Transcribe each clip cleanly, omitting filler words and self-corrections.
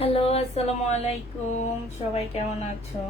Hello, আসসালামু আলাইকুম। সবাই কেমন আছো?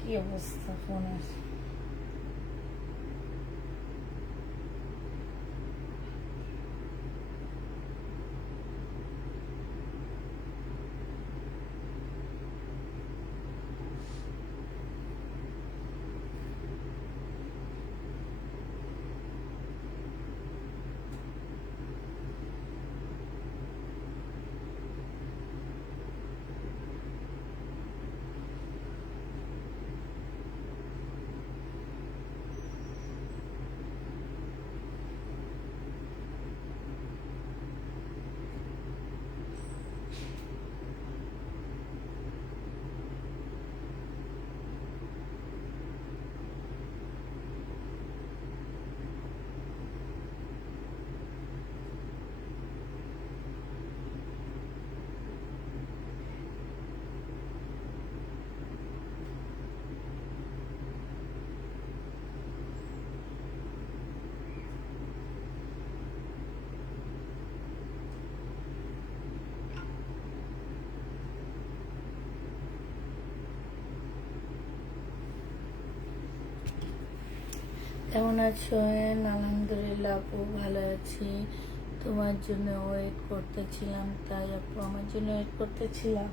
কি অবস্থা ফোনের? কেমন আছো? আলহামদুলিল্লাহ আপু, ভালো আছি। তোমার জন্য ওয়েট করতেছিলাম, তাই আপু আমার জন্য ওয়েট করতেছিলাম।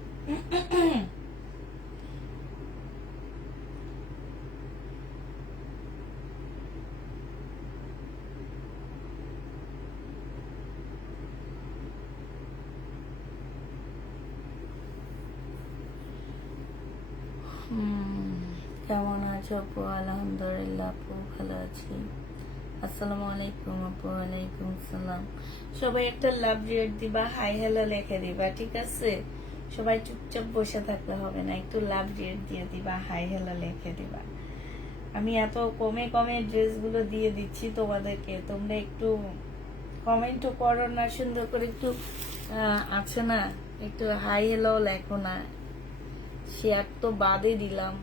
কেমন আছো আপু? আলহামদুলিল্লাহ আপু, ভালো আছি। আসসালামু আলাইকুম আপু। ওয়ালাইকুম সালাম। সবাই একটা লাভ রেট দিবা, হাই হ্যালো লিখে দিবা, ঠিক আছে? সবাই চুপচাপ বসে থাকতে হবে না, একটু লাভ রেট দিয়ে দিবা, হাই হ্যালো লিখে দিবা। আমি এত কমে কমে ড্রেসগুলো দিয়ে দিচ্ছি তোমাদেরকে, তোমরা একটু কমেন্টও করো না, সুন্দর করে একটু আছে না, একটু হাই হ্যালো লেখো না। শেয়ার তো বাদে দিলাম।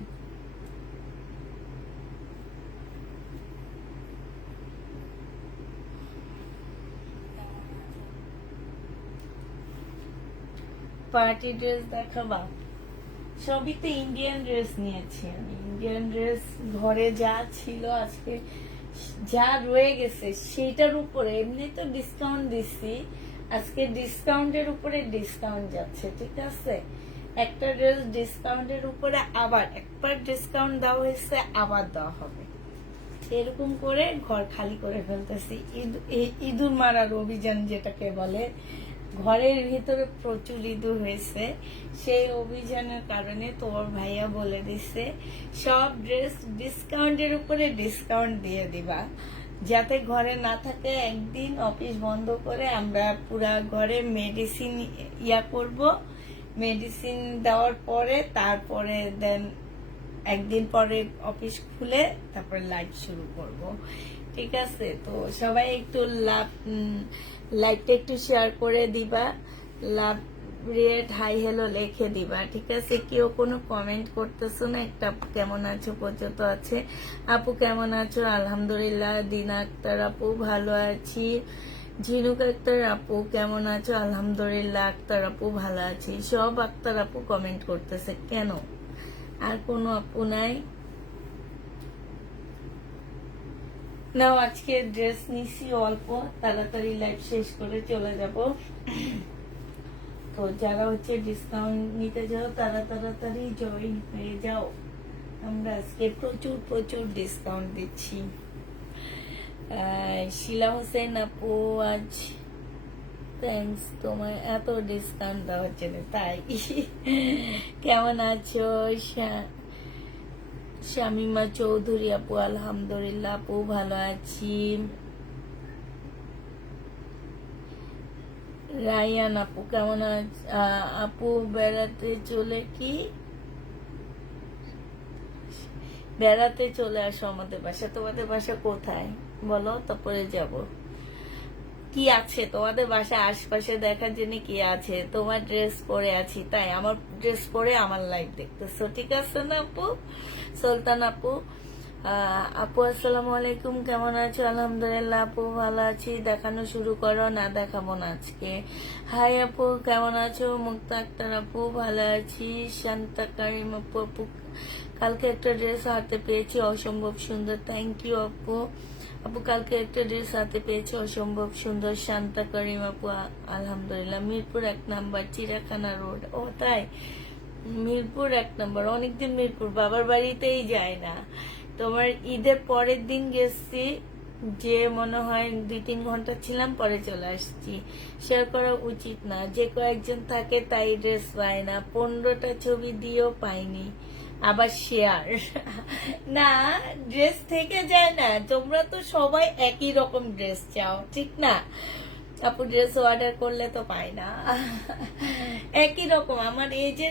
পার্টি ড্রেস দেখাবা? সবই তো ইন্ডিয়ান ড্রেস নিয়েছি আমি। ইন্ডিয়ান ড্রেস ঘরে যা ছিল, আজকে যা রয়ে গেছে সেটার উপরে এমনি তো ডিসকাউন্ট দিচ্ছি, আজকে ডিসকাউন্টের উপরে ডিসকাউন্ট যাচ্ছে, ঠিক আছে? একটা ড্রেস ডিসকাউন্টের উপরে আবার একবার ডিসকাউন্ট দেওয়া হয়েছে, আবার দেওয়া হবে, এরকম করে ঘর খালি করে ফেলতেছি। ইঁদুর মারার অভিযান যেটাকে বলে, ঘরের ভিতরে প্রচুর ইঁদুর হয়েছে। সেই অভিযানের কারণে তোর ভাইয়া বলে দিছে সব ড্রেস ডিসকাউন্টের উপরে ডিসকাউন্ট দিয়ে দিবা, যাতে ঘরে না থাকে। একদিন অফিস বন্ধ করে আমরা পুরা ঘরে মেডিসিন করব, মেডিসিন দেওয়ার পরে তারপরে দেন একদিন পরে অফিস খুলে তারপরে লাইভ শুরু করব, ঠিক আছে? তো সবাই একটু লাইভটা একটু শেয়ার করে দিবা, লাভ রেট হাই হ্যালো লিখে দিবা, ঠিক আছে? কেউ কোনো কমেন্ট করতেছো না। একটা কেমন আছো পর্যন্ত আছে। আপু কেমন আছো? আলহামদুলিল্লাহ। দিনা আক্তার আপু, ভালো আছি। ঝিনুক আক্তার আপু কেমন আছো? আলহামদুলিল্লাহ। আক্তার আপু, ভালো আছি। সব আক্তার আপু কমেন্ট করতেছে, কেন আর কোনো আপু নাই? নাও, আজকে ড্রেস নিছি অল্প, তাড়াতাড়ি লাইভ শেষ করে চলে যাব। তো যারা হচ্ছে ডিসকাউন্ট নিতে যাও তারা তাড়াতাড়ি জয়েন হয়ে যাও, আমরা আজকে প্রচুর প্রচুর ডিসকাউন্ট দিচ্ছি। শিলা হোসেন আপু, আজ থ্যাঙ্কস তোমার এত ডিসকাউন্ট দেওয়ার জন্য। তাই কেমন আছো শামিমা চৌধুরী আপু? আলহামদুলিল্লাহ আপু ভালো আছি। রায়ান আপু কেমন আছে? আপু বেড়াতে চলে আসো আমাদের বাসা। তোমাদের বাসা কোথায় বলো, তারপরে যাব। কি আছে তোমাদের বাসায় আশপাশে দেখার জন্য? কি আছে? তোমার ড্রেস পরে আছি তাই আমার ড্রেস পরে আমার লাইভ দেখতেছো, ঠিক আছে না আপু? সুলতান আপু আপু আসসালামু আলাইকুম, কেমন আছো? আলহামদুলিল্লাহ আপু ভালো আছি। দেখানো শুরু করো, না দেখাবো না আজকে। হাই আপু কেমন আছো? মুক্তা আক্তার আপু ভালো আছি। শান্তা কারিম আপু, আপু কালকে একটা ড্রেস হাতে পেয়েছি অসম্ভব সুন্দর। থ্যাংক ইউ আপু। আপু কালকে একটা ড্রেস হাতে পেয়েছি অসম্ভব সুন্দর। শান্তা করিম আপু আলহামদুলিল্লাহ। মিরপুর 1 নম্বর চিড়াখানা রোড। ও তাই, মিরপুর 1 নম্বর। অনেকদিন মিরপুর বাবার বাড়িতেই যায় না। তোমার ঈদের পরের দিন গেছি, যে মনে হয় 2-3 ঘন্টা ছিলাম, পরে চলে আসছি। শেয়ার করা উচিত না, যে কয়েকজন থাকে তাই ড্রেস পায় না। 15টা ছবি দিয়েও পাইনি, আবার শেয়ার না। ড্রেস থেকে যায় না, তোমরা তো সবাই একই রকম ড্রেস চাও, ঠিক না আপু? ড্রেস অর্ডার করলে তো পাই না একই রকম। আমার এই যে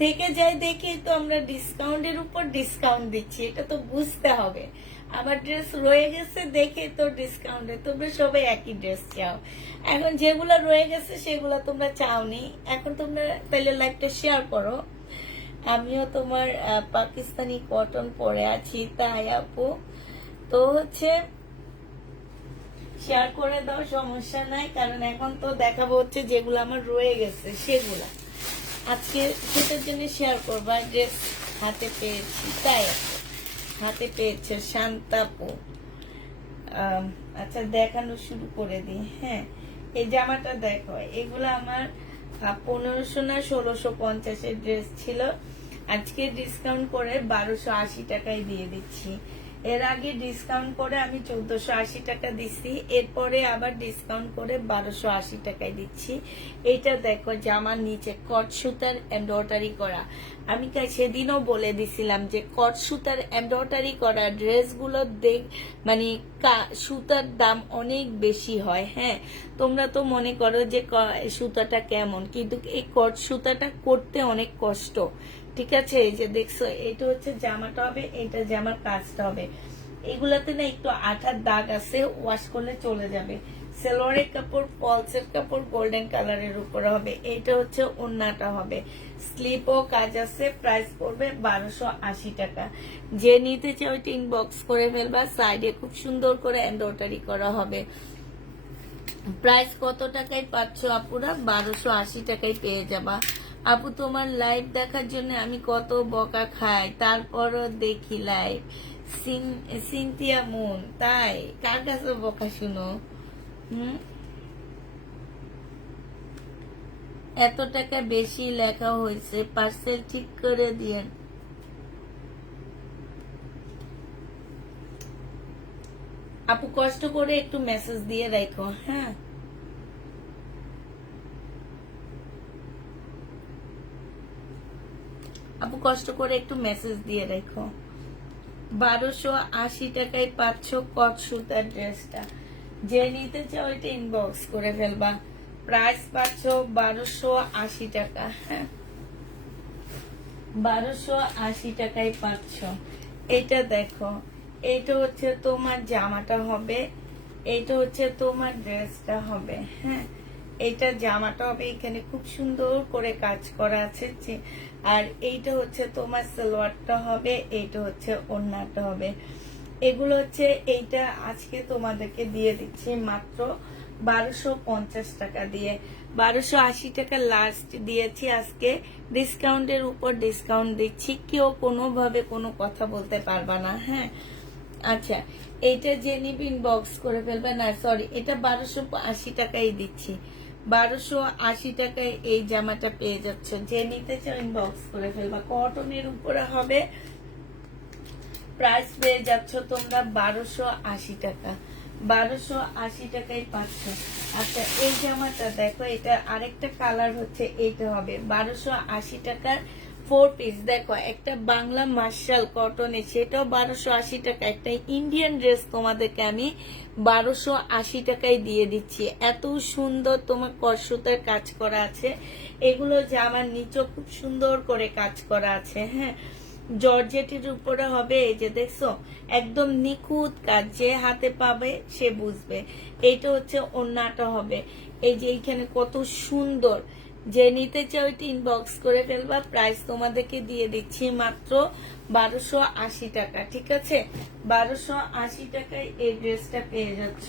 থেকে যায় দেখে তো আমরা ডিসকাউন্টের উপর ডিসকাউন্ট দিচ্ছি, এটা তো বুঝতে হবে। আমার ড্রেস রয়ে গেছে দেখে তো ডিসকাউন্টে। তোমরা সবাই একই ড্রেস চাও। এখন যেগুলো রয়ে গেছে সেগুলো তোমরা চাওনি, এখন তোমরা তাহলে লাইভটা শেয়ার করো। আমিও তোমার পাকিস্তানি কটন পরে আছি তাই আপু। তো হচ্ছে শেয়ার করে দাও, সমস্যা নাই। কারণ এখন তো দেখাবো হচ্ছে যেগুলো আমার রয়ে গেছে সেগুলা আজকে, সেটার জন্য শেয়ার করবা। ড্রেস হাতে পেয়েছি তাই আপু, হাতে পেয়েছে শান্তাপু। আচ্ছা দেখানো শুরু করে দিই। হ্যাঁ, এই জামাটা দেখো, এগুলো আমার 1500 না 1650 ড্রেস ছিল। আজকে ডিসকাউন্ট করে 1280 টাকায় দিয়ে দিচ্ছি। এর আগে ডিসকাউন্ট করে আমি 1480 টাকা দিচ্ছি, এরপরে আবার ডিসকাউন্ট করে 1280 টাকায় দিচ্ছি। এইটা দেখো, জামার নিচে কট সুতার এমব্রয়ডারি করা। আমি সেদিনও বলে দিছিলাম যে কট সুতার এমব্রয়ডারি করা ড্রেসগুলো মানে সুতার দাম অনেক বেশি হয়। হ্যাঁ, তোমরা তো মনে করো যে সুতাটা কেমন, কিন্তু এই কট সুতাটা করতে অনেক কষ্ট, ঠিক আছে? এই যে দেখছো, এটা হচ্ছে জামাটা হবে, এটা জামার কাজটা হবে। এগুলাতে না একটু আঠার দাগ আছে, ওয়াশ করলে চলে যাবে। সেলোয়ারের কাপড়, পলসের কাপড় গোল্ডেন কালারের উপরে হবে। এটা হচ্ছে ওন্নাটা হবে, স্লিপও কাজ আছে। প্রাইস পড়বে 1280 টাকা। যে নিতে চাও ওইটা ইনবক্স করে ফেলবা। সাইডে খুব সুন্দর করে এমব্রয়ডারি করা হবে। প্রাইস কত টাকায় পাচ্ছ আপুরা? 1280 টাকায় পেয়ে যাবা। আপু তোমার লাইভ দেখার জন্য আমি কত বকা খাই, তারপরও দেখি লাইভ। সিনথিয়া মুন, তাই? কার কাছে বকা শুনো? এত টাকা বেশি লেখা হয়েছে, পার্সেল ঠিক করে দিয়েন। আপু কষ্ট করে একটু মেসেজ দিয়ে রাখো। হ্যাঁ, আপু কষ্ট করে একটু মেসেজ দিয়ে রাখো। 1280 টাকায় পাচ্ছ কট সুতার ড্রেসটা। যে নিতে চাও এটা ইনবক্স করে ফেলবা। প্রাইস পাচ্ছ 1280 টাকা। হ্যাঁ, 1280 টাকায় পাচ্ছ। এটা দেখো, এটা হচ্ছে তোমার জামাটা হবে, এটা হচ্ছে তোমার ড্রেসটা হবে। হ্যাঁ, এটা জামাটা হবে, এখানে খুব সুন্দর করে কাজ করা আছে। আর এইটা হচ্ছে তোমার সালোয়ারটা হবে, এইটা হচ্ছে ওড়নাটা হবে। এগুলো হচ্ছে, এইটা আজকে তোমাদেরকে দিয়ে দিচ্ছি মাত্র 1250 টাকা দিয়ে। 1280 টাকা লাস্ট দিয়েছি, আজকে ডিসকাউন্টের উপর ডিসকাউন্ট দিচ্ছি। কেউ কোনোভাবে কোনো কথা বলতে পারবা না। হ্যাঁ, আচ্ছা এইটা যে নিবি ইনবক্স করে ফেলবে। না সরি, এটা 1280 টাকাই দিচ্ছি। 1280 টাকায় এই জামাটা পেয়ে যাচ্ছ। যে নিতে চাও ইনবক্স করে ফেলবা। কটনের উপরে হবে, প্রাইস পেয়ে যাচ্ছ তোমরা 1280 টাকা। 1280 টাকায় পাচ্ছ। আচ্ছা এই জামাটা দেখো, এটা আরেকটা কালার হচ্ছে, এইটা হবে 1280 টাকার 4 পিস। দেখো একটা বাংলা মার্শাল কটনে, সেটাও 1280 টাকা। একটা ইন্ডিয়ান ড্রেস তোমাদেরকে আমি 1280 টাকায় দিয়ে দিচ্ছি। এত সুন্দর তোমার কসুতার কাজ করা আছে, এগুলো জামার নিচেও খুব সুন্দর করে কাজ করা আছে। হ্যাঁ, জর্জেটের উপরে হবে, এই যে দেখছো একদম নিখুঁত কাজ, যে হাতে পাবে সে বুঝবে। এইটা হচ্ছে ওড়নাটা হবে, এই যে এইখানে কত সুন্দর। যে নিতে চাও এটা ইনবক্স করে ফেলবা। প্রাইস তোমাদেরকে দিয়ে দিচ্ছি মাত্র 1280 টাকা। ঠিক আছে, 1280 টাকায় এই ড্রেসটা পেয়ে যাচ্ছ।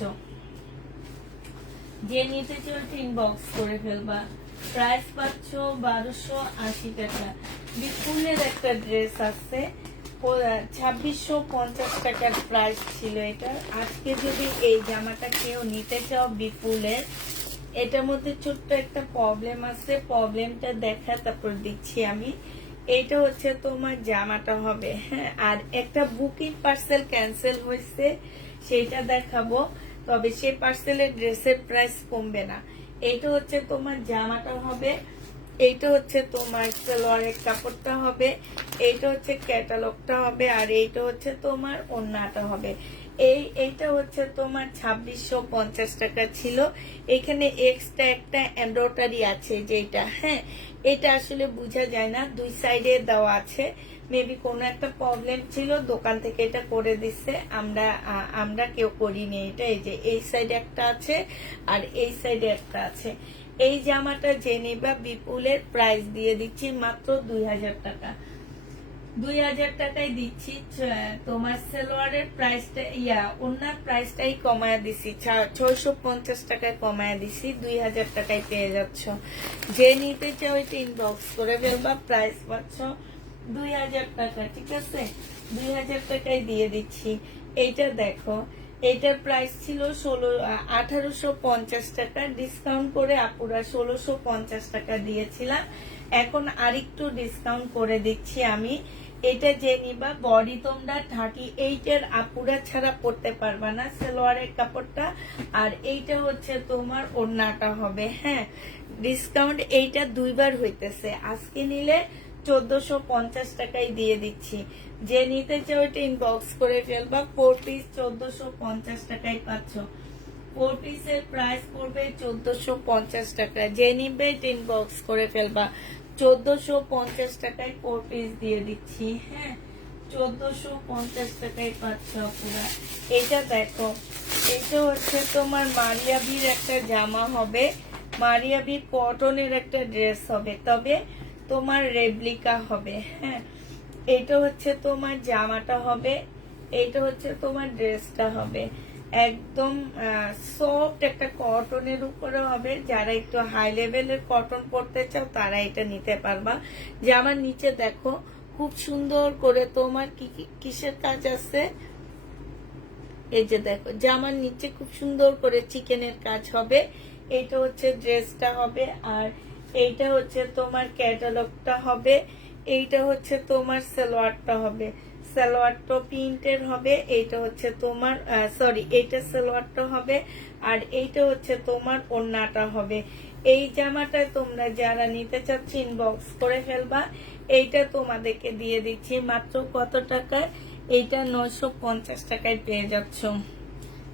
যে নিতে চাও এটা ইনবক্স করে ফেলবা। প্রাইস পাচ্ছ 1280 টাকা। বিপুলের একটা ড্রেস আছে, 2650 টাকার প্রাইস ছিল এটা। আজকে যদি এই জামাটা কেউ নিতে চাও বিপুলের, এটার মধ্যে ছোট্ট একটা প্রবলেম আছে, প্রবলেমটা দেখা তারপর দিচ্ছি আমি। এইটা হচ্ছে তোমার জামাটা হবে। হ্যাঁ, আর একটা বুকিং পার্সেল ক্যান্সেল হয়েছে, সেইটা দেখাবো। তবে সেই পার্সেলের ড্রেসের প্রাইস কমবে না। এইটা হচ্ছে তোমার জামাটা হবে, এইটা হচ্ছে তোমার সালোয়ারের কাপড়টা হবে, এইটা হচ্ছে ক্যাটালগটা হবে, আর এইটা হচ্ছে তোমার ওড়নাটা হবে। এইটা হচ্ছে তোমার 2650 টাকা ছিল। এখানে এক্সট্রা একটা এমব্রয়ডারি আছে যেটা, হ্যাঁ এটা আসলে বোঝা যায় না, দুই সাইডে দেওয়া আছে। মেবি কোনো একটা প্রবলেম ছিল, দোকান থেকে এটা করে দিচ্ছে, আমরা কেউ করিনি এটা। এই যে এই সাইডে একটা আছে আর এই সাইডে একটা আছে। এই জামাটা যে নিবা বিপুলের প্রাইস দিয়ে দিচ্ছি মাত্র 2000 টাকা। 2000 টাকায় দিচ্ছি। তোমার সালোয়ারের প্রাইসটা ওনার প্রাইসটাই কমায় দিছি, 650 টাকায় কমায় দিছি, 2000 টাকায় পেয়ে যাচ্ছ। যে নিতে চাও এটা ইনবক্স করে ফেলবা। প্রাইস পাচ্ছ 2000 টাকা। ঠিক আছে, 2000 টাকায় দিয়ে দিচ্ছি। এইটা দেখো, এইটার প্রাইস ছিল 1850 টাকা, ডিসকাউন্ট করে আপুরা 1650 টাকা দিয়েছিলাম। এখন আরেকটু ডিসকাউন্ট করে দিচ্ছি আমি। এটা যে নিবা, বডি তোমরা 38 এর আপুরা ছাড়া পড়তে পারবা না, সালোয়ারের কাপড়টা। আর এইটা হচ্ছে তোমার ওড়নাটা হবে। হ্যাঁ, ডিসকাউন্ট এইটা দুইবার হইতেছে। আজকে নিলে 1450 টাকায় দিয়ে দিচ্ছি। যে নিতে চাও এটা ইনবক্স করে ফেলবা। 4 পিস 1450 টাকায় পাচ্ছ। 4 পিসের প্রাইস পড়বে 1450 টাকা। যে নিবে এটা ইনবক্স করে ফেলবা। 1450 টাকায় 4 পিস দিয়ে দিচ্ছি। হ্যাঁ, 1450 টাকায় পাচ্ছ পুরা। এটা দেখো, এটা হচ্ছে তোমার মারিয়াবির একটা জামা হবে, মারিয়াবি কটনের একটা ড্রেস হবে, তবে তোমার রেপ্লিকা হবে। হ্যাঁ, এটা হচ্ছে তোমার জামাটা হবে, এইটা হচ্ছে তোমার ড্রেসটা হবে। একদম সফট একটা কটনের উপরে হবে। যারা একটু হাই লেভেলের কটন পরতে চাও তারা এটা নিতে পারবা। জামার নিচে দেখো খুব সুন্দর করে তোমার কিসের কাজ আছে, এই যে দেখো জামার নিচে খুব সুন্দর করে চিকেনের কাজ হবে। এইটা হচ্ছে ড্রেসটা হবে, আর এইটা হচ্ছে তোমার ক্যাটালগটা হবে, এইটা হচ্ছে তোমার সালোয়ারটা হবে। সালোয়ারটা প্রিন্টের হবে, এইটা হচ্ছে তোমার সরি, এইটা সালোয়ারটা হবে, আর এইটা হচ্ছে তোমার ওড়নাটা হবে। এই জামাটা তোমরা যারা নিতে চাচ্ছ ইনবক্স করে ফেলবা। এইটা তোমাদেরকে দিয়ে দিচ্ছি মাত্র কত টাকায়? এইটা 950 টাকায় পেয়ে যাচ্ছ।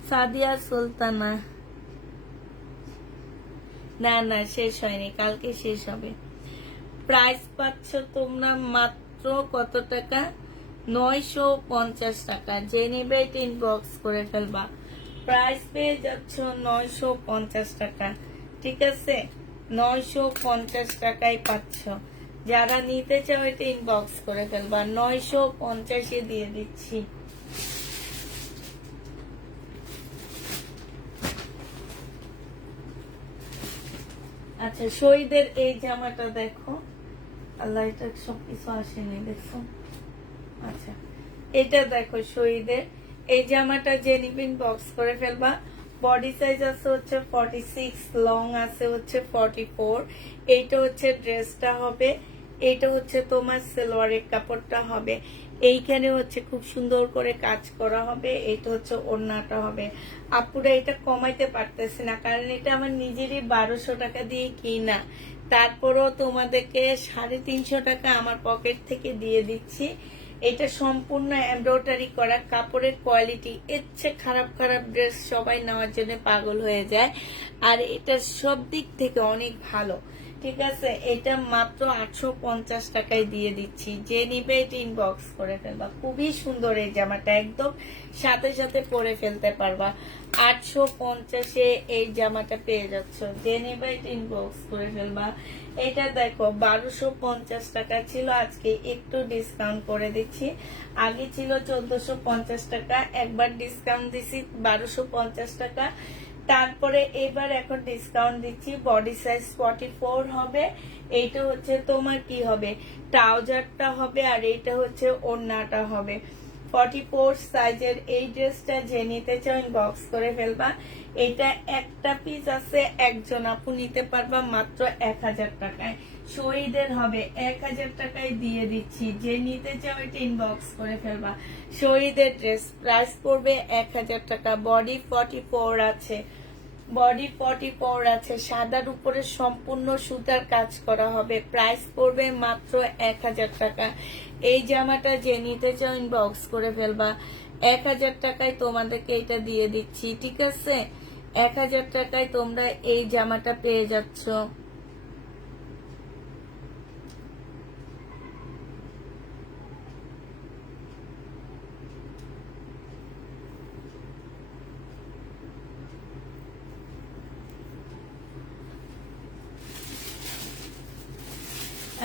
সাদিয়া সুলতানা, না না শেষ হয়নি, কালকে শেষ হবে। প্রাইস পাচ্ছ তোমরা মাত্র কত টাকা? 950 টাকা। যে নিবে এটা ইনবক্স করে ফেলবা। প্রাইস পেয়ে যাচ্ছ 950 টাকা। ঠিক আছে, 950 টাকায় পাচ্ছ। যারা নিতে চাও এটা ইনবক্স করে ফেলবা। 950 দিয়ে দিচ্ছি। আচ্ছা, শহীদের এই জামাটা দেখো, আল্লাহ এটা সবকিছু আসেনি দেখো। আচ্ছা, এটা দেখো শহীদের এই জামাটা যে নিবেন বক্স করে ফেলবা। বডি সাইজ আছে হচ্ছে 46, লং আছে হচ্ছে 44। এইটা হচ্ছে ড্রেসটা হবে, এইটা হচ্ছে তোমার সালোয়ারের কাপড়টা হবে। এইখানে হচ্ছে খুব সুন্দর করে কাজ করা হবে। এটা হচ্ছে ওড়নাটা হবে। আপুরা এটা কমাইতে পারতেছে না, কারণ এটা আমার নিজেরই 1200 টাকা দিয়ে কিনা, তারপরও তোমাদেরকে 350 টাকা আমার পকেট থেকে দিয়ে দিচ্ছি। এটা সম্পূর্ণ এমব্রয়ডারি করা, কাপড়ের কোয়ালিটি এর চেয়ে খারাপ খারাপ ড্রেস সবাই নেওয়ার জন্য পাগল হয়ে যায়, আর এটা সব দিক থেকে অনেক ভালো। ঠিক আছে, এটা মাত্র 850 টাকায় দিয়ে দিচ্ছি। যে নিবে এটা ইনবক্স করে ফেলবা। খুবই সুন্দর এই জামাটা, একদম সাথে সাথে পরে ফেলতে পারবা। 850-এ এই জামাটা পেয়ে যাচ্ছ। যে নিবে এটা ইনবক্স করে ফেলবা। এটা দেখো 1250 টাকা ছিল, আজকে একটু ডিসকাউন্ট করে দিচ্ছি। আগে ছিল 1450 টাকা, একবার ডিসকাউন্ট দিছি 1250 টাকা। তারপরে এবার এখন ডিসকাউন্ট দিচ্ছি, বডি সাইজ 44 হবে। এইটা হচ্ছে তোমার কি হবে, ট্রাউজারটা হবে, আর এইটা হচ্ছে ওড়নাটা হবে। 44 সাইজের এই ড্রেসটা যে নিতে চাও ইনবক্স করে ফেলবা। এটা একটা পিস আছে, একজন আপু নিতে পারবা মাত্র 1000 টাকায়। শহীদের হবে 1000 টাকায় দিয়ে দিচ্ছি। যে নিতে চাও এটা ইনবক্স করে ফেলবা। শহীদের ড্রেস প্রাইস পড়বে 1000 টাকা। বডি 44 আছে, বডি 44 আছে, সাদার উপরে সম্পূর্ণ সুতার কাজ করা হবে। প্রাইস পড়বে মাত্র 1000 টাকা। এই জামাটা যে নিতে চাও ইনবক্স করে ফেলবা। 1000 টাকায় তোমাদেরকে এটা দিয়ে দিচ্ছি। ঠিক আছে, 1000 টাকায় তোমরা এই জামাটা পেয়ে যাচ্ছ।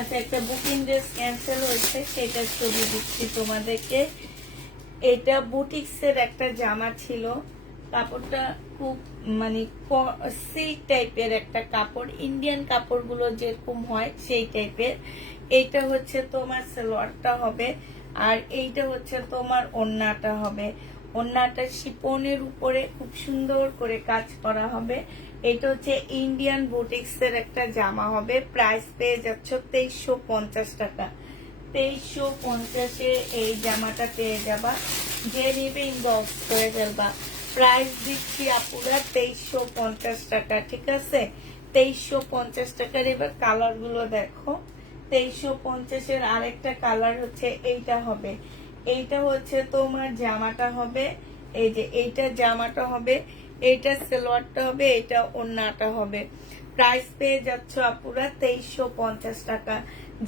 আচ্ছা, একটা বুকিং ড্রেস ক্যান্সেল হয়েছে, সেটার ছবি দিচ্ছি তোমাদেরকে। এটা বুটিক্সের একটা জামা ছিল, কাপড়টা খুব মানে সিল্ক টাইপের একটা কাপড়, ইন্ডিয়ান কাপড়গুলো যেরকম হয় সেই টাইপের। এইটা হচ্ছে তোমার সালোয়ারটা হবে, আর এইটা হচ্ছে তোমার ওড়নাটা হবে। ওড়নাটা শিপনের উপরে খুব সুন্দর করে কাজ করা হবে। এটা হচ্ছে ইন্ডিয়ান বুটিক্সের একটা জামা হবে। প্রাইস পেয়ে যাচ্ছ 2350 টাকা। 2350-এ এই জামাটা পেয়ে যাবা। যে নিবে ইনবক্স করে ফেলবা। প্রাইস দিচ্ছি আপুরা 2350 টাকা। ঠিক আছে, 2350 টাকার। এবার কালার গুলো দেখো। 2350-এর আরেকটা কালার হচ্ছে এইটা হবে। এইটা হচ্ছে তোমার জামাটা হবে, এই যে এইটা জামাটা হবে, এইটা সালোয়ারটা হবে, এটা ওড়নাটা হবে। প্রাইস পেয়ে যাচ্ছ আপুরা 2350 টাকা।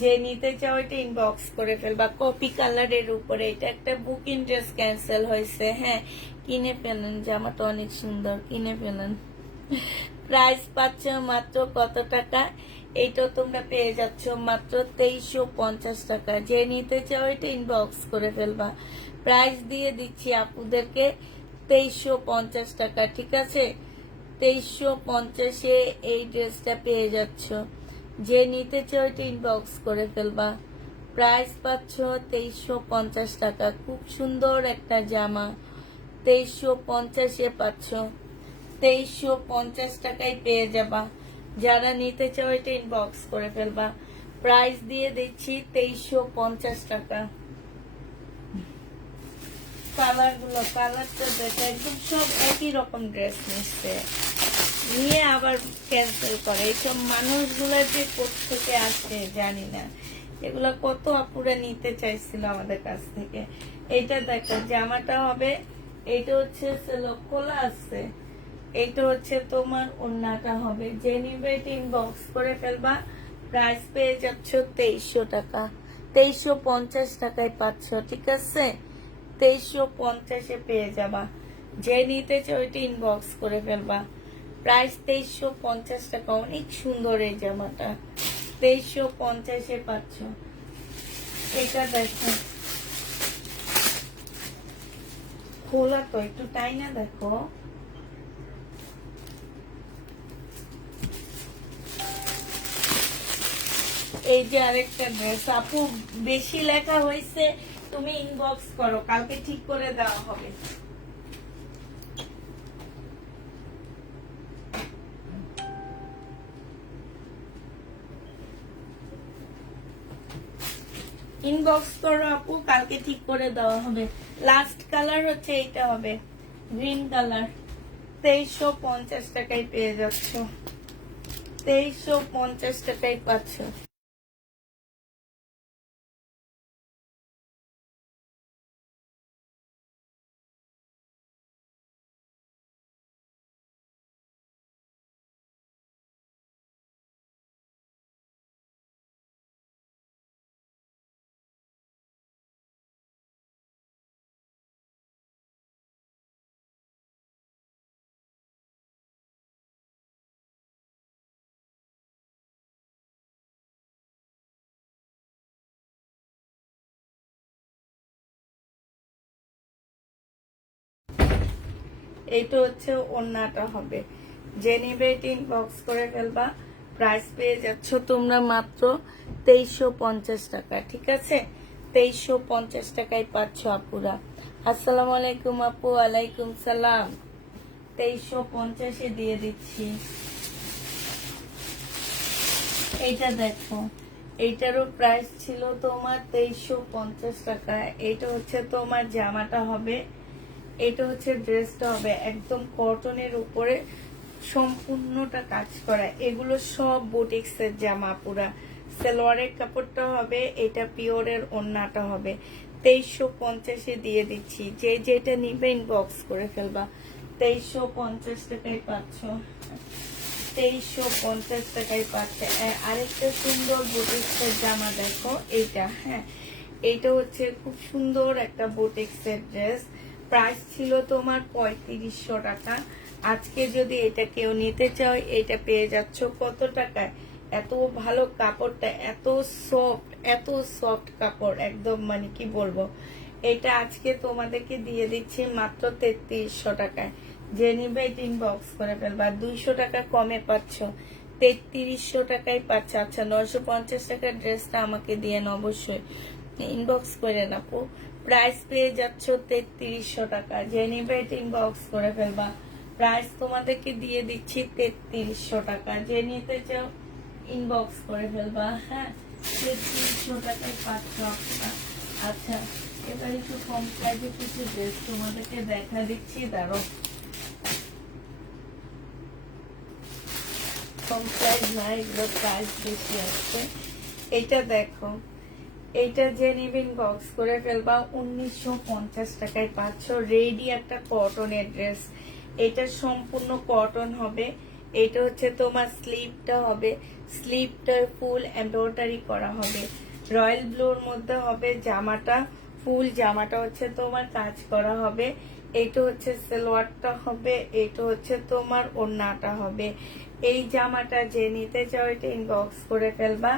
যে নিতে চাও এটা ইনবক্স করে ফেলবা। কপি কালারের উপরে এটা একটা বুকিং ড্রেস ক্যান্সেল হয়েছে। হ্যাঁ, কিনে ফেলেন, জামাটা অনেক সুন্দর, কিনে ফেলেন। প্রাইস পাচ্ছ মাত্র কত টাকা? এইটা তোমরা পেয়ে যাচ্ছ মাত্র 2350 টাকা। যে নিতে চাও এটা ইনবক্স করে ফেলবা। প্রাইস দিয়ে দিচ্ছি আপুদেরকে 2350 টাকা। ঠিক আছে, 2350-এ এই ড্রেসটা পেয়ে যাচ্ছ। যে নিতে চাও এটা ইনবক্স করে ফেলবা। প্রাইস পাচ্ছ 2350 টাকা। খুব সুন্দর একটা জামা, 2350-এ পাচ্ছ। 2350 টাকায় পেয়ে যাবা। যারা নিতে চাও এটা ইনবক্স করে ফেলবা। প্রাইস দিয়ে দিচ্ছি 2350 টাকা। কালার গুলো, কালারটা দেখো, একদম সব একই রকম ড্রেস নিচ্ছে, নিয়ে আবার ক্যান্সেল করে। এইসব মানুষগুলা যে কোত্থেকে আসে জানি না। এগুলা কত আপুরা নিতে চাইছিল আমাদের কাছ থেকে। এইটা দেখো, জামাটা হবে, এইটা হচ্ছে খোলা আছে, এইটা হচ্ছে তোমার ওড়নাটা হবে। যে নিবে এটা ইনবক্স করে ফেলবা। প্রাইস পেয়ে যাচ্ছ 2300 টাকা। 2350 টাকায় পাচ্ছ। ঠিক আছে, 2350-এ পেয়ে যাবা। যে নিতে চাও ওইটা ইনবক্স করে ফেলবা। প্রাইস 2350 টাকা। অনেক সুন্দর এই জামাটা, 2350-এ পাচ্ছ। এটা দেখো, খোলা তো, একটু তাই না? দেখো, এই যে আরেকটা ড্রেস। আপু বেশি লেখা হয়েছে, তুমি ইনবক্স করো, কালকে ঠিক করে দেওয়া হবে। ইনবক্স করো আপু, কালকে ঠিক করে দেওয়া হবে। লাস্ট কালার হচ্ছে এইটা হবে, গ্রিন কালার। 2350 টাকায় পেয়ে যাচ্ছ, 2350 টাকায় পাচ্ছ। এইটা হচ্ছে ওড়নাটা হবে, যে নিবে ইনবক্স করে ফেলবা। প্রাইস পেয়ে যাচ্ছ তোমরা মাত্র 2350 টাকা, ঠিক আছে? 2350 টাকায় পাচ্ছ আপুরা। আসসালামু আলাইকুম আপু। ওয়ালাইকুম সালাম। 2350-এ দিয়ে দিচ্ছি। এইটা দেখো, এইটারও প্রাইস ছিল তোমার 2350 টাকা। এটা হচ্ছে তোমার জামাটা হবে, এটা হচ্ছে ড্রেসটা হবে একদম কটনের উপরে সম্পূর্ণটা কাজ করা। এগুলো সব বুটিক্সের জামা পুরা। সালোয়ারের কাপড়টা হবে, এটা পিওরের ওড়নাটা হবে। 2350-এ দিয়ে দিচ্ছি। যে যেটা নিবে ইনবক্স করে ফেলবা। 2350 টাকায় পাচ্ছ, 2350 টাকায় পাচ্ছে। আরেকটা সুন্দর বুটিক্সের জামা দেখো, এইটা। হ্যাঁ, এইটা হচ্ছে খুব সুন্দর একটা বুটিক্সের ড্রেস। প্রাইস ছিল তোমার 3500 টাকা। আজকে যদি এটা কেউ নিতে চাও, এটা পেয়ে যাচ্ছ কত টাকায়? এত ভালো কাপড়টা, এত সফট, এত সফট কাপড়, একদম মানে কি বলবো। এটা আজকে তোমাদেরকে দিয়ে দিচ্ছি মাত্র 3300 টাকায়। যে নিবে এটা ইনবক্স করে ফেলবা। 200 টাকা কমে পাচ্ছ, 3300 টাকায় পাচ্ছ। আচ্ছা, 950 টাকার ড্রেসটা আমাকে দিয়ে অবশ্যই ইনবক্স করে নাপো। প্রাইস পেয়ে যাচ্ছ 3300 টাকা। যে নিবে এটা ইনবক্স করে ফেলবা। প্রাইস তোমাদেরকে দিয়ে দিচ্ছি 3300 টাকা। যে নিতে চাও ইনবক্স করে ফেলবা। হ্যাঁ, 3300 টাকায় পাচ্ছ আপনারা। আচ্ছা, এবার একটু কম প্রাইসে কিছু ড্রেস তোমাদেরকে দেখা দিচ্ছি, দাঁড়ো। কম প্রাইস না, এগুলো প্রাইস বেশি আসছে। এইটা দেখো, এইটা যে নিবে ইনবক্স করে ফেলবা। 1950 টাকায় পাচ্ছ। রেডি একটা কটনের ড্রেস, এটা সম্পূর্ণ কটন হবে। এটা হচ্ছে তোমার স্লিভটা হবে, স্লিভটার ফুল এমব্রয়ডারি করা হবে। রয়্যাল ব্লুর মধ্যে হবে জামাটা, ফুল জামাটা হচ্ছে তোমার কাজ করা হবে। এইটা হচ্ছে সালোয়ারটা হবে, এইটা হচ্ছে তোমার ওড়নাটা হবে। এই জামাটা যে নিতে চাও এটা ইনবক্স করে ফেলবা।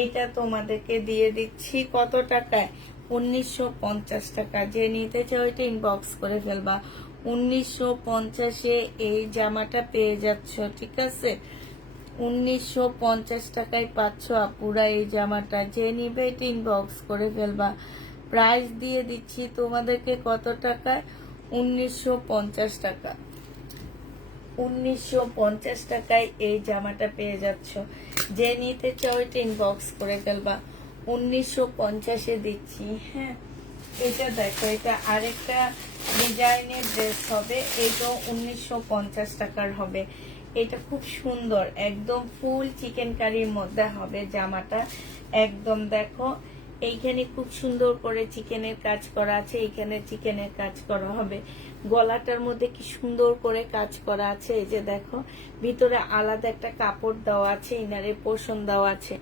এইটা তোমাদেরকে দিয়ে দিচ্ছি কত টাকায়? 1950 টাকা। যে নিতে চাও এটা ইনবক্স করে ফেলবা। 1950-এ এই জামাটা পেয়ে যাচ্ছ, ঠিক আছে? 1950 টাকায় পাচ্ছ আপুরা এই জামাটা। যে নিবে এটা ইনবক্স করে ফেলবা। প্রাইস দিয়ে দিচ্ছি তোমাদেরকে কত টাকায়? 1950 টাকা। 1950 টাকায় এই জামাটা পেয়ে যাচ্ছ। যে নিতে চাও এটা ইনবক্স করে ফেলবা। 1950-এ দিচ্ছি। হ্যাঁ, এটা দেখো, এটা আরেকটা ডিজাইনের ড্রেস হবে। এইটাও 1950 টাকার হবে। এটা খুব সুন্দর, একদম ফুল চিকেন কারির মধ্যে হবে জামাটা। একদম দেখো, এইখানে খুব সুন্দর করে চিকেনের কাজ করা আছে, এইখানে চিকেনের কাজ করা হবে। গলাটার মধ্যে কি সুন্দর করে কাজ করা আছে। এই যে দেখো, ভিতরে আলাদা একটা কাপড় দেওয়া আছে, ইনারে পোষণ দেওয়া আছে।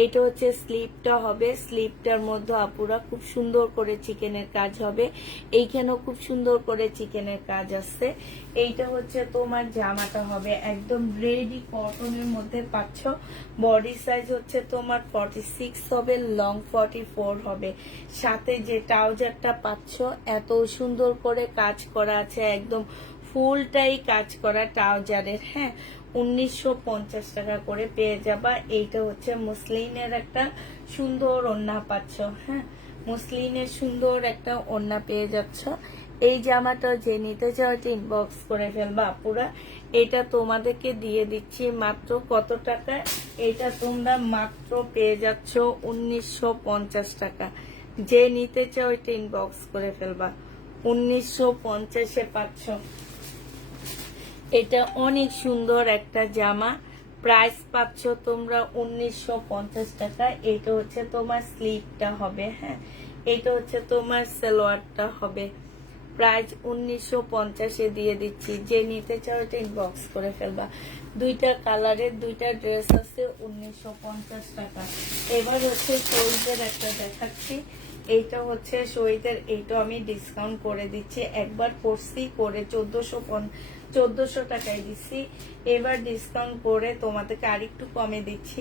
এইটা হচ্ছে স্লিভটা হবে, স্লিভটার মধ্যে আপুরা খুব সুন্দর করে চিকেনের কাজ হবে। এইখানেও খুব সুন্দর করে চিকেনের কাজ আছে। এইটা হচ্ছে তোমার জামাটা হবে, একদম রেডি কটনের মধ্যে পাচ্ছ। বডি সাইজ হচ্ছে তোমার 46 হবে, লং 44 হবে। সাথে যে ট্রাউজারটা পাচ্ছ, এত সুন্দর করে কাজ করা আছে, একদম ফুলটাই কাজ করা ট্রাউজারের। হ্যাঁ, 1950 টাকা করে পেয়ে যাবা। এইটা হচ্ছে মুসলিনের একটা সুন্দর ওড়না পাচ্ছ। হ্যাঁ, মুসলিনের সুন্দর একটা ওড়না পেয়ে যাচ্ছ। এই জামাটা যে নিতে চাও এটা ইনবক্স করে ফেলবা আপুরা। এটা তোমাদেরকে দিয়ে দিচ্ছি মাত্র কত টাকা, এটা তোমরা মাত্র পেয়ে যাচ্ছ 1950 টাকা। যে নিতে চাও এটা ইনবক্স করে ফেলবা, 1950-এ পাচ্ছ। এটা অনেক সুন্দর একটা জামা, প্রাইস পাচ্ছ তোমরা 1950 টাকা। এটা হচ্ছে তোমার স্লিভটা হবে, হ্যাঁ, এটা হচ্ছে তোমার সালোয়ারটা হবে। প্রাইস 1950-এ দিয়ে দিচ্ছি। যে নিতে চাও এটা ইনবক্স করে ফেলবা। দুইটা কালারের দুইটা ড্রেস আছে 1950 টাকা। এবার হচ্ছে শহীদের একটা দেখাচ্ছি। এইটা হচ্ছে শহীদের, এইটা আমি ডিসকাউন্ট করে দিচ্ছি। একবার করছি করে 1400 টাকায় দিচ্ছি, এবার ডিসকাউন্ট করে তোমাদেরকে আরেকটু কমে দিচ্ছি।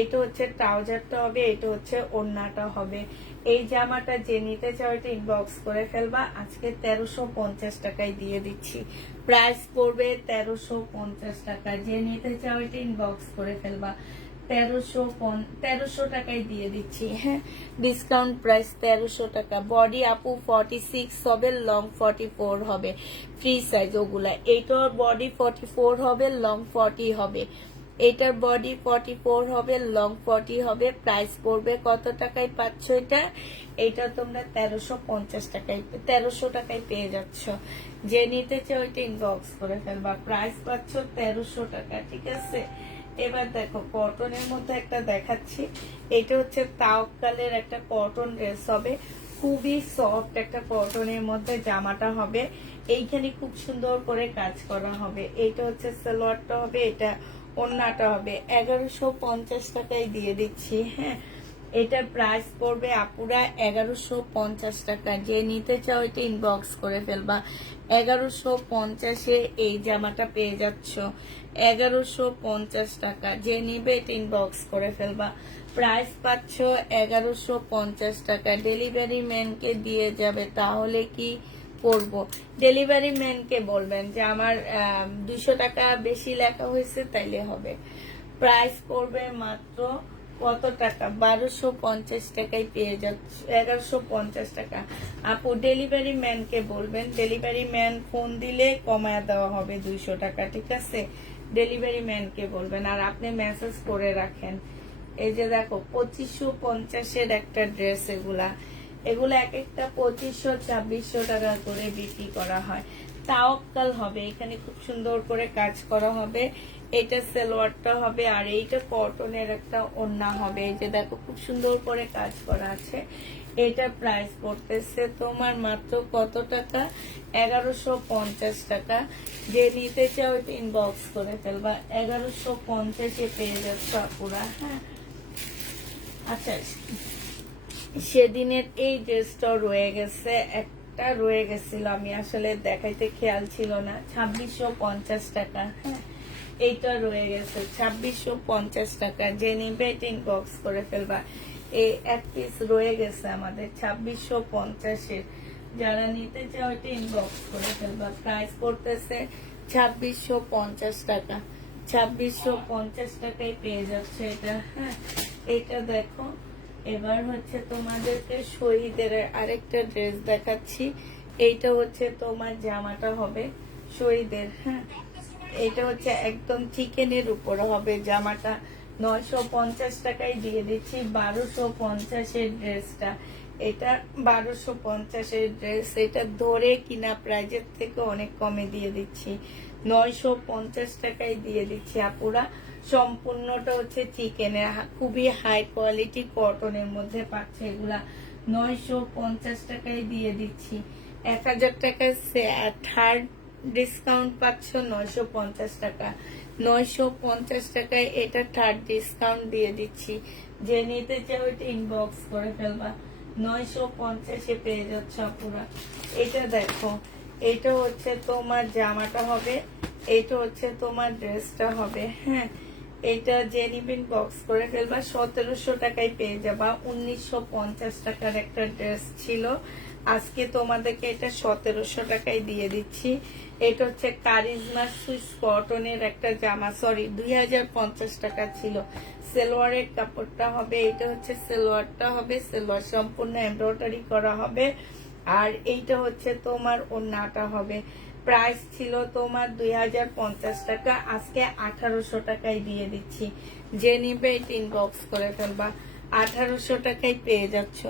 এটা হচ্ছে ট্রাউজারটা হবে, এটা হচ্ছে ওড়নাটা হবে। এই জামাটা যে নিতে চাও এটা ইনবক্স করে ফেলবা। আজকে 1350 টাকায় দিয়ে দিচ্ছি, প্রাইস পড়বে 1350 টাকা। যে নিতে চাও এটা ইনবক্স করে ফেলবা, 1300 টাকায় দিয়ে দিচ্ছি, হ্যাঁ, ডিসকাউন্ট প্রাইস 1300 টাকা। বডি আপু 46 হবে, লং 44 হবে, ফ্রি সাইজ ওগুলা। এইটার বডি 44 হবে, লং 40 হবে। এটার বডি 44 হবে, লং 40 হবে। প্রাইস পড়বে কত টাকায় পাচ্ছ এটা? এটা তোমরা 1350 টাকায় 1300 টাকায় পেয়ে যাচ্ছ। যে নিতে চাও ওইটা ইনবক্স করে ফেলবা, প্রাইস পাচ্ছ 1300 টাকা, ঠিক আছে। এবার দেখো কটনের মধ্যে একটা দেখাচ্ছি। এটা হচ্ছে তাওয়াক্কালের একটা কটন ড্রেস হবে, খুবই সফট একটা কটনের মধ্যে জামাটা হবে। এইখানে খুব সুন্দর করে কাজ করা হবে। এইটা হচ্ছে সালোয়ারটা হবে, এটা ওড়নাটা হবে। 1150 টাকায় দিয়ে দিচ্ছি, হ্যাঁ। এটার প্রাইস পড়বে আপুরা 1150 টাকা। যে নিতে চাও এটা ইনবক্স করে ফেলবা। 1150-এ এই জামাটা পেয়ে যাচ্ছ, 1150 টাকা। যে নিবে এটা ইনবক্স করে ফেলবা, প্রাইস পাচ্ছ 1150 টাকা। ডেলিভারি ম্যানকে দিয়ে যাবে, তাহলে কি করব? ডেলিভারি ম্যানকে বলবেন যে আমার 200 টাকা বেশি লেখা হয়েছে, তাইলে হবে। প্রাইস পড়বে মাত্র কত টাকা? 1250 টাকায় পেয়ে যাচ্ছে, 1150 টাকা। আপু ডেলিভারি ম্যানকে বলবেন, ডেলিভারি ম্যান ফোন দিলে কমায় দেওয়া হবে 200 টাকা, ঠিক আছে। ডেলিভারি ম্যানকে বলবেন, আর আপনি মেসেজ করে রাখেন। এই যে দেখো 2550-এর একটা ড্রেস, এগুলা এক একটা 2500 2600 টাকা করে বিক্রি করা হয়। তাওয়াক্কাল হবে, এখানে খুব সুন্দর করে কাজ করা হবে। এটা সালোয়ারটা হবে, আর এইটা কটনের একটা ওড়না হবে। এই যে দেখো খুব সুন্দর করে কাজ করা আছে। এটা প্রাইস পড়তেছে তোমার মাত্র কত টাকা? 1150 টাকা। যে নিতে চাও এটা ইনবক্স করে ফেলবা, 1150-এ পেয়ে যাচ্ছে আপুরা, হ্যাঁ। আচ্ছা, সেদিনের এই ড্রেসটা রয়ে গেছে, একটা রয়ে গেছিল, আমি আসলে দেখাইতে খেয়াল ছিল না। 2650 টাকা, হ্যাঁ, এইটা রয়ে গেছে 2650 টাকা। যে নিবে এটা ইনবক্স করে ফেলবা। এই এক পিস রয়ে গেছে আমাদের 2650-এর। যারা নিতে চাও এটা ইনবক্স করে ফেলবা। প্রাইস পড়তেছে 2650 টাকা। 2650 টাকায় পেয়ে যাচ্ছে এটা, হ্যাঁ। এটা দেখো, এবার হচ্ছে তোমাদেরকে শহীদের আরেকটা ড্রেস দেখাচ্ছি। এইটা হচ্ছে তোমার জামাটা হবে শহীদের, হ্যাঁ। এটা হচ্ছে একদম চিকেনের উপরে হবে জামাটা। 950 টাকায় দিয়ে দিচ্ছি। 1250-এর ড্রেসটা, এটা 1250-এর ড্রেস। এটা ধরে কিনা প্রাইজের থেকে অনেক কমে দিয়ে দিচ্ছি, 950 টাকায় দিয়ে দিচ্ছি আপুরা। সম্পূর্ণটা হচ্ছে চিকেনের, খুবই হাই কোয়ালিটি কটনের মধ্যে পাচ্ছে এগুলা। 950 টাকায় দিয়ে দিচ্ছি। 1000 টাকা থার্ড ডিসকাউন্ট পাচ্ছ 950 টাকা। 950 টাকায় এটা থার্ড ডিসকাউন্ট দিয়ে দিচ্ছি। যে নিতে চাও এটা ইনবক্স করে ফেলবা, 950-এ পেয়ে যাচ্ছে আপুরা। এটা দেখো, এটা হচ্ছে তোমার জামাটা হবে, এটা হচ্ছে তোমার ড্রেসটা হবে, হ্যাঁ। এটা যে নিবেন বক্স করে ফেলবা, 1700 টাকায় পেয়ে যাবা। 1950 টাকার একটা ড্রেস ছিল, আজকে তোমাদেরকে এটা 1700 টাকায় দিয়ে দিচ্ছি। এটা হচ্ছে কারিজমা সুইস কটনের একটা জামা, সরি 2050 টাকা ছিল। সালোয়ারের কাপড়টা হবে, এটা হচ্ছে সালোয়ারটা হবে, সালোয়ার সম্পূর্ণ এমব্রয়ডারি করা হবে। আর এইটা হচ্ছে তোমার ওড়নাটা হবে, প্রাইস ছিল তোমার 2050 টাকা, আজকে 1800 টাকায় দিয়ে দিচ্ছি। যে নিবে ইনবক্স করে ফেলবা, 1800 টাকায় পেয়ে যাচ্ছ।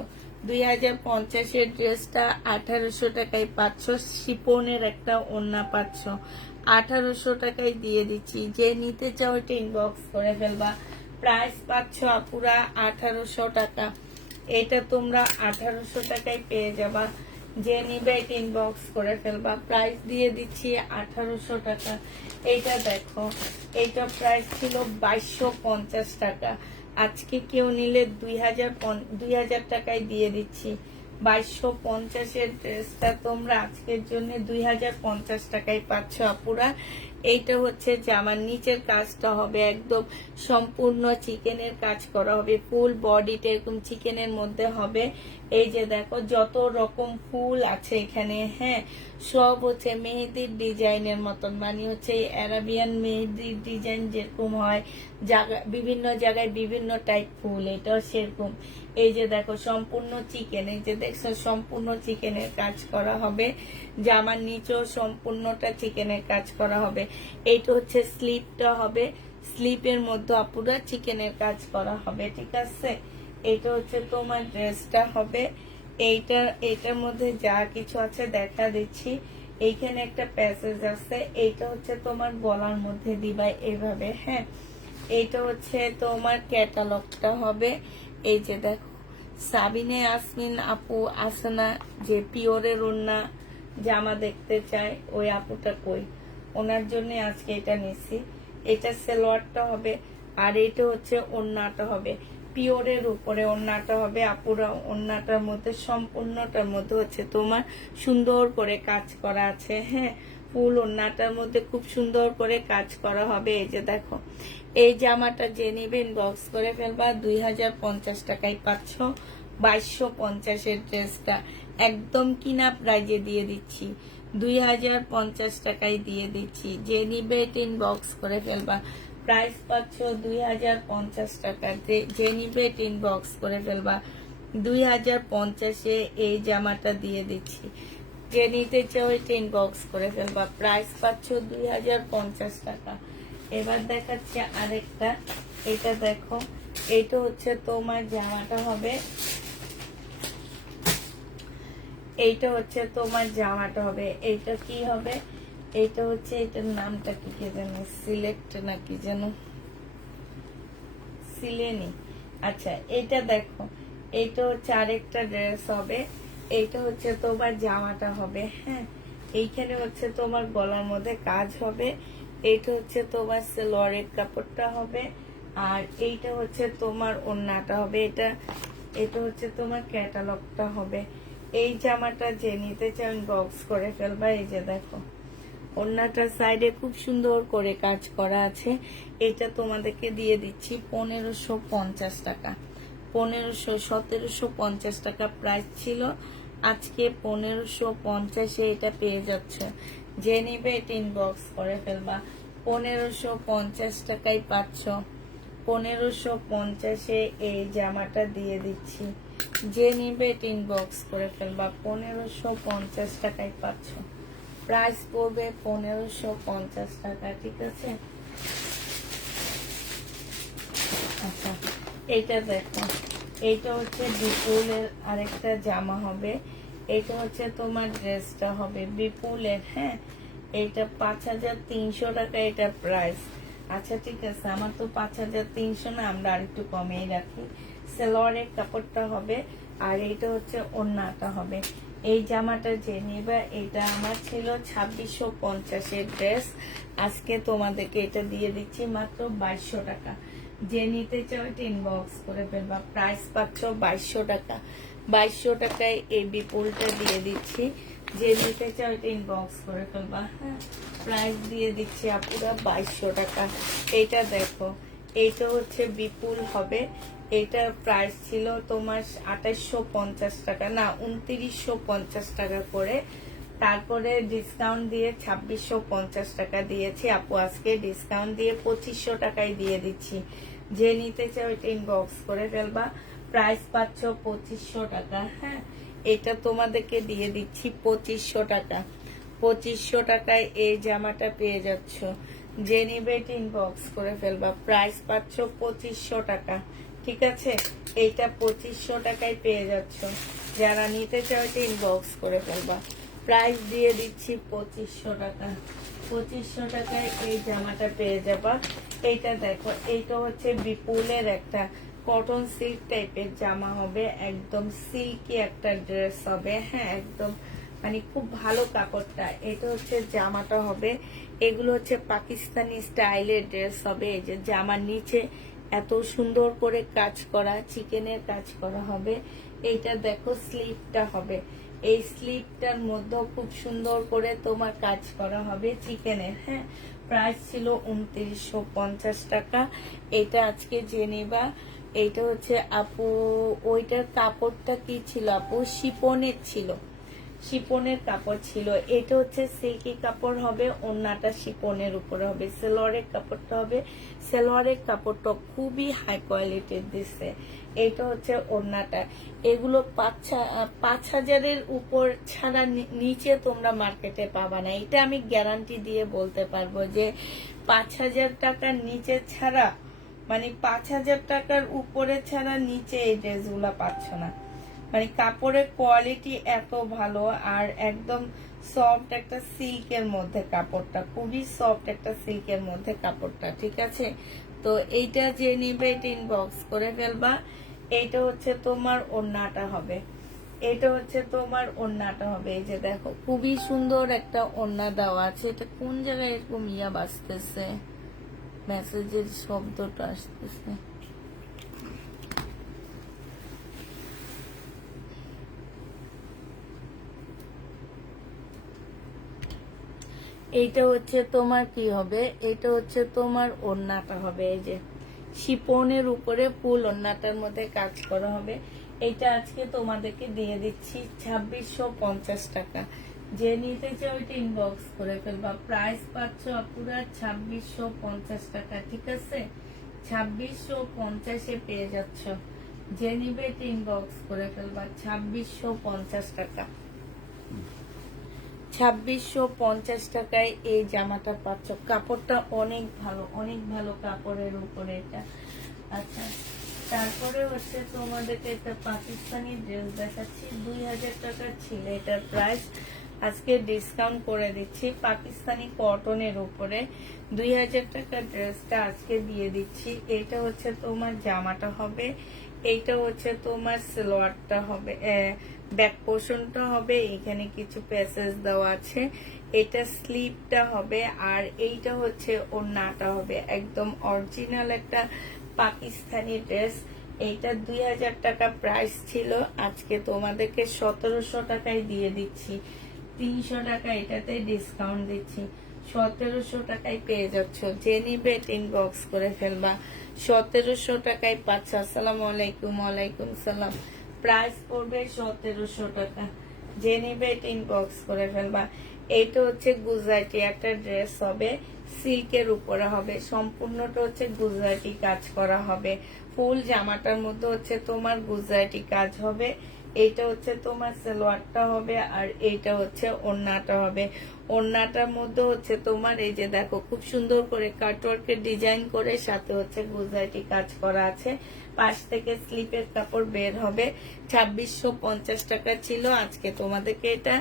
2050-এর ড্রেসটা 1800 টাকায় পাচ্ছ, শিপনের একটা ওড়না পাচ্ছ, 1800 টাকায় দিয়ে দিচ্ছি। যে নিতে চাও এটা ইনবক্স করে ফেলবা, প্রাইস পাচ্ছ আপুরা 1800 টাকা। এটা তোমরা 1800 টাকায় পেয়ে যাবা। যে নিবে এটা ইনবক্স করে ফেলবা, প্রাইস দিয়ে দিচ্ছি 1800 টাকা। এইটা দেখো, এইটা প্রাইস ছিল 2250 টাকা, আজকে কেউ নিলে 2000 টাকায় দিয়ে দিচ্ছি। 2250-এর ড্রেসটা তোমরা আজকের জন্য 2050 টাকায় পাচ্ছ আপুরা। এইটা হচ্ছে জামার নিচের কাজটা হবে একদম সম্পূর্ণ চিকেনের কাজ করা হবে, ফুল বডিটা এরকম চিকেনের মধ্যে হবে। এই যে দেখো যত রকম ফুল আছে এখানে, হ্যাঁ, সব হচ্ছে মেহেদির ডিজাইনের মতন, মানে হচ্ছে অ্যারাবিয়ান মেহেদির ডিজাইন যেরকম হয় বিভিন্ন জায়গায় বিভিন্ন টাইপ ফুল, এটাও সেরকম। এই যে দেখো সম্পূর্ণ চিকেন, এই যে দেখছো সম্পূর্ণ চিকেনের কাজ করা হবে, জামার নিচেও সম্পূর্ণটা চিকেনের কাজ করা হবে। এইটা হচ্ছে স্লিপটা হবে, স্লিপের মধ্যে আপুরা চিকেনের কাজ করা হবে, ঠিক আছে। এটা হচ্ছে তোমার ড্রেসটা হবে। এইটার মধ্যে যা কিছু আছে দেখা দিচ্ছি। এইখানে একটা প্যাসেজ আছে, এইটা হচ্ছে তোমার গলার মধ্যে দিবা এইভাবে, হ্যাঁ। এইটা হচ্ছে তোমার ক্যাটালগটা হবে। এই যে দেখো সাবিনে আসমিন আপু আছে না, যে পিওরের ওড়না জামা দেখতে চায়, ওই আপুটা কই, ওনার জন্য আজকে এটা নিছি। এটা সালোয়ারটা হবে, আর এটা হচ্ছে ওড়নাটা হবে, পিওরের উপরে ওড়নাটা হবে আপুরা। ওড়নাটার মধ্যে সম্পূর্ণটার মধ্যে হচ্ছে তোমার সুন্দর করে কাজ করা আছে, হ্যাঁ, ফুল ওড়নাটার মধ্যে খুব সুন্দর করে কাজ করা হবে। এই যে দেখো, এই জামাটা যে নিবেন বক্স করে ফেলবা, 2050 টাকায় পাচ্ছ। 2250-এর ড্রেসটা একদম কিনা প্রাইজে দিয়ে দিচ্ছি, 2050 টাকায় দিয়ে দিচ্ছি। যে নিবে বক্স করে ফেলবা, প্রাইস পাচ্ছ 2050 টাকা। যে নিবে বক্স করে ফেলবা, 2050-এ এই জামাটা দিয়ে দিচ্ছি। যে নিতে চাও বক্স করে ফেলবা, প্রাইস পাচ্ছ 2050 টাকা। এবার দেখাচ্ছি আরেকটা, এটা দেখো, এটা হচ্ছে তোমার জামাটা হবে, এইটা হচ্ছে তোমার জামাটা হবে। এইটা কি হবে, এইটা হচ্ছে, এটার নামটা কি কে জানো, সিলেক্ট নাকি যেন, সিলেনি। আচ্ছা এটা দেখো, এইটা হচ্ছে আরেকটা ড্রেস হবে। এইটা হচ্ছে তোমার জামাটা হবে, হ্যাঁ। এইখানে হচ্ছে তোমার গলার মধ্যে কাজ হবে। এইটা হচ্ছে তোমার সালোয়ারের কাপড়টা হবে, আর এইটা হচ্ছে তোমার ওড়নাটা হবে। এটা হচ্ছে তোমার ক্যাটালগটা হবে। এই জামাটা যে নিতে চান বক্স করে ফেলবা। এই যে দেখো ওড়নাটার সাইডে খুব সুন্দর করে কাজ করা আছে। এটা তোমাদেরকে দিয়ে দিচ্ছি 1550 টাকা। 1750 টাকা প্রাইস ছিল, আজকে 1550-এ এটা পেয়ে যাচ্ছে। যে নিবে এটা ইনবক্স করে ফেলবা, 1550 টাকায় পাচ্ছ। 1550-এ এই জামাটা দিয়ে দিচ্ছি। যে নিবে এটা ইনবক্স করে ফেলবা, 1550 টাকায় পাচ্ছ। প্রাইস পড়বে 1550 টাকা, ঠিক আছে। আচ্ছা এইটা দেখো, এইটা হচ্ছে বিপুলের আরেকটা জামা হবে। এটা হচ্ছে তোমার ড্রেসটা হবে বিপুলের, হ্যাঁ। এইটা 5300 টাকা এটা প্রাইস। আচ্ছা ঠিক আছে, আমার তো 5300 না, আমরা আর একটু কমেই রাখি। সালোয়ারের কাপড়টা হবে, আর এইটা হচ্ছে ওড়নাটা হবে। এই জামাটা যে নিবে, এটা আমার ছিল 2650-এর ড্রেস, আজকে তোমাদেরকে এটা দিয়ে দিচ্ছি মাত্র 2200 টাকা। যে নিতে চাও এটা ইনবক্স করে ফেলবা, প্রাইস পাচ্ছ 2200 টাকা। 2200 টাকায় এই বিপুলটা দিয়ে দিচ্ছি। যে নিতে চাও এটা ইনবক্স করে ফেলবা, হ্যাঁ, প্রাইস দিয়ে দিচ্ছি আপুরা 2200 টাকা। এইটা দেখো, এইটা হচ্ছে বিপুল হবে। এটা প্রাইস ছিল তোমার 2850 টাকা, না 2950 টাকা করে, তারপরে ডিসকাউন্ট দিয়ে 2650 টাকা দিয়েছি আপু। আজকে ডিসকাউন্ট দিয়ে 2500 টাকায় দিয়ে দিচ্ছি। যে নিতে চাও এটা ইনবক্স করে ফেলবা, প্রাইস পাচ্ছ 2500 টাকা, হ্যাঁ। এটা তোমাদেরকে দিয়ে দিচ্ছি 2500 টাকা। 2500 টাকায় এই জামাটা পেয়ে যাচ্ছ। যে নিবে ইনবক্স করে ফেলবা। প্রাইস পাচ্ছ 2500 টাকা, ঠিক আছে? এইটা 2500 টাকায় পেয়ে যাচ্ছ। যারা নিতে চাও এটা ইনবক্স করে ফেলবা। প্রাইস দিয়ে দিচ্ছি 2500 টাকা। 2500 টাকায় এই জামাটা পেয়ে যাবা। এইটা দেখো, এইটা হচ্ছে বিপুলের একটা কটন সিল্ক টাইপের জামা হবে, একদম সিল্কি একটা ড্রেস হবে। হ্যাঁ, একদম মানে খুব ভালো কাপড়টা। এটা হচ্ছে জামাটা হবে। এগুলো হচ্ছে পাকিস্তানি স্টাইলের ড্রেস হবে। এই যে জামার নিচে এত সুন্দর করে কাজ করা, চিকেনের কাজ করা হবে। এইটা দেখো স্লিভটা হবে, এই স্লিভটার মধ্যেও খুব সুন্দর করে তোমার কাজ করা হবে চিকেনের। হ্যাঁ, প্রাইস ছিল 2950 টাকা। এটা আজকে জেনেবা। এইটা হচ্ছে আপু, ওইটার কাপড়টা কি ছিল আপু? শিপনের ছিল, শিপনের কাপড় ছিল। এটা হচ্ছে সিল্কি কাপড় হবে, ওড়নাটা শিপনের উপরে হবে। সেলোয়ারের কাপড়টা হবে, সেলোয়ারের কাপড়টা খুবই হাই কোয়ালিটির দিচ্ছে। এটা হচ্ছে ওড়নাটা। এগুলো 5,000-এর উপর ছাড়া নিচে তোমরা মার্কেটে পাবা না। এটা আমি গ্যারান্টি দিয়ে বলতে পারবো যে 5,000 টাকার নিচে ছাড়া, মানে 5,000 টাকার উপরে ছাড়া নিচে এই ড্রেসগুলা পাচ্ছ না। মানে কাপড়ের কোয়ালিটি এত ভালো, আর একদম সফট একটা সিল্কের মধ্যে কাপড়টা, খুবই সফট একটা সিল্কের মধ্যে কাপড়টা, ঠিক আছে? তো এইটা যে নিবে এটা ইনবক্স করে ফেলবা। এইটা হচ্ছে তোমার ওড়নাটা হবে, এটা হচ্ছে তোমার ওড়নাটা হবে। এই যে দেখো, খুবই সুন্দর একটা ওড়না দেওয়া আছে। এটা কোন জায়গায় এরকম ইয়া বাজতেছে, মেসেজের শব্দটা আসতেছে। এইটা হচ্ছে তোমার কি হবে, এটা হচ্ছে তোমার ওড়নাটা হবে। এই যে শিপনের উপরে ফুল ওড়নাটার মধ্যে কাজ করা হবে। এটা আজকে তোমাদেরকে দিয়ে দিচ্ছি 2650 টাকা। যে নিতে চাও এটা ইনবক্স করে ফেলবা। প্রাইস পাচ্ছ পুরা 2650 টাকা, ঠিক আছে? 2650-এ পেয়ে যাচ্ছ। যে নিবে এটা ইনবক্স করে ফেলবা। 2650 টাকা, 2650 টাকায় এই জামাটা পাচ্ছ। কাপড়টা অনেক ভালো, অনেক ভালো কাপড়ের উপরে এটা। আচ্ছা, তারপরে হচ্ছে তোমাদেরকে একটা পাকিস্তানি ড্রেস দেখাচ্ছি। 2000 টাকা ছিল এটার প্রাইস, আজকে ডিসকাউন্ট করে দিচ্ছি। পাকিস্তানি কটনের উপরে 2000 টাকার ড্রেসটা আজকে দিয়ে দিচ্ছি। এটা হচ্ছে তোমার জামাটা হবে, এইটা হচ্ছে তোমার সালোয়ারটা হবে, ব্যাক পোর্শনটা হবে। এখানে কিছু প্যাসেজ দেওয়া আছে। এটা স্লিভটা হবে, আর এইটা হচ্ছে ওড়নাটা হবে। একদম অরিজিনাল একটা পাকিস্তানি ড্রেস। এইটা 2000 টাকা প্রাইস ছিল, আজকে তোমাদেরকে 1700 টাকায় দিয়ে দিচ্ছি। 300 টাকা এটাতে ডিসকাউন্ট দিচ্ছি, 1700 টাকায় পেয়ে যাচ্ছ। যে নিবে ইনবক্স করে ফেলবা। 1700 টাকায় পাচ্ছ। আসসালামু আলাইকুম। ওয়ালাইকুম সালাম। প্রাইস পড়বে 1700 টাকা। যে নিবে ইনবক্স করে ফেলবা। এইটা হচ্ছে গুজরাটি একটা ড্রেস হবে, সিল্কের উপরে হবে। সম্পূর্ণটা হচ্ছে গুজরাটি কাজ করা হবে। ফুল জামাটার মধ্যে হচ্ছে তোমার গুজরাটি কাজ হবে। এইটা হচ্ছে তোমার সালোয়ারটা হবে, আর এইটা হচ্ছে ওড়নাটা হবে। ওড়নাটার মধ্যে হচ্ছে তোমার এই যে দেখো, খুব সুন্দর করে কাটওয়ার্কের ডিজাইন করে, সাথে হচ্ছে গুজরাটি কাজ করা আছে। পাশ থেকে স্লিপের কাপড় বের হবে। 2650 টাকা ছিল, আজকে তোমাদেরকে এটা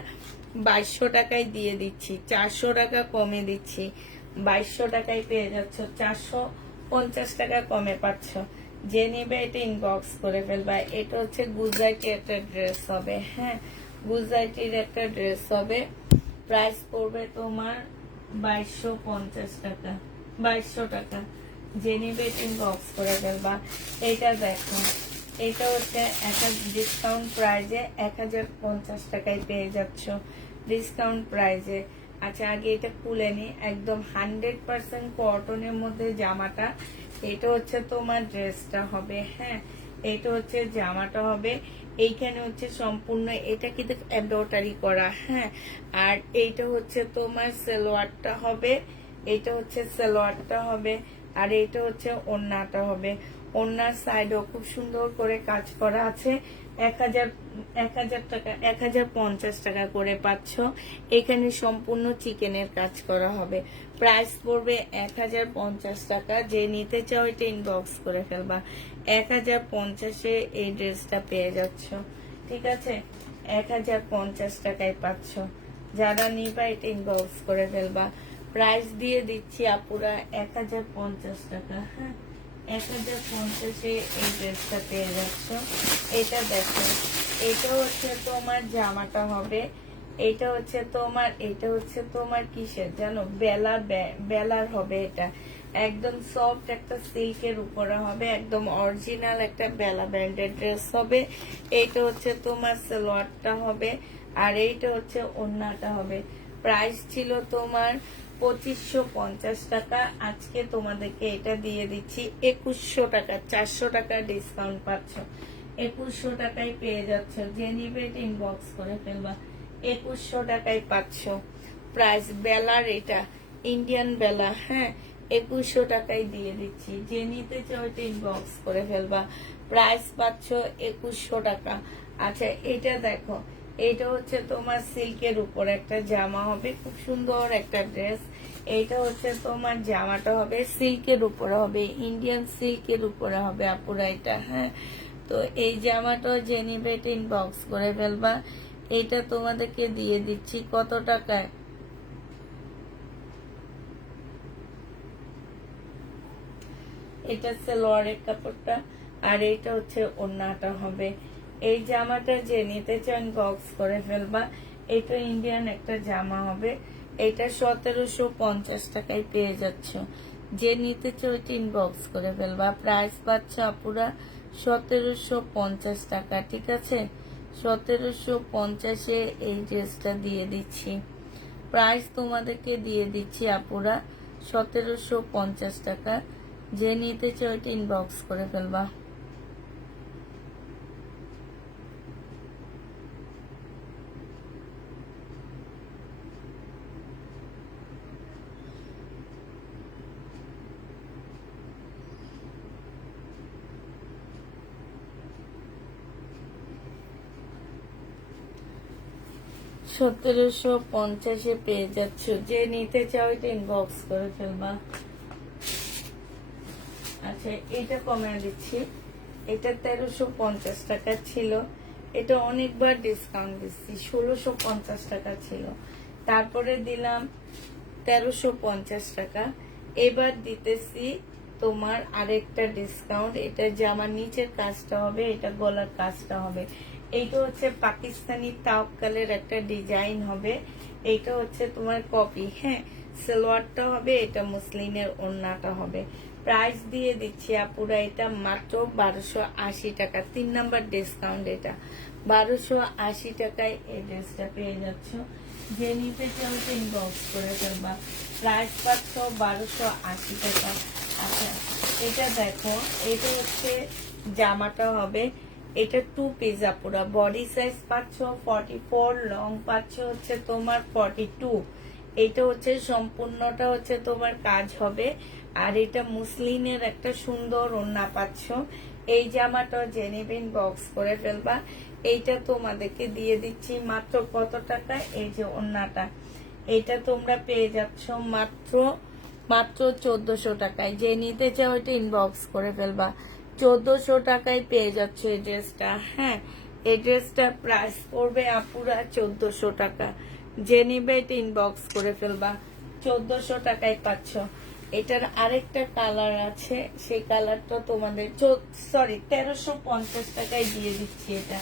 2200 টাকায় দিয়ে দিচ্ছি। 400 টাকা কমে দিচ্ছি। 2200 টাকায় পেয়ে যাচ্ছ, 450 টাকা কমে পাচ্ছ। যে নিবে এটা ইনবক্স করে ফেলবা। এটা হচ্ছে গুজরাটি একটা ড্রেস হবে। হ্যাঁ, গুজরাটির একটা ড্রেস হবে। প্রাইস পড়বে তোমার 2250 টাকা, 2200 টাকা। যে নিবে এটা ইনবক্স করে ফেলবা। এটা দেখো, এটা হচ্ছে একটা ডিসকাউন্ট প্রাইজে 1050 টাকায় পেয়ে যাচ্ছ, ডিসকাউন্ট প্রাইজে। আচ্ছা, আগে এটা খুলে নি। একদম 100% কটনের মধ্যে জামাটা। এটা হচ্ছে তোমার ড্রেসটা হবে। হ্যাঁ, এটা হচ্ছে জামাটা হবে। এইখানে হচ্ছে সম্পূর্ণ এটা কিন্তু এমব্রয়ডারি করা। হ্যাঁ, আর এইটা হচ্ছে তোমার সালোয়ারটা হবে, এইটা হচ্ছে সালোয়ারটা হবে, আর এইটা হচ্ছে ওড়নাটা হবে। ওড়নার সাইডও খুব সুন্দর করে কাজ করা আছে। 1000 টাকা 1050 টাকা করে পাচ্ছ। এখানে সম্পূর্ণ চিকেনের কাজ করা হবে। প্রাইস পড়বে 1050 টাকা। যে নিতে চাও এটা ইনবক্স করে ফেলবা। 1050-এ এই ড্রেসটা পেয়ে যাচ্ছ, ঠিক আছে? 1050 টাকায় পাচ্ছ। যারা নিবা এটা ইনবক্স করে ফেলবা। প্রাইস দিয়ে দিচ্ছি আপুরা 1050 টাকা। হ্যাঁ, 1050-এ এই ড্রেসটা পেয়ে যাচ্ছ। এটা দেখো, এটা হচ্ছে তোমার জামাটা হবে, এটা হচ্ছে তোমার কিসের জানো, বেলার হবে। এটা একদম সফট একটা সিল্কের উপরে হবে, একদম অরিজিনাল একটা বেলা ব্র্যান্ডের ড্রেস হবে। এইটা হচ্ছে তোমার সালোয়ারটা হবে, আর এইটা হচ্ছে ওড়নাটা হবে। প্রাইস ছিল তোমার 2550 টাকা। আজকে তোমাদেরকে এটা দিয়ে দিচ্ছি 2100 টাকা। 400 টাকা ডিসকাউন্ট পাচ্ছ, 2100 টাকায় পেয়ে যাচ্ছ। যে নিবে এটা ইনবক্স করে ফেলবা। 2100 টাকায় পাচ্ছ। প্রাইস বেলার, এটা ইন্ডিয়ান বেলা। হ্যাঁ, 2100 টাকায় দিয়ে দিচ্ছি। যে নিতে চাও এটা ইনবক্স করে ফেলবা। প্রাইস পাচ্ছ 2100 টাকা। আচ্ছা, এটা দেখো, এটা হচ্ছে তোমার সিল্কের উপর একটা জামা হবে, খুব সুন্দর একটা ড্রেস। এইটা হচ্ছে তোমার জামাটা হবে সিল্কের উপরে হবে, ইন্ডিয়ান সিল্কের উপরে হবে আপুরা এটা। হ্যাঁ, তো এই জামাটা যে নিবে এটা ইনবক্স করে ফেলবা। এটা তোমাদেরকে দিয়ে দিচ্ছি কত টাকায়? এটা সালোয়ারের কাপড়টা, আর এইটা হচ্ছে ওড়নাটা হবে। এই জামাটা যে নিতে চান বক্স করে ফেলবা। এটা ইন্ডিয়ান একটা জামা হবে, এটা 1750 টাকায় পেয়ে যাচ্ছ। যে নিতে চাও এটা ইনবক্স করে ফেলবা। প্রাইস পাচ্ছ আপুরা 1750 টাকা, ঠিক আছে? 1750-এ এই ড্রেসটা দিয়ে দিচ্ছি। প্রাইস তোমাদেরকে দিয়ে দিচ্ছি আপুরা 1750 টাকা। যে নিতে চাও এটা ইনবক্স করে ফেলবা। সতেরোশো পঞ্চাশে পেয়ে যাচ্ছ। যে নিতে চাও এটা ইনবক্স করে ফেলবা। আচ্ছা, এটা কমে দিচ্ছি। এটা 1350 টাকা ছিল, এটা অনেকবার ডিসকাউন্ট দিচ্ছি। 1650 টাকা ছিল, তারপরে দিলাম 1350 টাকা। এবার দিতেছি তোমার আরেকটা ডিসকাউন্ট। এটা জামার নিচের কাজটা হবে, এটা গলার কাজটা হবে। এইটা হচ্ছে পাকিস্তানি তাওয়াক্কালের একটা ডিজাইন হবে। এইটা হচ্ছে তোমার কপি। হ্যাঁ, সালোয়ারটা হবে, এটা মুসলিনের ওড়নাটা হবে। প্রাইস দিয়ে দিচ্ছি আপুরা এটা মাত্র 1280 টাকা। 3 নাম্বার ডিসকাউন্ট এটা। 1280 টাকায় এই ড্রেসটা পেয়ে যাচ্ছ। যে নিতে চাও ইনবক্স করে ফেলবা। প্রাইস পাচ্ছ 1280 টাকা। আচ্ছা, এটা দেখো, এটা হচ্ছে জামাটা হবে, এটা 2 পিস আপুরা। বডি সাইজ পাচ্ছ 44, লং পাচ্ছ হচ্ছে তোমার 42। এটা হচ্ছে সম্পূর্ণটা হচ্ছে তোমার কাজ হবে, আর এটা মুসলিনের একটা সুন্দর ওড়না পাচ্ছ। এই জামাটা জেনিবিন বক্স করে ফেলবা। এইটা তোমাদেরকে দিয়ে দিচ্ছি মাত্র কত টাকায়? এই যে ওড়নাটা, এটা তোমরা পেয়ে যাচ্ছ মাত্র 1400 টাকায়। যে নিতে চাও এটা ইনবক্স করে ফেলবা। 1400 টাকায় পেয়ে যাচ্ছ এই ড্রেসটা। হ্যাঁ, এই ড্রেসটা প্রাইস পড়বে আপুরা 1400 টাকা। যে নিবে এটা ইনবক্স করে ফেলবা। 1400 টাকায় পাচ্ছ। এটার আরেকটা কালার আছে, সেই কালারটা তোমাদের 1350 টাকায় দিয়ে দিচ্ছি। এটা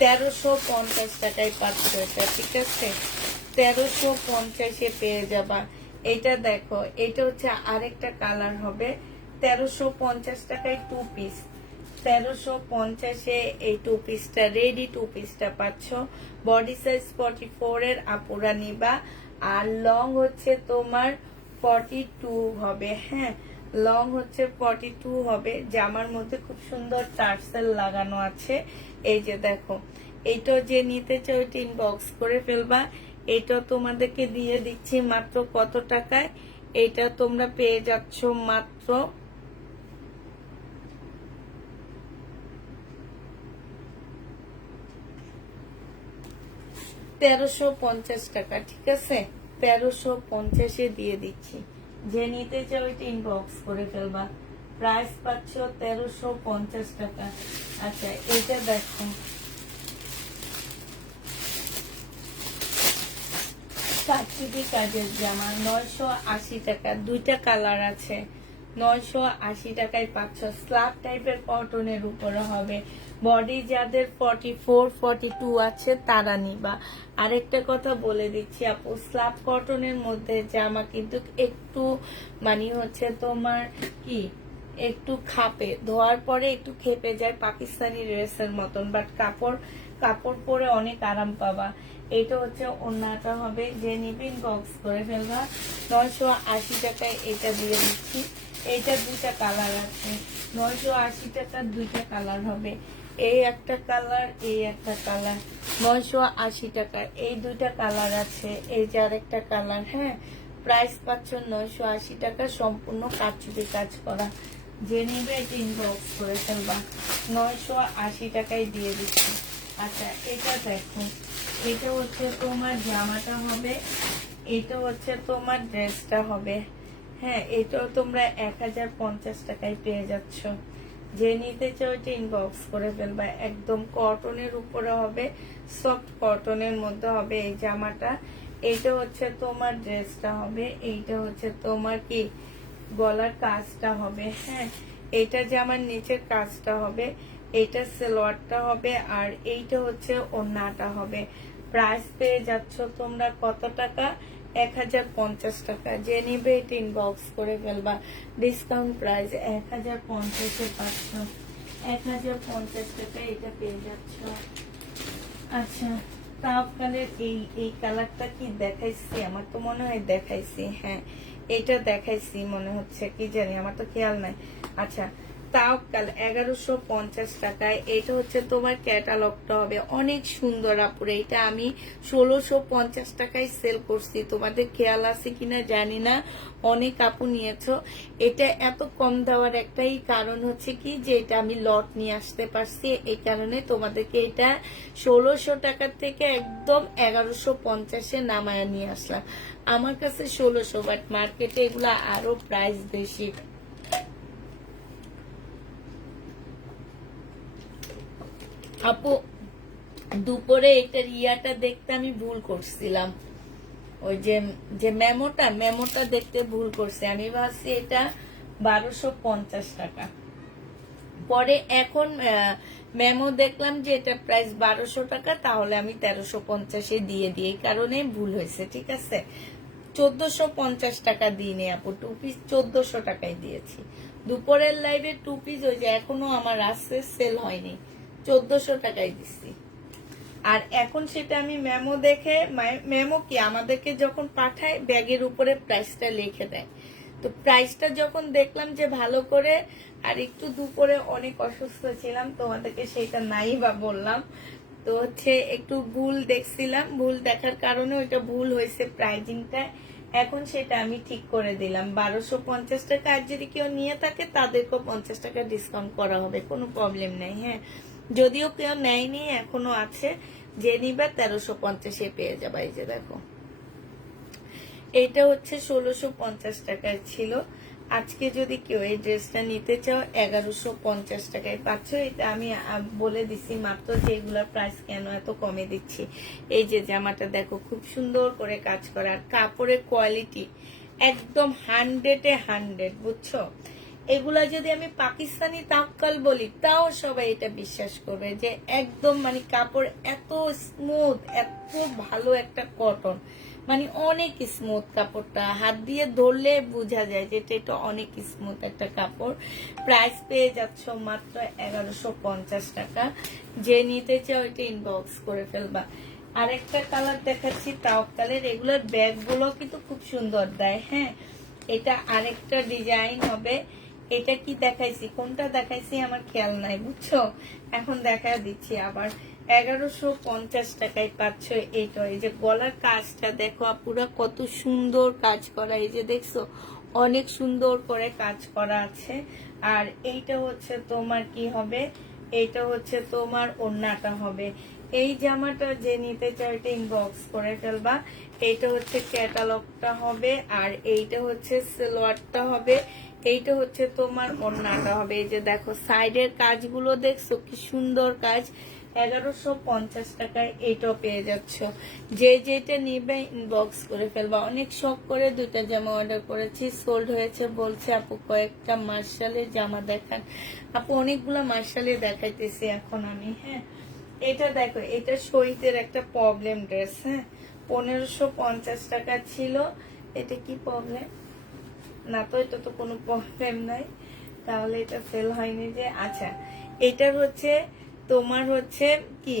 1350 টাকায় পাচ্ছ এটা, ঠিক আছে? 1350-এ পেয়ে যাবা। এটা দেখো, এটা হচ্ছে আরেকটা কালার হবে। 1350 টাকায় 2 পিস। 1350-এ এই 2 পিসটা, রেডি 2 পিসটা পাচ্ছ। বডি সাইজ 44 এর আপুরা নিবা, আর লং হচ্ছে তোমার 42 হবে। হ্যাঁ, লং হচ্ছে 42 হবে। জামার মধ্যে খুব সুন্দর টার্সেল লাগানো আছে। এই যে দেখো, এইটা যে নিতে চাও এটা ইনবক্স করে ফেলবা। এটা তোমাদেরকে দিয়ে দিচ্ছি মাত্র কত টাকায়? এটা তোমরা পেয়ে যাচ্ছ মাত্র 1350 টাকা, ঠিক আছে? 1350-এ দিয়ে দিচ্ছি। যে নিতে চাও এটা ইনবক্স করে ফেলবা। প্রাইস পাচ্ছ 1350 টাকা। আচ্ছা, এটা দেখো, কাটচুপি কাজের জামা 980 টাকা, দুইটা কালার আছে। 980 টাকায় পাচ্ছ। স্ল্যাব টাইপের কটনের উপরে হবে। বডি যাদের 44 42 আছে তারা নিবা। আরেকটা কথা বলে দিচ্ছি আপু, স্ল্যাব কটনের মধ্যে জামা কিন্তু একটু মানে হচ্ছে তোমার কি একটু খাপে, ধোয়ার পরে একটু খেপে যায় পাকিস্তানি ড্রেসের মতন, বাট কাপড় কাপড় পরে অনেক আরাম পাবা। এটা হচ্ছে ওন্নাটা হবে। যে নিবিন বক্স করে ফেলবা। 980 টাকায় এটা দিয়ে দিচ্ছি। এইটা দুইটা কালার আছে। 980 টাকার দুইটা কালার হবে। এই একটা কালার, এই একটা কালার। 980 টাকা এই দুইটা কালার আছে। এই যে আরেকটা কালার। হ্যাঁ, প্রাইস পাচ্ছ 980 টাকা, সম্পূর্ণ কাচুপি কাজ করা। যে নিবে এটা ইনবক্স করে ফেলবা। 980 টাকায় দিয়ে দিচ্ছি। আচ্ছা, এটা দেখো, এটা হচ্ছে তোমার জামাটা হবে, এটা হচ্ছে তোমার ড্রেসটা হবে। হ্যাঁ, এটাও তোমরা 1050 টাকায় পেয়ে যাচ্ছ। যে নিতে চাও এটা ইনবক্স করে ফেলবা। একদম কটনের উপরে হবে, সফট কটনের মধ্যে হবে এই জামাটা। এইটা হচ্ছে তোমার ড্রেসটা হবে, এইটা হচ্ছে তোমার কি গলার কাজটা হবে। হ্যাঁ, এইটা জামার নিচের কাজটা হবে, এইটা সালোয়ারটা হবে, আর এইটা হচ্ছে ওড়নাটা হবে। প্রাইস পেয়ে যাচ্ছ তোমরা কত টাকা? 1050 টাকা। যে নিবে এটা ইনবক্স করে ফেলবা। ডিসকাউন্ট প্রাইস 1050-এ পাচ্ছ। 1050 টাকা এটা পেয়ে যাচ্ছ। আচ্ছা, কালের এই কালারটা কি দেখাইছি? আমার তো মনে হয় দেখাইছি। হ্যাঁ, এটা দেখাইছি মনে হচ্ছে, কি জানি, আমার তো খেয়াল নাই। আচ্ছা, তাওকাল 1150 টাকায়। এটা হচ্ছে তোমার ক্যাটালগটা হবে, অনেক সুন্দর আপুরে। এটা আমি 1650 টাকায় সেল করছি, তোমাদের খেয়াল আছে কিনা জানি না। অনেক আপু নিয়েছো। এটা এত কম দেওয়ার একটাই কারণ হচ্ছে কি, যে এটা আমি লট নিয়ে আসতে পারছি, এই কারণে তোমাদেরকে এটা 1600 টাকার থেকে একদম 1150-এ নামায়া নিয়ে আসলাম। আমার কাছে 1600, বাট মার্কেটে এগুলা আরো প্রাইস বেশি। আপু, দুপুরে এটার ইয়াটা দেখতে আমি ভুল করছিলাম। ওই যে মেমোটা দেখতে ভুল করছি। আমি ভাবছি এটা 1250 টাকা। পরে এখন মেমো দেখলাম যে এটা প্রাইস 1200 টাকা, তাহলে আমি 1350-এ দিয়ে দিই, এই কারণে ভুল হয়েছে। ঠিক আছে, 1450 টাকা দিইনি আপু, 2 পিস 1400 টাকায় দিয়েছি। দুপুরের লাইভে 2 পিস ওই যে এখনো আমার আসছে, সেল হয়নি, 1400 টাকায় দিচ্ছি। আর এখন সেটা আমি মেমো দেখে, মেমো কি আমাদেরকে যখন পাঠায় ব্যাগের উপরে প্রাইসটা লিখে দেয়, তো প্রাইসটা যখন দেখলাম যে ভালো করে, আর একটু দুপুরে অনেক অসুস্থ ছিলাম, তোমাদেরকে সেটা নাই বা বললাম, তো হচ্ছে একটু ভুল দেখছিলাম, ভুল দেখার কারণে ওইটা ভুল হয়েছে প্রাইজিংটা। এখন সেটা আমি ঠিক করে দিলাম 1250 টাকা। আর যদি কেউ নিয়ে থাকে তাদেরকেও 50 টাকা ডিসকাউন্ট করা হবে, কোনো প্রবলেম নেই। হ্যাঁ, যদিও কেউ নেয়নি, এখনো আছে। যে নিবা 1350-এ পেয়ে যাবে। এই যে দেখো, এটা হচ্ছে 1650 টাকার ছিল। আজকে যদি কেউ এই ড্রেসটা নিতে চাও 1150 টাকায় পাচ্ছ। এটা আমি বলে দিছি মাত্র যে এগুলোর প্রাইস কেন এত কমে দিচ্ছি। এই যে জামাটা দেখো, খুব সুন্দর করে কাজ করা, আর কাপড়ের কোয়ালিটি একদম 100-এ 100, বুঝছো? এগুলা যদি আমি পাকিস্তানি তাওকাল বলি তাও সবাই এটা বিশ্বাস করবে যে একদম মানে কাপড় এত স্মুথ, এত ভালো একটা কটন, মানে অনেক স্মুথ কাপড়টা, হাত দিয়ে ধরলে বোঝা যায় যে এটা অনেক স্মুথ একটা কাপড়। প্রাইস পেয়ে যাচ্ছ মাত্র 1150 টাকা। যে নিতে চাও এটা ইনবক্স করে ফেলবা। আরেকটা কালার দেখাচ্ছি তাওকালের, এগুলোর ব্যাগ গুলো কিন্তু খুব সুন্দর দেয়। হ্যাঁ, এটা আরেকটা ডিজাইন হবে। এটা কি দেখাইছি, কোনটা দেখাইছি আমার খেয়াল নাই, বুঝছো? এখন দেখা দিচ্ছি আবার। 1150 টাকায় পাচ্ছ এইটা। এই যে গলার কাজটা দেখো পুরো কত সুন্দর কাজ করা, এই যে দেখছো অনেক সুন্দর করে কাজ করা আছে। আর এইটা হচ্ছে তোমার কি হবে, এইটা হচ্ছে তোমার ওড়নাটা হবে। এই জামাটা যে নিতে চাও এটা ইনবক্স করে ফেলবা। এইটা হচ্ছে ক্যাটালগটা হবে, আর এইটা হচ্ছে সালোয়ারটা হবে, এইটা হচ্ছে তোমার ওড়নাটা হবে। এই যে দেখো সাইডের কাজগুলো দেখছো কি সুন্দর কাজ। 1150 টাকায় এইটাও পেয়ে যাচ্ছ। যে যেটা নিবে ইনবক্স করে ফেলবা। অনেক শখ করে 2টা জামা অর্ডার করেছি, সোল্ড হয়েছে। বলছে আপু কয়েকটা মার্শালের জামা দেখান। আপু অনেকগুলো মার্শালের দেখাইতেছি এখন আমি। হ্যাঁ, এটা দেখো, এটা শহীদের একটা প্রবলেম ড্রেস। হ্যাঁ, 1550 টাকা ছিল। এটা কি প্রবলেম? না তো, এটা তো কোনো প্রবলেম নাই। তাহলে এটা সেল হয়নি যে। আচ্ছা, এটার হচ্ছে তোমার হচ্ছে কি,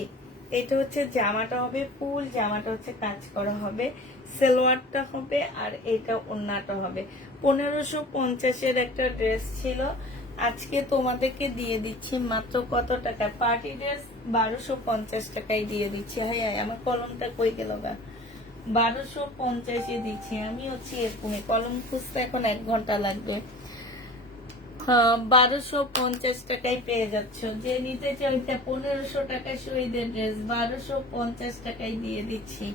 এটা হচ্ছে জামাটা হবে ফুল, জামাটা হচ্ছে কাজ করা হবে, সালোয়ারটা হবে, আর এটা ওড়নাটা হবে। 1550-এর একটা ড্রেস ছিল, আজকে তোমাদেরকে দিয়ে দিচ্ছি মাত্র কত টাকা? পার্টি ড্রেস 1250 টাকায় দিয়ে দিচ্ছি। হাই হাই, আমার কলমটা কই গেল গা? 1250-এ দিচ্ছি। আমি হচ্ছে এরকমই, কলম খুঁজতে এখন 1 ঘন্টা লাগবে। 1250 টাকায় পেয়ে যাচ্ছ। যে নিতে চাই, 1500 টাকায় শহীদের ড্রেস 1250 টাকায় দিয়ে দিচ্ছি।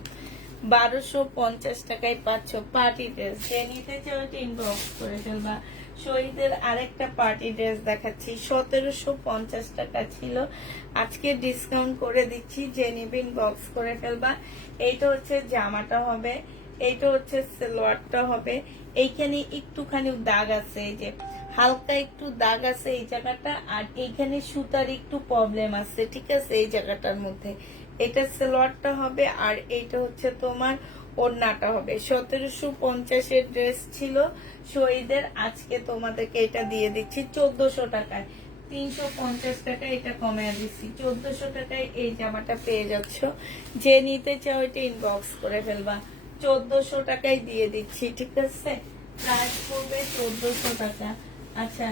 1250 টাকায় পাচ্ছ পার্টি ড্রেস। যে নিতে চাও এটা ইনবক্স করে ফেলবা। শহীদের আরেকটা পার্টি ড্রেস দেখাচ্ছি, 1750 টাকা ছিল, আজকে ডিসকাউন্ট করে দিচ্ছি। যে নিবে ইনবক্স করে ফেলবা। এইটা হচ্ছে জামাটা হবে, এইটা হচ্ছে সালোয়ারটা হবে। এইখানে একটুখানি দাগ আছে, এই যে হালকা একটু দাগ আছে এই জায়গাটা, আর এইখানে সুতার একটু প্রবলেম আছে, ঠিক আছে, এই জায়গাটার মধ্যে। এটা সালোয়ারটা হবে, আর এইটা হচ্ছে তোমার ওড়নাটা হবে। 1750-এর ড্রেস ছিল শহীদের, আজকে তোমাদেরকে এটা দিয়ে দিচ্ছি 1400 টাকায়। 350 টাকা এটা কমে দিচ্ছি, 1400 টাকায় এই জামাটা পেয়ে যাচ্ছ। যে নিতে চাও এটা ইনবক্স করে ফেলবা। 1400 টাকায় দিয়ে দিচ্ছি, ঠিক আছে। প্রাইস পড়বে 1400 টাকা। আচ্ছা,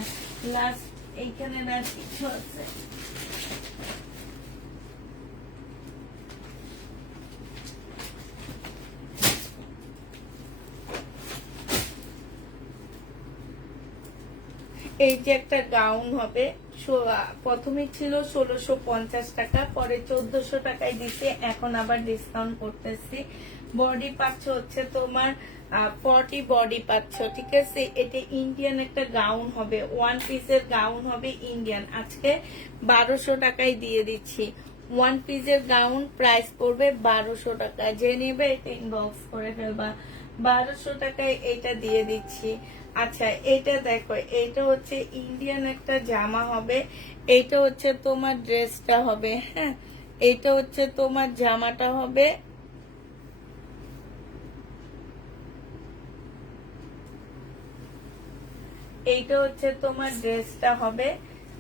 লাস্ট এইখানে না কিছু আছে? এই যে একটা গাউন হবে, প্রথমে ছিল 1650 টাকা, পরে 1400 টাকায় দিতে, এখন আবার ডিসকাউন্ট করতেছি। বডি পাচ্ছ হচ্ছে তোমার 40 বডি পাচ্ছ, ঠিক আছে। এটা ইন্ডিয়ান একটা গাউন হবে, 1 পিসের গাউন হবে ইন্ডিয়ান, আজকে 1200 টাকায় দিয়ে দিচ্ছি। 1 পিসের গাউন প্রাইস পড়বে 1200 টাকা। যে নেবে এটা ইনবক্স করে ফেলবা। 1200 টাকায় এটা দিয়ে দিচ্ছি। আচ্ছা, এটা দেখো, এটা হচ্ছে ইন্ডিয়ান একটা জামা হবে, এইটা হচ্ছে তোমার ড্রেসটা হবে। হ্যাঁ, এইটা হচ্ছে তোমার জামাটা হবে, এইটা হচ্ছে তোমার ড্রেসটা হবে,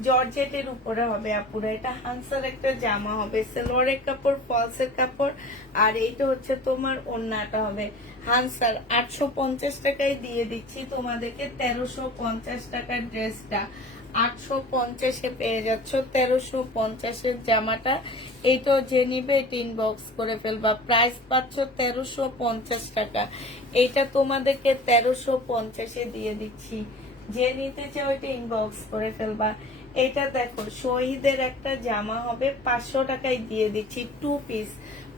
জর্জেটের উপরে হবে আপুরা। এটা হান্সার একটা জামা হবে, সালোয়ারের কাপড়, ফলসের কাপড়, আর এইটা হচ্ছে তোমার ওড়নাটা হবে হান্সার। 850 টাকায় দিয়ে দিচ্ছি তোমাদেরকে 1350 টাকার ড্রেসটা। 850-এ পেয়ে যাচ্ছ 1350-এর জামাটা। এইটাও যে নিবে এটা ইনবক্স করে ফেলবা। প্রাইস পাচ্ছ 1350 টাকা। এইটা তোমাদেরকে 1350-এ দিয়ে দিচ্ছি। যে নিতে চাও এটা ইনবক্স করে ফেলবা। এটা দেখো, শহীদের একটা জামা হবে, 500 টাকায় দিয়ে দিচ্ছি। 2 পিস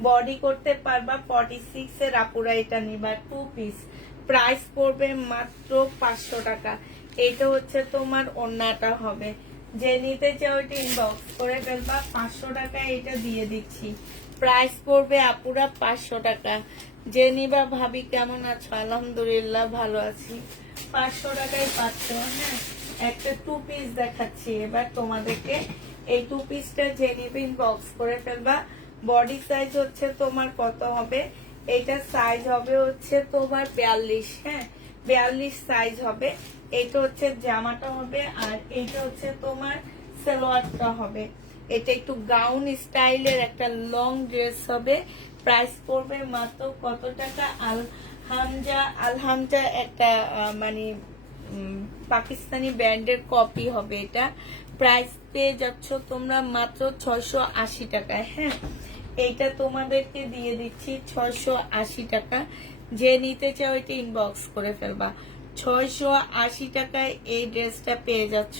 বডি করতে পারবা, 46-এর আপুরা এটা নিবা। 2 পিস প্রাইস পড়বে মাত্র 500 টাকা। এটা হচ্ছে তোমার ওড়নাটা হবে। যে নিতে চাও এটা ইনবক্স করে ফেলবা। 500 টাকায় এটা দিয়ে দিচ্ছি। প্রাইস পড়বে আপুরা 500 টাকা। যে নিবা। ভাবি কেমন আছো? আলহামদুলিল্লাহ ভালো আছি। 500 টাকায় পাচ্ছ। হ্যাঁ, একটা 2 পিস দেখাচ্ছি এবার তোমাদেরকে। এই 2 পিসটা যে নিবে ইনবক্স করে ফেলবা। বডি সাইজ হচ্ছে তোমার কত হবে? এইটা সাইজ হবে হচ্ছে তোমার 42। হ্যাঁ, 42 সাইজ হবে। এটা হচ্ছে জামাটা হবে, আর এইটা হচ্ছে তোমার সালোয়ারটা হবে। এটা একটু গাউন স্টাইলের একটা লং ড্রেস হবে। প্রাইস পড়বে মাত্র কত টাকা? আলহামজা একটা মানে পাকিস্তানি ব্র্যান্ডের কপি হবে এটা। প্রাইস পেয়ে যাচ্ছ তোমরা মাত্র 680 টাকায়। হ্যাঁ, এইটা তোমাদেরকে দিয়ে দিচ্ছি 680 টাকা। যে নিতে চাও এটা ইনবক্স করে ফেলবা। 680 টাকায় এই ড্রেসটা পেয়ে যাচ্ছ।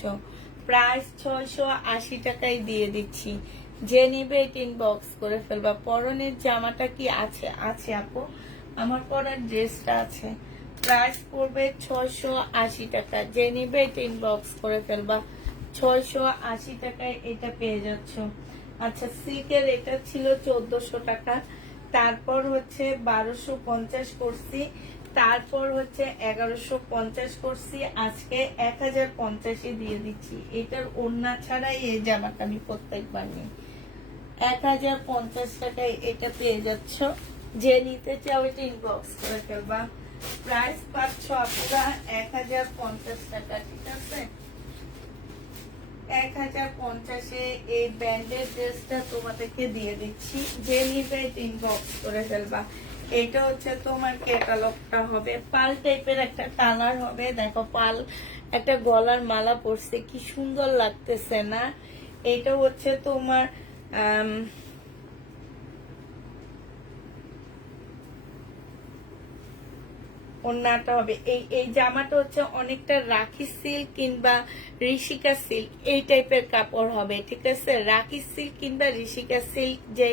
প্রাইস 680 টাকায় দিয়ে দিচ্ছি। যে নিবে এটা ইনবক্স করে ফেলবা। পরনের জামাটা কি আছে? আছে আপু, আমার পরার ড্রেসটা আছে। প্রাইস পড়বে 680 টাকা। যে নিবে এটা ইনবক্স করে ফেলবা। 680 টাকায় এটা পেয়ে যাচ্ছ। আচ্ছা, সিল্কের এটা ছিল 1400 টাকা, তারপর হচ্ছে 1250 করছি, তারপর হচ্ছে 1150 করছি, আজকে 1050 দিয়ে দিচ্ছি। এটার ওড়না ছাড়াই এই জামাটা আমি প্রত্যেকবার নিই। 1050 টাকায় এটা পেয়ে যাচ্ছ। যে নিতে চাও এটা ইনবক্স করে ফেলবা। প্রাইস পাচ্ছ আপনারা 1050 টাকা, ঠিক আছে? 1050-এ এই ব্যান্ডের ড্রেসটা তোমাদেরকে দিয়ে দিচ্ছি। যে নিবে ইনবক্স করে ফেলবা। এটা হচ্ছে তোমার ক্যাটালগটা হবে, পাল টাইপের একটা কালার হবে। দেখো পাল একটা গলার মালা পরছে, কি সুন্দর লাগতেছে না? এটা হচ্ছে তোমার ওড়নাটা হবে। এই জামাটা হচ্ছে অনেকটা রাখি সিল্ক কিংবা ঋষিকা সিল্ক এই টাইপের কাপড় হবে, ঠিক আছে? রাখি সিল্ক কিংবা ঋষিকা সিল্ক যে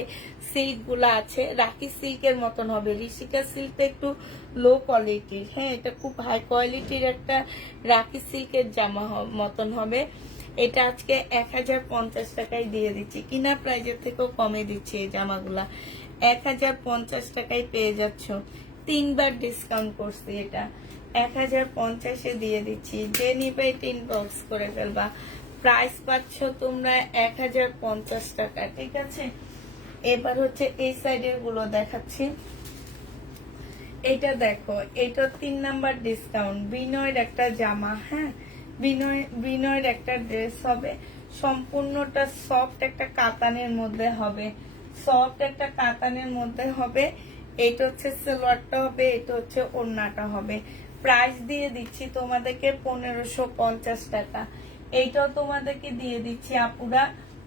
সিল্ক গুলা আছে রাখি সিল্কের মতন হবে। ঋষিকা সিল্কটা একটু লো কোয়ালিটির, হ্যাঁ, এটা খুব হাই কোয়ালিটির একটা রাখি সিল্কের জামা মতন হবে। এটা আজকে 1050 টাকায় দিয়ে দিচ্ছি, কিনা প্রাইজের থেকেও কমে দিচ্ছি। এই জামাগুলা 1050 টাকায় পেয়ে যাচ্ছ। 3বার ডিসকাউন্ট করছি, এটা 1050-এ দিয়ে দিচ্ছি। যে নিবে ইনবক্স করে ফেলবা। প্রাইস পাচ্ছ তোমরা 1050 টাকা, ঠিক আছে? এবার হচ্ছে এই সাইডের গুলো দেখাচ্ছি। এটা দেখো, এটা 3 নাম্বার ডিসকাউন্ট। বিনয়ের একটা জামা, হ্যাঁ, বিনয়ের একটা ড্রেস হবে, সম্পূর্ণটা সফট একটা কাতানের মধ্যে হবে, সফট একটা কাতানের মধ্যে হবে। এটা হচ্ছে সালোয়ারটা হবে, এটা হচ্ছে ওড়নাটা হবে। প্রাইস দিয়ে দিচ্ছি তোমাদেরকে 1550 টাকা। এইটাও তোমাদেরকে দিয়ে দিচ্ছি আপুরা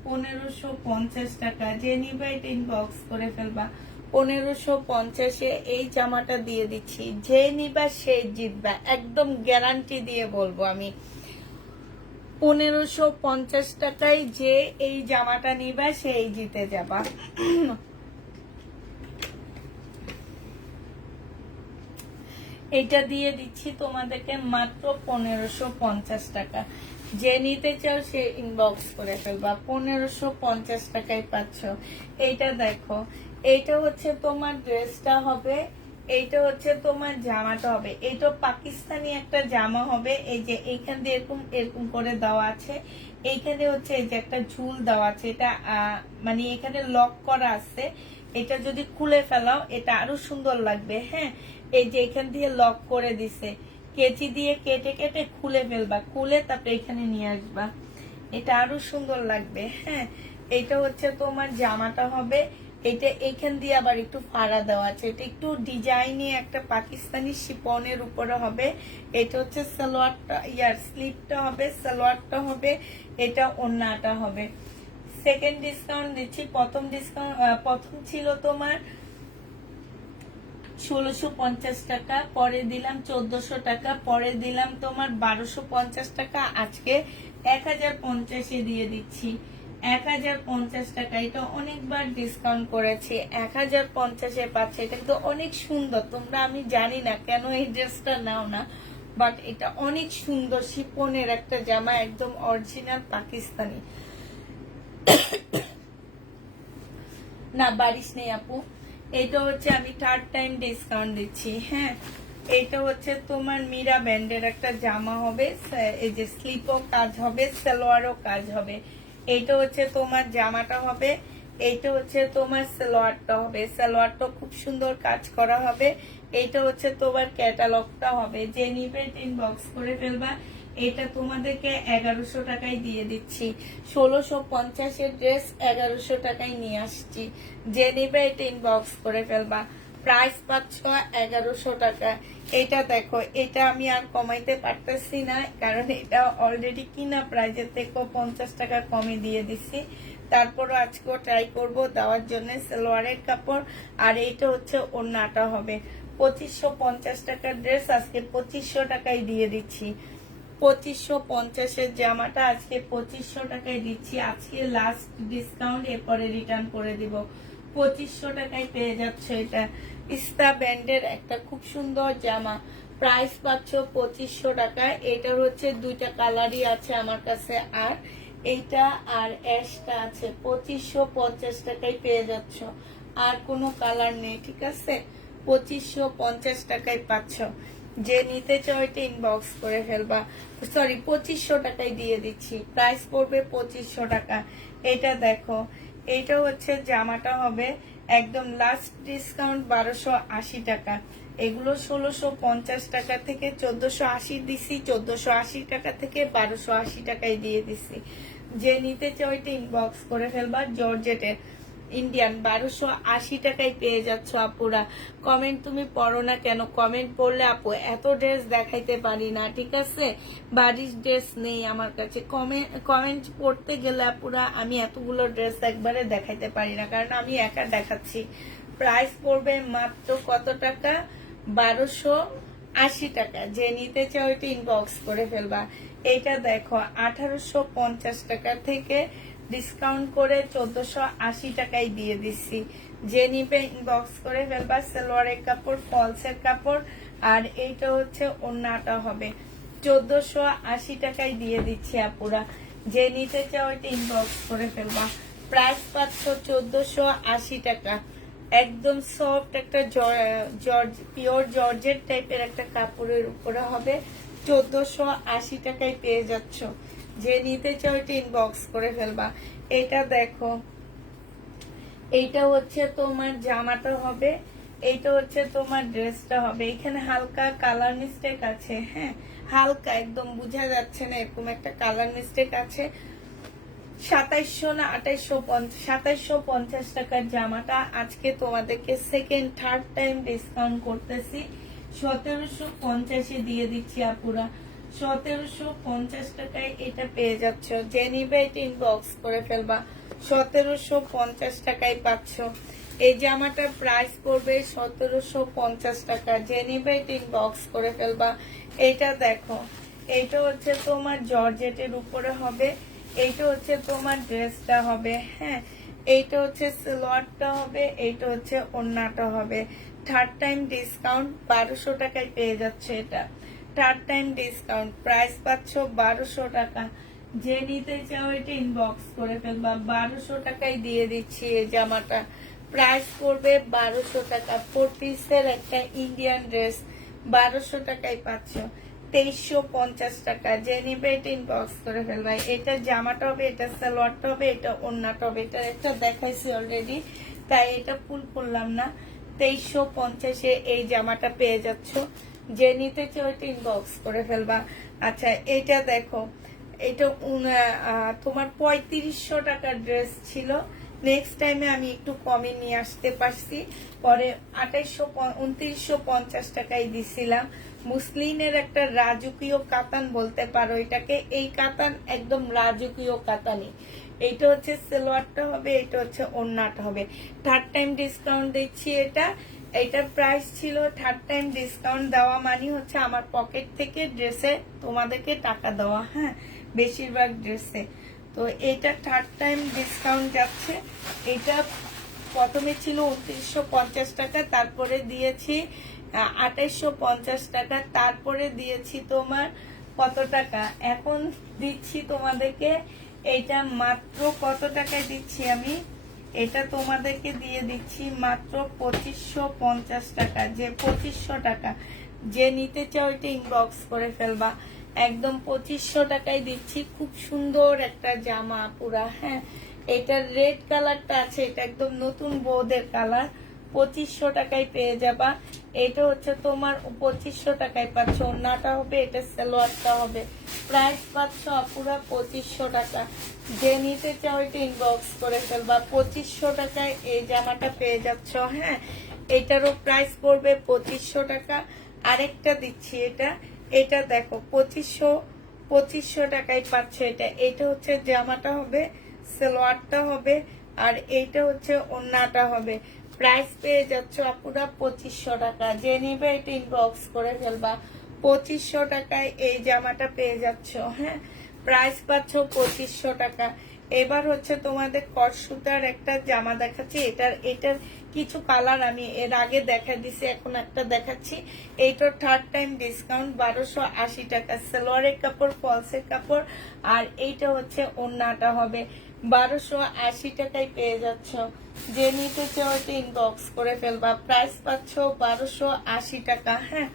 1550 টাকা। যে নিবে এটা ইনবক্স করে ফেলবা। 1550-এ এই জামাটা দিয়ে দিচ্ছি। যে নিবা সেই জিতবা, একদম গ্যারান্টি দিয়ে বলবো আমি। 1550 টাকায় যে এই জামাটা নিবা সেই জিতে যাবা। এটা দিয়ে দিচ্ছি তোমাদেরকে মাত্র 1550 টাকা। যে নিতে চাও সে ইনবক্স করে ফেলবা। 1550 টাকায় পাচ্ছ। এইটা দেখো, এইটা হচ্ছে তোমার ড্রেসটা হবে, এইটা হচ্ছে তোমার জামাটা হবে। এইটা পাকিস্তানি একটা জামা হবে। এই যে এইখান দিয়ে এরকম এরকম করে দেওয়া আছে, এইখানে হচ্ছে এই যে একটা ঝুল দেওয়া আছে। এটা মানে এখানে লক করা আছে। এটা যদি খুলে ফেলাও এটা আরো সুন্দর লাগবে, হ্যাঁ। এই যে এখান দিয়ে লক করে দিছে, কেচি দিয়ে কেটে কেটে খুলে ফেলবা, খুলে তারপরে এখানে নিয়ে আসবা, এটা আরো সুন্দর লাগবে, হ্যাঁ। এটা হচ্ছে তোমার জামাটা হবে। এটা এখান দিয়ে আবার একটু ফাড়া দেওয়া আছে, এটা একটু ডিজাইনে একটা পাকিস্তানি শিপনের উপরে হবে। এটা হচ্ছে সালোয়ারটা, স্লিপটা হবে, সালোয়ারটা হবে, এটা ওড়নাটা হবে। সেকেন্ড ডিসকাউন্ট দিচ্ছি। প্রথম ছিল তোমার 1650 টাকা, পরে দিলাম 1400 টাকা, পরে দিলাম তোমার 1250 টাকা, আজকে 1050-এ দিয়ে দিচ্ছি। 1050 টাকা। এটা অনেকবার ডিসকাউন্ট করেছি, 1050-এ পাচ্ছে। এটা কিন্তু অনেক সুন্দর। তোমরা, আমি জানি না কেন এই ড্রেসটা নাও না, বাট এটা অনেক সুন্দর। শিপনের একটা জামা, একদম অরিজিনাল পাকিস্তানি। না বারিশ নেই আপু। এটা হচ্ছে আমি থার্ড টাইম ডিসকাউন্ট দিচ্ছি, হ্যাঁ। এটা হচ্ছে তোমার মীরা ব্যান্ডের একটা জামা হবে, এই যে স্লিপও কাজ হবে, সালোয়ারও কাজ হবে। এইটা হচ্ছে তোমার জামাটা হবে, এইটা হচ্ছে তোমার সালোয়ারটা হবে, সালোয়ারটা খুব সুন্দর কাজ করা হবে। এইটা হচ্ছে তোমার ক্যাটালগটা হবে। যে নিবে ইনবক্স করে ফেলবা। এটা তোমাদেরকে 1100 টাকায় দিয়ে দিচ্ছি। 1650-এর ড্রেস 1100 টাকায় নিয়ে আসছি। যে নিবে এটা ইনবক্স করে ফেলবা। প্রাইস পাচ্ছ 1100 টাকা। এটা দেখো, এটা আমি আর কমাইতে পারতেছি না, কারণ এটা অলরেডি কিনা প্রাইজের থেকে 50 টাকা কমে দিয়ে দিছি। তারপরও আজকেও ট্রাই করব দেওয়ার জন্য। সালোয়ারের কাপড়, আর এইটা হচ্ছে ওড়নাটা হবে। 2550 টাকার ড্রেস আজকে 2500 টাকায় দিয়ে দিচ্ছি। 2550-এর জামাটা আজকে 2500 টাকায় দিচ্ছি। আজকে লাস্ট ডিসকাউন্ট, এরপরে রিটার্ন করে দিব। 2500 টাকায় পেয়ে যাচ্ছে। এটা ইস্তা ব্যান্ডের একটা খুব সুন্দর জামা, প্রাইস পাচ্ছ 2500 টাকায়। এটার হচ্ছে দুইটা কালারই আছে আমার কাছে, আর এইটা আর অ্যাশটা আছে। 2550 টাকায় পেয়ে যাচ্ছ, আর কোনো কালার নেই, ঠিক আছে? 2550 টাকায় পাচ্ছ। যে নিতে চাও এটা ইনবক্স করে ফেলবা। সরি, 2500 টাকায় দিয়ে দিচ্ছি, প্রাইস পড়বে 2500 টাকা। এটা দেখো, এইটা হচ্ছে জামাটা হবে একদম লাস্ট ডিসকাউন্ট 1280 টাকা। এগুলো 1650 টাকা থেকে 1480 দিছি, 1480 টাকা থেকে 1280 টাকায় দিয়ে দিছি। যে নিতে চাও এটা ইনবক্স করে ফেলবা। জর্জেটের ইন্ডিয়ান 1280 টাকায় পেয়ে যাচ্ছ আপুরা। কমেন্ট তুমি পড়ো না কেন? কমেন্ট পড়লে আপু এত ড্রেস দেখাইতে পারি না, ঠিক আছে? বাড়ির ড্রেস নেই আমার কাছে। কমেন্ট পড়তে গেলে আপুরা আমি এতগুলো ড্রেস একবারে দেখাইতে পারি না, কারণ আমি একা দেখাচ্ছি। প্রাইস পড়বে মাত্র কত টাকা? 1280 টাকা। যে নিতে চাও এটা ইনবক্স করে ফেলবা। এইটা দেখো 1850 টাকা থেকে ডিসকাউন্ট করে 1480 টাকায় দিয়ে দিচ্ছি। যে নিবে ইনবক্স করে ফেলবা। সালোয়ারের কাপড়, ফলসের কাপড়, আর এইটা হচ্ছে ওড়নাটা হবে। 1480 টাকায় দিয়ে দিচ্ছি আপুরা। যে নিতে চাও এটা ইনবক্স করে ফেলবা। প্রাইস পাচ্ছ 1480 টাকা। একদম সফট একটা পিওর জর্জেট টাইপের একটা কাপড়ের উপরে হবে। 1480 টাকায় পেয়ে যাচ্ছ। যে নিতে চাও এটা ইনবক্স করে ফেলবা। এটা দেখো, এইটা হচ্ছে তোমার জামাটা হবে, এইটা হচ্ছে তোমার ড্রেসটা হবে। এখানে হালকা কালার মিস্টেক আছে, হ্যাঁ, হালকা একদম বোঝা যাচ্ছে না, এরকম একটা কালার মিস্টেক আছে। 2700 না 2750 টাকার জামাটা আজকে তোমাদেরকে সেকেন্ড থার্ড টাইম ডিসকাউন্ট করতেছি। 1750 দিয়ে দিচ্ছি আপুরা। 1750 টাকায় এটা পেয়ে যাচ্ছ। যে নিবে এটা ইনবক্স করে ফেলবা। 1750 টাকায় পাচ্ছ। এই জামাটার প্রাইস পড়বে 1750 টাকা। যে নিবে এটা ইনবক্স করে ফেলবা। এইটা দেখো, এইটা হচ্ছে তোমার জর্জেটের উপরে হবে। এইটা হচ্ছে তোমার ড্রেসটা হবে, হ্যাঁ। এইটা হচ্ছে সালোয়ারটা হবে, এইটা হচ্ছে ওড়নাটা হবে। থার্ড টাইম ডিসকাউন্ট 1200 টাকায় পেয়ে যাচ্ছে। এটা থার্ড টাইম ডিসকাউন্ট, প্রাইস পাচ্ছ 1200 টাকা। যে নিতে চাও এটা ইনবক্স করে ফেলবা। 1200 টাকায় দিয়ে দিচ্ছি এই জামাটা। প্রাইস পড়বে 1200 টাকা। 4 পিসের একটা ইন্ডিয়ান ড্রেস 1200 টাকায় পাচ্ছ। 2350 টাকা। যে নিবে এটা ইনবক্স করে ফেলবা। এটা জামাটা হবে, এটা সালোয়ারটা হবে, এটা ওড়নাটা হবে। এটা একটা দেখাইছি অলরেডি, তাই এটা ফুল করলাম না। 2350-এ এই জামাটা পেয়ে যাচ্ছ। যে নিতে চাও এটা ইনবক্স করে ফেলবা। আচ্ছা, এটা দেখো, এটা তোমার 3500 টাকার ড্রেস ছিল। নেক্সট টাইমে আমি একটু কমে নিয়ে আসতে পারছি। পরে 2950 টাকায় দিছিলাম। মুসলিনের একটা রাজকীয় কাতান বলতে পারো এটাকে। এই কাতান একদম রাজকীয় কাতানি। এইটা হচ্ছে সালোয়ারটা হবে, এটা হচ্ছে ওড়নাটা হবে। থার্ড টাইম ডিসকাউন্ট দিচ্ছি এটা। এইটার প্রাইস ছিল, থার্ড টাইম ডিসকাউন্ট দেওয়া মানে হচ্ছে আমার পকেট থেকে ড্রেসে তোমাদেরকে টাকা দেওয়া, হ্যাঁ, বেশিরভাগ ড্রেসে। তো এটা থার্ড টাইম ডিসকাউন্ট যাচ্ছে। এটা প্রথমে ছিল 2950 টাকা, তারপরে দিয়েছি 2850 টাকা, তারপরে দিয়েছি তোমার কত টাকা, এখন দিচ্ছি তোমাদেরকে এটা মাত্র কত টাকায় দিচ্ছি আমি, এটা তোমাদেরকে দিয়ে দিচ্ছি মাত্র 2550 টাকা। যে 2500 টাকা। যে নিতে চাও এটা ইনবক্স করে ফেলবা। একদম 2500 টাকায় দিচ্ছি। খুব সুন্দর একটা জামা পুরা, হ্যাঁ। এটার রেড কালারটা আছে, এটা একদম নতুন বৌদের কালার। 2500 টাকায় পেয়ে যাবা। এটা হচ্ছে তোমার 2500 টাকায় পাচ্ছ। ওড়নাটা হবে, এটা সালোয়ারটা হবে। প্রাইস পাচ্ছ পুরা 2500 টাকা। যে নিতে চাও এটা ইনবক্স করে ফেলবা। 2500 টাকায় এই জামাটা পেয়ে যাচ্ছ, হ্যাঁ। এটারও প্রাইস পড়বে 2500 টাকা। আরেকটা দিচ্ছি, এটা দেখো 2500 টাকায় পাচ্ছ। এটা হচ্ছে জামাটা হবে, সালোয়ারটা হবে, আর এইটা হচ্ছে ওড়নাটা হবে। প্রাইস পেয়ে যাচ্ছ আপুরা 2500 টাকা। যে নিবে এটা ইনবক্স করে ফেলবা। 2500 টাকায় এই জামাটা পেয়ে যাচ্ছ। হ্যাঁ, প্রাইস পাচ্ছ 2500 টাকা। এবার হচ্ছে তোমাদের কট সুতার একটা জামা দেখাচ্ছি। এটার কিছু কালার আমি এর আগে দেখা দিছি, এখন একটা দেখাচ্ছি। এইটার থার্ড টাইম ডিসকাউন্ট 1280 টাকা। সালোয়ারের কাপড়, ফলসের কাপড়, আর এইটা হচ্ছে ওড়নাটা হবে 1280 টাকায় পেয়ে যাচ্ছ। যে নিতে চাও ইনবক্স করে ফেলবা। প্রাইস পাচ্ছ 1280 টাকা। হ্যাঁ,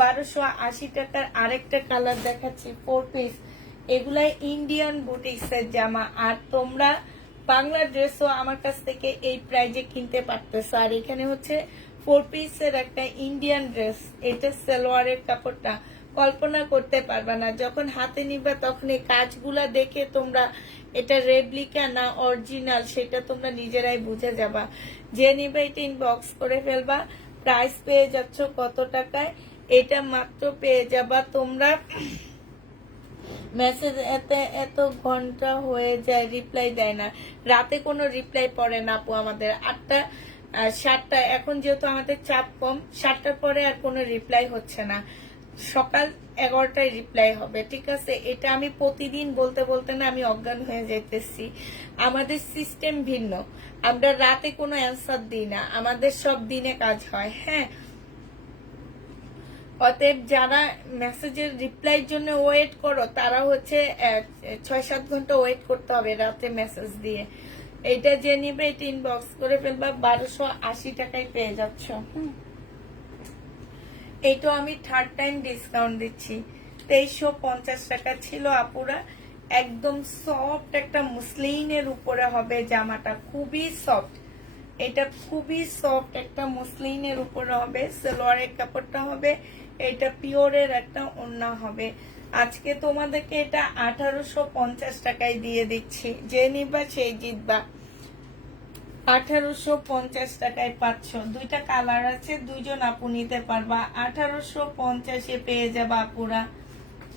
1280 টাকার আরেকটা কালার দেখাচ্ছি, 4 পিস। এগুলাই ইন্ডিয়ান বুটিক্সের জামা। আর তোমরা বাংলা ড্রেসও আমার কাছ থেকে এই প্রাইজে কিনতে পারতেছো। আর এখানে হচ্ছে 4 পিসের একটা ইন্ডিয়ান ড্রেস। এটা সালোয়ারের কাপড়টা কল্পনা করতে পারবা না, যখন হাতে নিবা তখন এই কাজগুলা দেখে তোমরা এটা রেপ্লিকা না অরিজিনাল সেটা তোমরা নিজেরাই বুঝে যাবা। যে নিবে এটা ইনবক্স করে ফেলবা। প্রাইস পেয়ে যাচ্ছ কত টাকায়? এটা মাত্র পেয়ে যাবা তোমরা, মেসেজ এত ঘন্টা হয়ে যায় রিপ্লাই দেয় না। রাতে কোনো রিপ্লাই পড়ে না আপু আমাদের। 8টা 7টা, এখন যেহেতু আমাদের চাপ কম, 7টার পরে আর কোনো রিপ্লাই হচ্ছে না। সকাল 11টায় রিপ্লাই হবে, ঠিক আছে? এটা আমি প্রতিদিন বলতে বলতে না আমি অজ্ঞান হয়ে যাইতেছি। আমাদের সিস্টেম ভিন্ন, আমরা রাতে কোনো অ্যান্সার দিই না, আমাদের সব দিনে কাজ হয়। হ্যাঁ, অতএব যারা মেসেজের রিপ্লাইর জন্য ওয়েট করো তারা হচ্ছে 6-7 ঘন্টা ওয়েট করতে হবে রাতে মেসেজ দিয়ে। এটা যে নিবে এটা ইনবক্স করে ফেলবা। 1280 টাকায় পেয়ে যাচ্ছ। এইটাও আমি থার্ড টাইম ডিসকাউন্ট দিচ্ছি। 2350 টাকা ছিল আপুরা। একদম সফট একটা মুসলিনের উপরে হবে জামাটা, খুবই সফট। এটা খুবই সফট একটা মুসলিনের উপরে হবে। সালোয়ারের কাপড়টা হবে, এটা পিওরের একটা ওড়না হবে। আজকে তোমাদেরকে এটা 1850 টাকায় দিয়ে দিচ্ছি। যে নিবা সেই জিতবা। 1850 টাকায় পাচ্ছ। দুইটা কালার আছে, দুইজন আপু নিতে পারবা। 1850-এ পেয়ে যাবা আপুরা।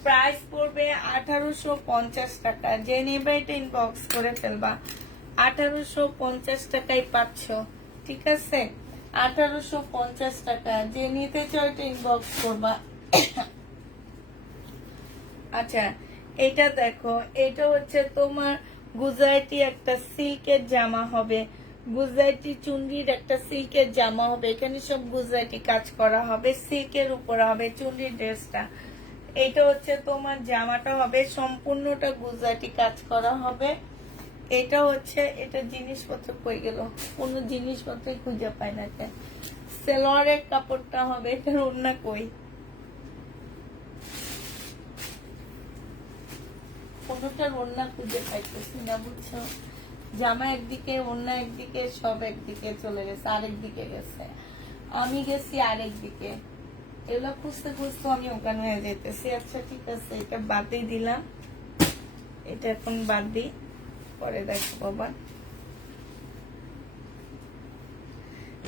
প্রাইস পড়বে 1850 টাকা। যে নিবে এটা ইনবক্স করে ফেলবা। 1850 টাকায় পাচ্ছ, ঠিক আছে? 1850 টাকা। যে নিতে চাও এটা ইনবক্স করবা। আচ্ছা, এটা দেখো, এটা হচ্ছে তোমার গুজরাটি একটা সিল্কের জামা হবে। গুজরাটি চুনরির একটা সিল্কের জামা হবে। এখানে সব গুজরাটি কাজ করা হবে, সিল্কের উপর হবে চুনরির ড্রেসটা। এটা হচ্ছে তোমার জামাটা হবে সম্পূর্ণটা গুজরাটি কাজ করা হবে। এটা হচ্ছে, এটা জিনিসপত্র কই গেল, কোনো জিনিসপত্রই খুঁজে পাই না। সালোয়ারের কাপড়টা হবে, এটার ওড়না কই, কোনোটার ওড়না খুঁজে পাইতেছি না, বুঝছো? জামা একদিকে, ওড়না একদিকে, সব একদিকে চলে গেছে, আরেক দিকে গেছে, আমি গেছি আরেক দিকে। এগুলো খুঁজতে খুঁজতে আমি ওখানে হয়ে যেতেছি। আচ্ছা ঠিক আছে, এটা বাদই দিলাম, এটা এখন বাদ দিই, পরে দেখো বাবা।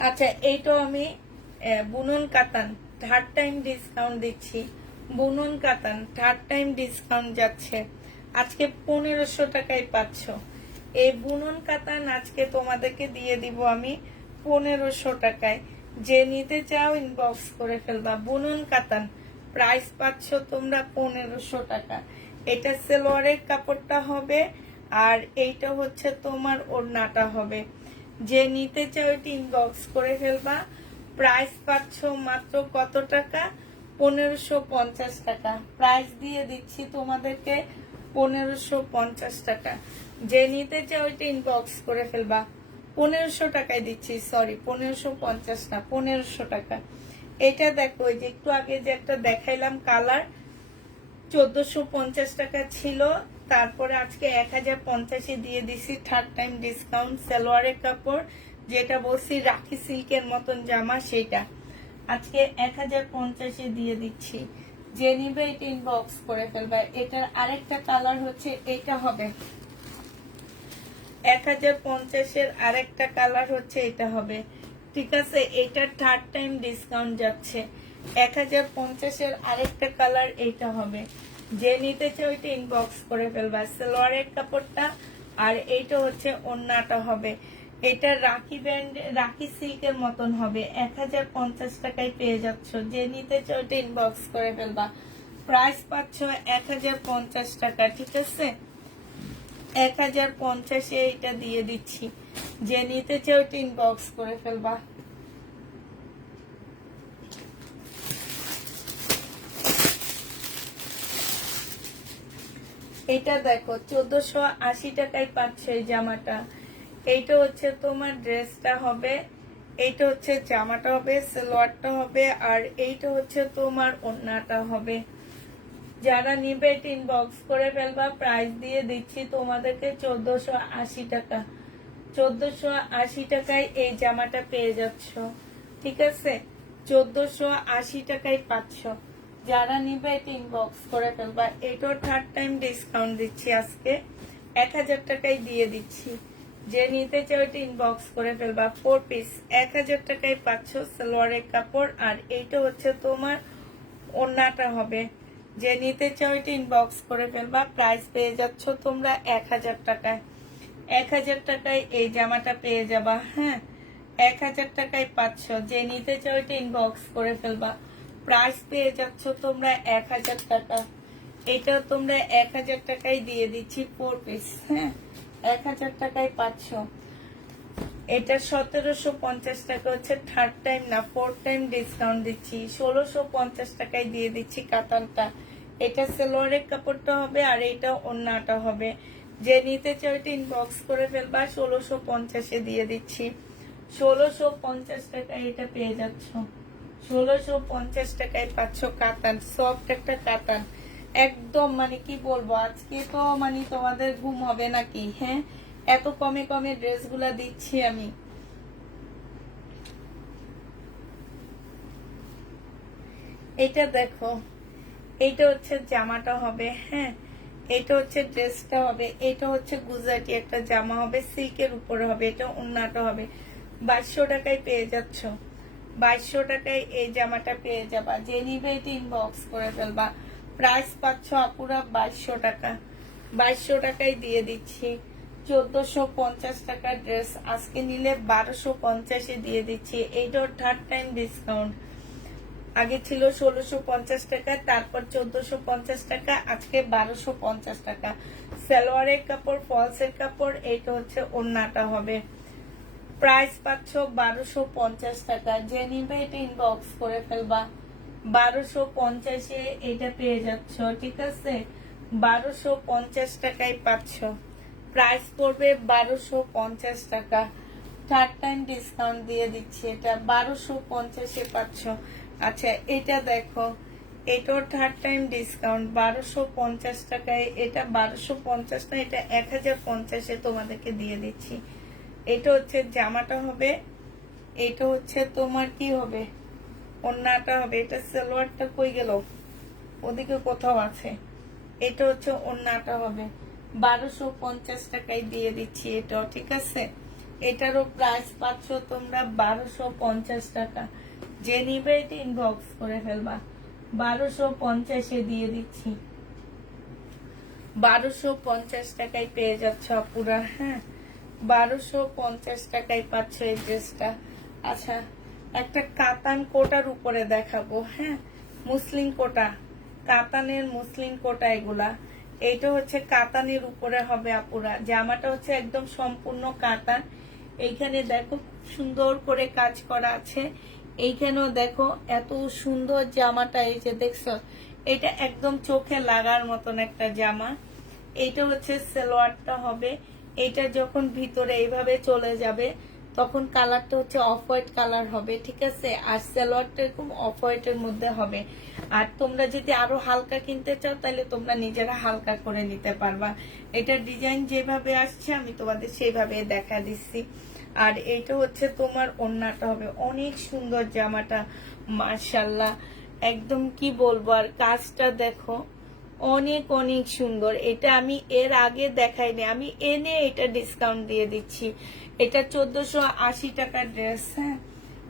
আচ্ছা, এইটাও আমি বুনন কাতান থার্ড টাইম ডিসকাউন্ট দিচ্ছি। বুনন কাতান থার্ড টাইম ডিসকাউন্ট যাচ্ছে। আজকে 1500 টাকায় পাচ্ছ। এই বুনন কাতান আজকে তোমাদেরকে দিয়ে দিব আমি 1500 টাকায়। যে নিতে চাও ইনবক্স করে ফেলবা। বুনন কাতান প্রাইস পাচ্ছ তোমরা 1500 টাকা। এটা সালোয়ারের কাপড়টা হবে, আর এইটা হচ্ছে তোমার ওড়নাটা হবে। যে নিতে চাও এটি ইনবক্স করে ফেলবা। প্রাইস পাচ্ছ মাত্র কত টাকা? 1550 টাকা। প্রাইস দিয়ে দিচ্ছি তোমাদেরকে 1550 টাকা। যে নিতে চাও এটি ইনবক্স করে ফেলবা। 1500 টাকায় দিচ্ছি, সরি 1550 না, 1500 টাকা। এটা দেখো, যে একটু আগে যে একটা দেখাইলাম কালার, 1450 টাকা ছিল, তারপরে আজকে 1050-এ দিয়ে দিছি থার্ড টাইম ডিসকাউন্ট। সালোয়ারের কাপড়, যেটা বলছি রাখি সিল্কের মতন জামা, সেটা আজকে 1050-এ দিয়ে দিচ্ছি। যে নিবে এটা ইনবক্স করে ফেলবে। এটার আরেকটা কালার হচ্ছে এটা হবে 1050-এর আরেকটা কালার হচ্ছে এটা হবে, ঠিক আছে? এটার থার্ড টাইম ডিসকাউন্ট যাচ্ছে। 1050-এর আরেকটা কালার এইটা হবে। যে নিতে চাও ওইটা ইনবক্স করে ফেলবা। সালোয়ারের কাপড়টা, আর এইটা হচ্ছে ওড়নাটা হবে। এটা রাখি ব্যান্ড, রাখি সিল্কের মতন হবে। 1050 টাকায় পেয়ে যাচ্ছ। যে নিতে চাও ওটা ইনবক্স করে ফেলবা। প্রাইস পাচ্ছ 1050 টাকা, ঠিক আছে? 1050-এ এটা দিয়ে দিচ্ছি। যে নিতে চাও ওটা ইনবক্স করে ফেলবা। এটা দেখো 1480 টাকায় পাচ্ছ এই জামাটা। এইটা হচ্ছে তোমার ড্রেসটা হবে, এইটা হচ্ছে জামাটা হবে, সালোয়ারটা হবে, আর এইটা হচ্ছে তোমার ওড়নাটা হবে। যারা নিবে এটা ইনবক্স করে ফেলবা। প্রাইস দিয়ে দিচ্ছি তোমাদেরকে 1480 টাকা। 1480 টাকায় এই জামাটা পেয়ে যাচ্ছ, ঠিক আছে? 1480 টাকায় পাচ্ছ। যারা নিবে এটা ইনবক্স করে ফেলবা। এটাও থার্ড টাইম ডিসকাউন্ট দিচ্ছি আজকে, 1000 টাকায় দিয়ে দিচ্ছি। যে নিতে চাও এটা ইনবক্স করে ফেলবা। 4 পিস 1000 টাকায় পাচ্ছ, সালোয়ারের কাপড়, আর এইটা হচ্ছে তোমার ওড়নাটা হবে। যে নিতে চাও এটা ইনবক্স করে ফেলবা। প্রাইস পেয়ে যাচ্ছ তোমরা 1000 টাকায়। 1000 টাকায় এই জামাটা পেয়ে যাবা। হ্যাঁ, 1000 টাকায় পাচ্ছ। যে নিতে চাও এটা ইনবক্স করে ফেলবা। প্রাইস পেয়ে যাচ্ছ তোমরা 1000 টাকা। এটা তোমরা 1000 টাকায় দিয়ে দিচ্ছি 4 পিস। হ্যাঁ, 1000 টাকায় পাচ্ছ। এটা 1750 টাকা হচ্ছে থার্ড টাইম না, ফোর্থ টাইম ডিসকাউন্ট দিচ্ছি। 1650 টাকায় দিয়ে দিচ্ছি কাতানটা। এটা সালোয়ারের কাপড়টা হবে, আর এটা ওড়নাটা হবে। যে নিতে চাও এটা ইনবক্স করে ফেলবা। 1650-এ দিয়ে দিচ্ছি। 1650 টাকায় এটা পেয়ে যাচ্ছ। 1650 টাকায় পাচ্ছ কাতান, সফট একটা কাতান। একদম মানে কি বলবো, আজকে তো মানে তোমাদের ঘুম হবে নাকি? হ্যাঁ, এত কমে কমে ড্রেসগুলা দিচ্ছি আমি। এটা দেখো, এইটা হচ্ছে জামাটা হবে। হ্যাঁ, এটা হচ্ছে ড্রেসটা হবে। এটা হচ্ছে গুজরাটি একটা জামা হবে, সিল্কের উপরে হবে। এটা ওড়নাটা হবে। 2200 টাকায় পেয়ে যাচ্ছ। 2200 টাকায় এই জামাটা পেয়ে যাবা। যে নিবে এটা ইনবক্স করে ফেলবা। প্রাইস পাচ্ছ আপুরা 2200 টাকা। 2200 টাকায় দিয়ে দিচ্ছি। 1450 টাকার ড্রেস আজকে নিলে 1250-এ দিয়ে দিচ্ছি। এইটাও থার্ড টাইম ডিসকাউন্ট। আগে ছিল 1650 টাকা, তারপর 1450 টাকা, আজকে 1250 টাকা। সালোয়ারের কাপড়, ফলসের কাপড়, এইটা হচ্ছে ওড়নাটা হবে। প্রাইস পাচ্ছ 1250 টাকা। যে নিবে এটা ইনবক্স করে ফেলবা। 1250-এ এটা পেয়ে যাচ্ছ, ঠিক আছে? 1250 টাকায় পাচ্ছ। প্রাইস পড়বে 1250 টাকা। থার্ড টাইম ডিসকাউন্ট দিয়ে দিচ্ছি। এটা 1250-এ পাচ্ছ। আচ্ছা, এটা দেখো, এটাও থার্ড টাইম ডিসকাউন্ট 1250 টাকায়। এটা 1250 না, এটা 1050-এ তোমাদেরকে দিয়ে দিচ্ছি। এটা হচ্ছে জামাটা হবে, এটা হচ্ছে তোমার কি হবে, ওড়নাটা হবে। এটা সালোয়ারটা কই গেল, ওদিকে কোথাও আছে। এটা হচ্ছে ওড়নাটা হবে। 1250 টাকায় দিয়ে দিচ্ছি এটাও, ঠিক আছে? এটারও প্রাইস পাচ্ছ তোমরা 1250 টাকা। যে নিবে এটা ইনবক্স করে ফেলবা। 1250-এ দিয়ে দিচ্ছি। 1250 টাকায় পেয়ে যাচ্ছ আপুরা। হ্যাঁ, 1250 টাকায় পাচ্ছ এই ড্রেসটা। আচ্ছা, একটা কাতান কোটার উপরে দেখাবো। হ্যাঁ, মুসলিম কোটা, কাতানের মুসলিম কোটা এগুলা। এইটা হচ্ছে কাতানের উপরে হবে আপুরা। জামাটা হচ্ছে একদম সম্পূর্ণ কাতান। এইখানে দেখো সুন্দর করে কাজ করা আছে। এইখানেও দেখো এত সুন্দর জামাটা, এই যে দেখছো, এটা একদম চোখে লাগার মতন একটা জামা। এইটা হচ্ছে সালোয়ারটা হবে। এইটা যখন ভিতরে এইভাবে চলে যাবে তখন কালারটা হচ্ছে অফ হোয়াইট কালার হবে, ঠিক আছে? আর সালোয়ারটা এরকম অফ হোয়াইটের মধ্যে হবে। আর তোমরা যদি আরো হালকা কিনতে চাও তাহলে তোমরা নিজেরা হালকা করে নিতে পারবা। এটার ডিজাইন যেভাবে আসছে আমি তোমাদের সেইভাবে দেখা দিচ্ছি। আর এইটা হচ্ছে তোমার ওড়নাটা হবে। অনেক সুন্দর জামাটা, মাশাআল্লাহ, একদম কি বলবো। আর কাজটা দেখো, অনেক অনেক সুন্দর। এটা আমি এর আগে দেখাইনি, আমি এনে এটা ডিসকাউন্ট দিয়ে দিচ্ছি। এটা 1480 টাকার ড্রেস। হ্যাঁ,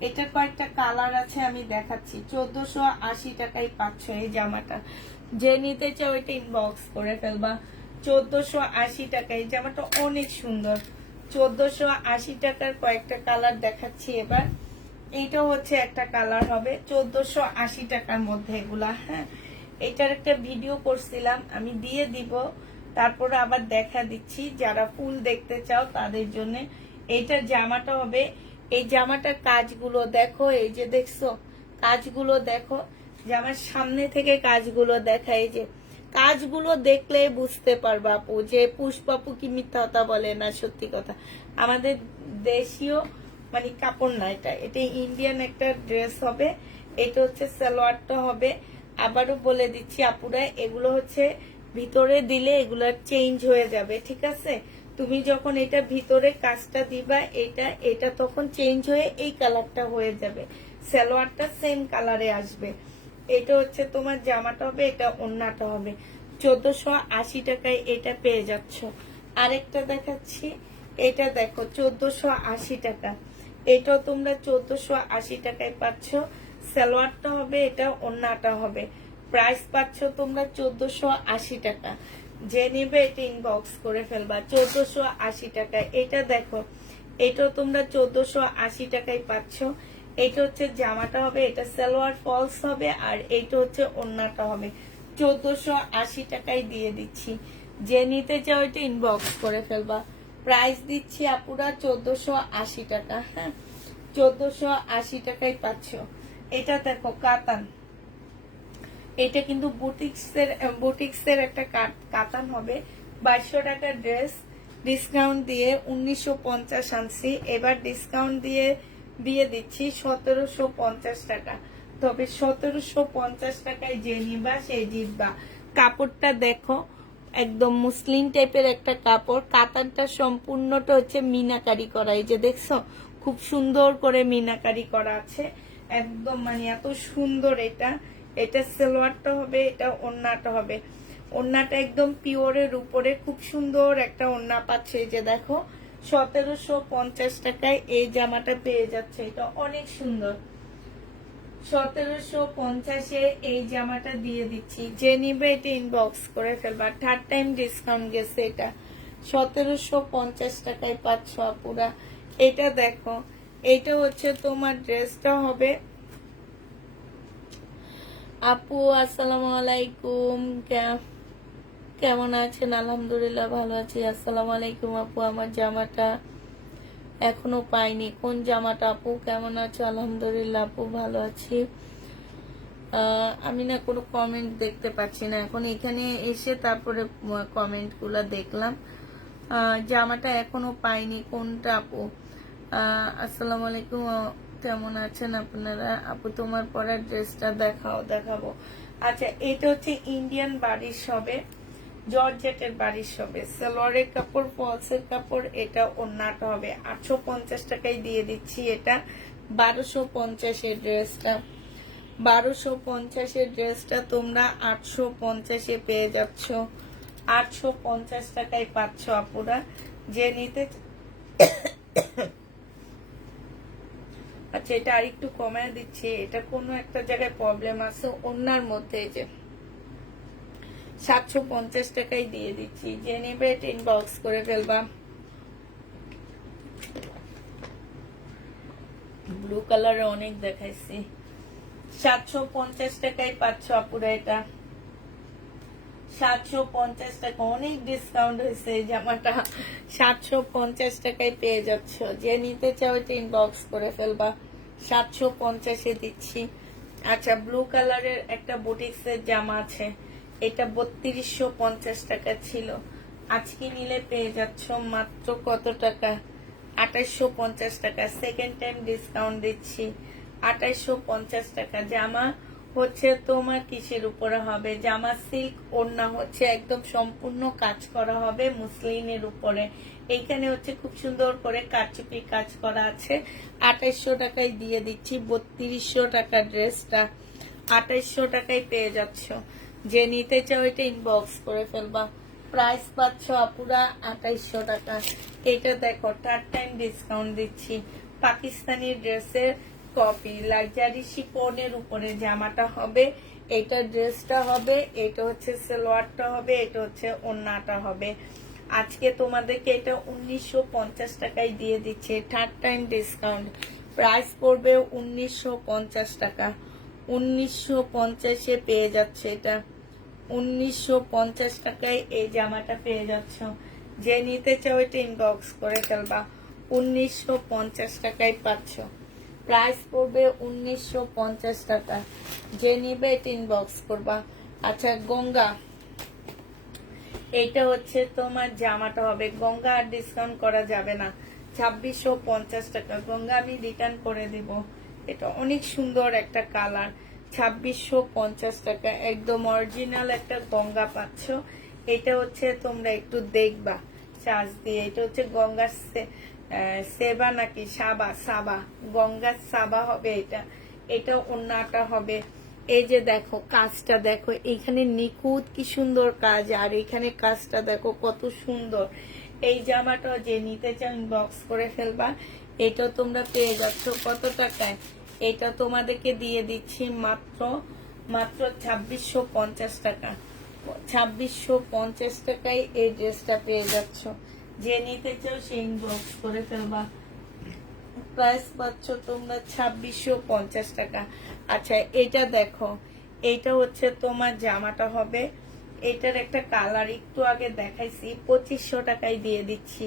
এটা কয়েকটা কালার আছে, আমি দেখাচ্ছি। 1480 টাকায় পাচ্ছ এই জামাটা। যে নিতে চাও এটা ইনবক্স করে ফেলবা। 1480 টাকা। এই জামাটা অনেক সুন্দর। 1480 টাকার কয়েকটা কালার দেখাচ্ছি এবার। এইটা হচ্ছে একটা কালার হবে 1480 টাকার মধ্যে এগুলা। হ্যাঁ, এটার একটা ভিডিও করছিলাম, আমি দিয়ে দিব, তারপরে আবার দেখা দিচ্ছি যারা ফুল দেখতে চাও তাদের জন্য। এইটার জামাটা হবে, এই জামাটার কাজগুলো দেখো, এই যে দেখছো কাজগুলো দেখো, জামার সামনে থেকে কাজগুলো দেখা, এই যে কাজগুলো দেখলে বুঝতে পারবা আপু যে পুষ্পাপু কি মিথ্যা কথা বলে না সত্যি কথা। আমাদের দেশীয় মানে কাপড় না, এটা এটা ইন্ডিয়ান একটা ড্রেস হবে। এটা হচ্ছে সালোয়ারটা হবে। আবারও বলে দিচ্ছি আপুরা, এগুলো হচ্ছে ভিতরে দিলে এগুলা চেঞ্জ হয়ে যাবে, ঠিক আছে? তুমি যখন এটা ভিতরে কাজটা দিবা, এটা তখন চেঞ্জ হয়ে এই কালারটা হয়ে যাবে, সালোয়ারটা সেম কালারে আসবে। এটা হচ্ছে তোমার জামাটা হবে, এটা ওড়নাটা হবে। 1480 টাকায় এটা পেয়ে যাচ্ছ। আরেকটা দেখাচ্ছি, এটা দেখো 1480 টাকা, এটাও তোমরা 1480 টাকায় পাচ্ছ। সালোয়ারটা হবে, এটা ওড়নাটা হবে। প্রাইস পাচ্ছ তোমরা 1480 টাকা। যে নেবে এটা ইনবক্স করে ফেলবা 1480 টাকা। এটা দেখো, এটাও তোমরা 1480 টাকায় পাচ্ছ। এটা হচ্ছে জামাটা হবে, এটা সালোয়ার ফলস হবে, আর এইটা হচ্ছে ওড়নাটা হবে। 1480 টাকায় দিয়ে দিচ্ছি। যে নিতে চাও এটা ইনবক্স করে ফেলবা। প্রাইস দিচ্ছি আপুরা 1480 টাকা। হ্যাঁ, 1480 টাকায় পাচ্ছ। এটা দেখো কাতান, এটা কিন্তু বুটিক্সের একটা কাতান হবে। 2200 টাকার ড্রেস, ডিসকাউন্ট দিয়ে 1950 আনছি, এবার ডিসকাউন্ট দিয়ে দিচ্ছি 1750 টাকা। তবে 1750 টাকায় যে নিবা সেই জিতবা। কাপড়টা দেখো, একদম মুসলিম টাইপের একটা কাপড়। কাতানটা সম্পূর্ণটা হচ্ছে মিনাকারি করা, এই যে দেখছো খুব সুন্দর করে মিনাকারি করা আছে, একদম মানে এত সুন্দর। এটা সালোয়ারটা হবে, এটা ওড়নাটা হবে। ওড়নাটা একদম পিওরের উপরে খুব সুন্দর একটা ওড়না পাচ্ছে, এই যে দেখো 1750 টাকায় এই জামাটা পেয়ে যাচ্ছে। এটা অনেক সুন্দর। 1750-এ এই জামাটা দিয়ে দিচ্ছি। যে নিবে এটা ইনবক্স করে ফেলবা। থার্ড টাইম ডিসকাউন্ট গেছে, এটা 1750 টাকায় পাচ্ছ আপুরা। এটা দেখো, এটা হচ্ছে তোমার ড্রেসটা হবে। আপু আসসালামু আলাইকুম, কেমন আছেন? আলহামদুলিল্লাহ ভালো আছি। আসসালামু আলাইকুম আপু, আমার জামাটা এখনো পাইনি। কোন জামাটা আপু? কেমন আছো? আলহামদুলিল্লাহ আপু ভালো আছি। আমি না কোনো কমেন্ট দেখতে পাচ্ছি না এখন, এখানে এসে তারপরে কমেন্ট গুলা দেখলাম। জামাটা এখনো পাইনি, কোনটা আপু? আসসালামু আলাইকুম, কেমন আছেন আপনারা? আপু তোমার পরার ড্রেসটা দেখাবো। আচ্ছা, এটা হচ্ছে ইন্ডিয়ান বারিশ হবে, জর্জেটের বারিশ হবে। সালোয়ারের কাপড়, ফলসের কাপড়, এটা ওড়নাটা হবে। 850 টাকায় দিয়ে দিচ্ছি এটা। 1250 এর ড্রেসটা, 1250 এর ড্রেসটা তোমরা 850-এ পেয়ে যাচ্ছ। 850 টাকায় পাচ্ছ আপুরা। যে নিতে আচ্ছা, এটা আরেকটু কমায় দিচ্ছি, এটা কোনো একটা জায়গায় প্রবলেম আছে ওনার মধ্যে, যে 750 টাকায় দিয়ে দিচ্ছি। যে নেবে এটা ইনবক্স করে ফেলবা। ব্লু কালারে অনেক দেখাইছি। 750 টাকায় পাচ্ছ আপুরা এটা। 750 টাকা, অনেক ডিসকাউন্ট হয়েছে এই জামাটা। 750 টাকায় পেয়ে যাচ্ছ। যে নিতে চাও এটা ইনবক্স করে ফেলবা। 750-এ দিচ্ছি। আচ্ছা, ব্লু কালারের একটা বুটিক্সের জামা আছে, এটা 3250 টাকা ছিল, আজকে নিলে পেয়ে যাচ্ছ মাত্র কত টাকা? 2850 টাকা। সেকেন্ড টাইম ডিসকাউন্ট দিচ্ছি, 2850 টাকা। জামা হচ্ছে তোমার কিসের উপরে হবে? জামা সিল্ক, ওড়না হচ্ছে একদম সম্পূর্ণ কাজ করা হবে মুসলিনের উপরে। এইখানে হচ্ছে খুব সুন্দর করে কারচুপি কাজ করা আছে। 2800 টাকায় দিয়ে দিচ্ছি। 3200 টাকা ড্রেসটা 2800 টাকায় পেয়ে যাচ্ছ। যে নিতে চাও এটা ইনবক্স করে ফেলবা। প্রাইস পাচ্ছ আপুরা 2800 টাকা। এটা দেখো, থার্ড টাইম ডিসকাউন্ট দিচ্ছি। পাকিস্তানি ড্রেসের কপি, লাক্সারি শিফনের উপরে জামাটা হবে, এটা ড্রেসটা হবে, এটা হচ্ছে সালোয়ারটা হবে, এটা হচ্ছে ওড়নাটা হবে। আজকে তোমাদেরকে এটা 1950 টাকায় দিয়ে দিচ্ছে, থার্ড টাইম ডিসকাউন্ট। প্রাইস পড়বে 1950 টাকা। 1950-এ পেয়ে যাচ্ছে এটা। 1950 টাকায় এই জামাটা পেয়ে যাচ্ছ। যে নিতে চাও এটা ইনবক্স করে ফেলবা। 1950 টাকায় পাচ্ছ। প্রাইস পড়বে 1950 টাকা। যে নিবে এটা ইনবক্স করবা। আচ্ছা, গঙ্গা, এইটা হচ্ছে তোমার জামাটা হবে। গঙ্গা আর ডিসকাউন্ট করা যাবে না। 2650 টাকা। গঙ্গা আমি রিটার্ন করে দিব। এটা অনেক সুন্দর একটা কালার। 2650 টাকা, একদম অরিজিনাল একটা গঙ্গা পাচ্ছ। এটা হচ্ছে তোমরা একটু দেখবা চার্জ দিয়ে। এটা হচ্ছে গঙ্গার সেবা নাকি সাবা, সাবা, গঙ্গার সাবা হবে এটা। এটা ওন্নাটা হবে। এই যে দেখো কাজটা দেখো, এইখানে নিখুঁত কি সুন্দর কাজ, আর এখানে কাজটা দেখো কত সুন্দর। এই জামাটা যে নিতে চাও ইনবক্স করে ফেলবা। এটা তোমরা পেয়ে যাচ্ছ কত টাকায়? এটা তোমাদেরকে দিয়ে দিচ্ছি মাত্র 2650 টাকা। 2650 টাকায় এই ড্রেসটা পেয়ে যাচ্ছ। যে নিতে চাও সে ইনবক্স করে ফেলবা। প্রাইস পাচ্ছ তোমরা 2650 টাকা। আচ্ছা, এটা দেখো, এইটা হচ্ছে তোমার জামাটা হবে। এটার একটা কালার একটু আগে দেখাইছি, 2500 টাকায় দিয়ে দিচ্ছি।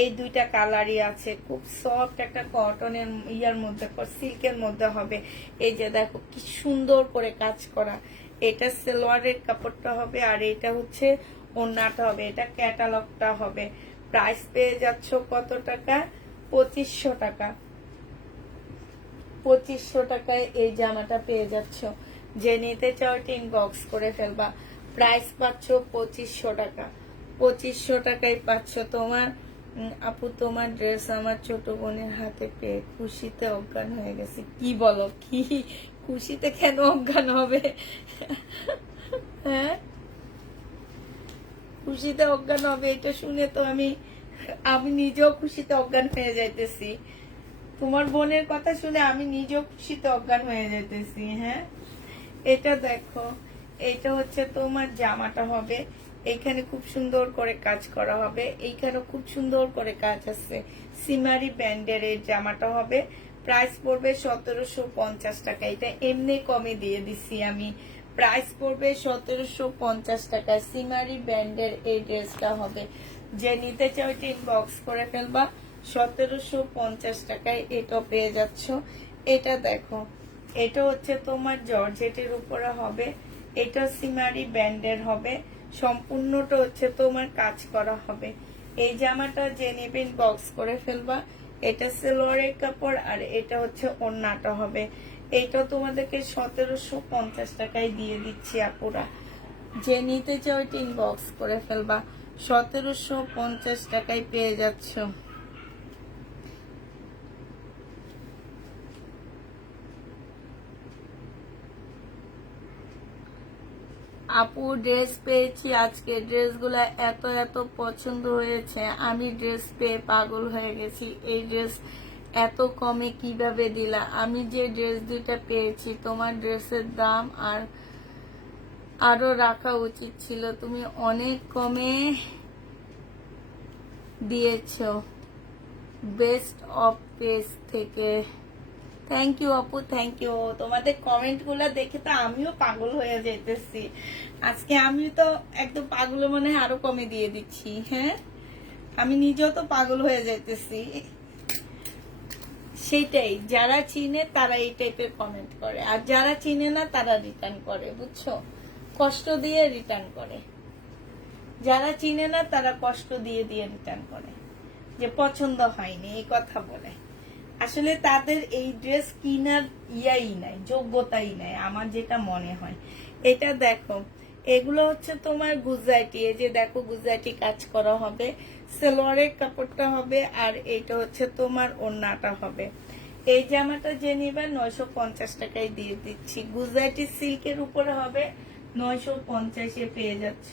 এই দুইটা কালারই আছে। খুব সফট একটা কটনের ইয়ার মধ্যে, সিল্কের মধ্যে হবে। এই যে দেখো কি সুন্দর করে কাজ করা। এটা সালোয়ারের কাপড়টা হবে, আর এটা হচ্ছে ওড়নাটা হবে। এটা ক্যাটালগটা হবে। প্রাইস পেয়ে যাচ্ছ কত টাকা? 2500 টাকা। 2500 টাকায় এই জামাটা পেয়ে যাচ্ছ। যে নিতে চাও ইনবক্স করে ফেলবা। প্রাইস পাচ্ছ 2500 টাকা। 2500 টাকায় পাচ্ছ। তোমার আপু, তোমার ড্রেস আমার ছোট বোনের হাতে পেয়ে খুশিতে অজ্ঞান হয়ে গেছে। কি বলো? কি খুশিতে কেন অজ্ঞান হবে? হ্যাঁ, খুশিতে অজ্ঞান হবে এটা শুনে তো আমি নিজেও খুশিতে অজ্ঞান হয়ে যাইতেছি। তোমার বোনের কথা শুনে আমি নিজেও খুশিতে অজ্ঞান হয়ে যাইতেছি। হ্যাঁ, এটা দেখো, এটা হচ্ছে তোমার জামাটা হবে। এখানে খুব সুন্দর করে কাজ করা হবে। এইখানে খুব সুন্দর করে কাজ আছে। সিমারি ব্যান্ডের এই জামাটা হবে। প্রাইস পড়বে 1750 টাকা। এটা এমনি কমে দিয়ে দিছি আমি। প্রাইস পড়বে 1750 টাকা। সিমারি ব্যান্ডের এই ড্রেসটা হবে। যে নিতে চাও এটা ইনবক্স করে ফেলবা। 1750 টাকায় এটা পেয়ে যাচ্ছ। এটা দেখো, এটা হচ্ছে তোমার জর্জেটের উপরে হবে। এটা সিমারি ব্যান্ডের হবে। সম্পূর্ণটা হচ্ছে তোমার কাজ করা হবে। এই জামাটা যে নেবেন বক্স করে ফেলবা। এটা সালোয়ারের কাপড়, আর এটা হচ্ছে ওড়নাটা হবে। এইটা তোমাদেরকে 1750 টাকায় দিয়ে দিচ্ছি আপুরা। যে নিতে চাও এটা ইনবক্স করে ফেলবা। 1750 টাকায় পেয়ে যাচ্ছ। আপু, ড্রেস পেয়েছি আজকে। ড্রেসগুলা এত এত পছন্দ হয়েছে, আমি ড্রেস পেয়ে পাগল হয়ে গেছি। এই ড্রেস এত কমে কিভাবে দিলা? আমি যে ড্রেস দুইটা পেয়েছি, তোমার ড্রেসের দাম আরো রাখা উচিত ছিল। তুমি অনেক কমে দিয়েছ। বেস্ট অফ পেজ থেকে। থ্যাংক ইউ আপু, থ্যাংক ইউ। তোমাদের কমেন্ট গুলা দেখে তো আমিও পাগল হয়ে যাইতেছি। আজকে আমি তো একদম পাগল মনে হয় আরো কমে দিয়ে দিচ্ছি। হ্যাঁ, আমি নিজেও তো পাগল হয়ে যাইতেছি। সেইটাই, যারা চিনে তারা এই টাইপের কমেন্ট করে, আর যারা চিনে না তারা রিটার্ন করে। বুঝছো? কষ্ট দিয়ে রিটার্ন করে। যারা চিনে না তারা কষ্ট দিয়ে দিয়ে রিটার্ন করে, যে পছন্দ হয়নি এই কথা বলে। আসলে তাদের এই ড্রেস কিনার ইয়াই নাই, যোগ্যতাই নাই, আমার যেটা মনে হয়। এটা দেখো, এগুলো হচ্ছে তোমার গুজরাটি। এই যে দেখো, গুজরাটি কাজ করা হবে। সালোয়ারের কাপড়টা হবে, আর এটা হচ্ছে তোমার ওড়নাটা হবে। এই জামাটা যে নিবে 950 টাকায় দিয়ে দিচ্ছি। গুজরাটি সিল্কের উপরে হবে। 950-এ পেয়ে যাচ্ছ।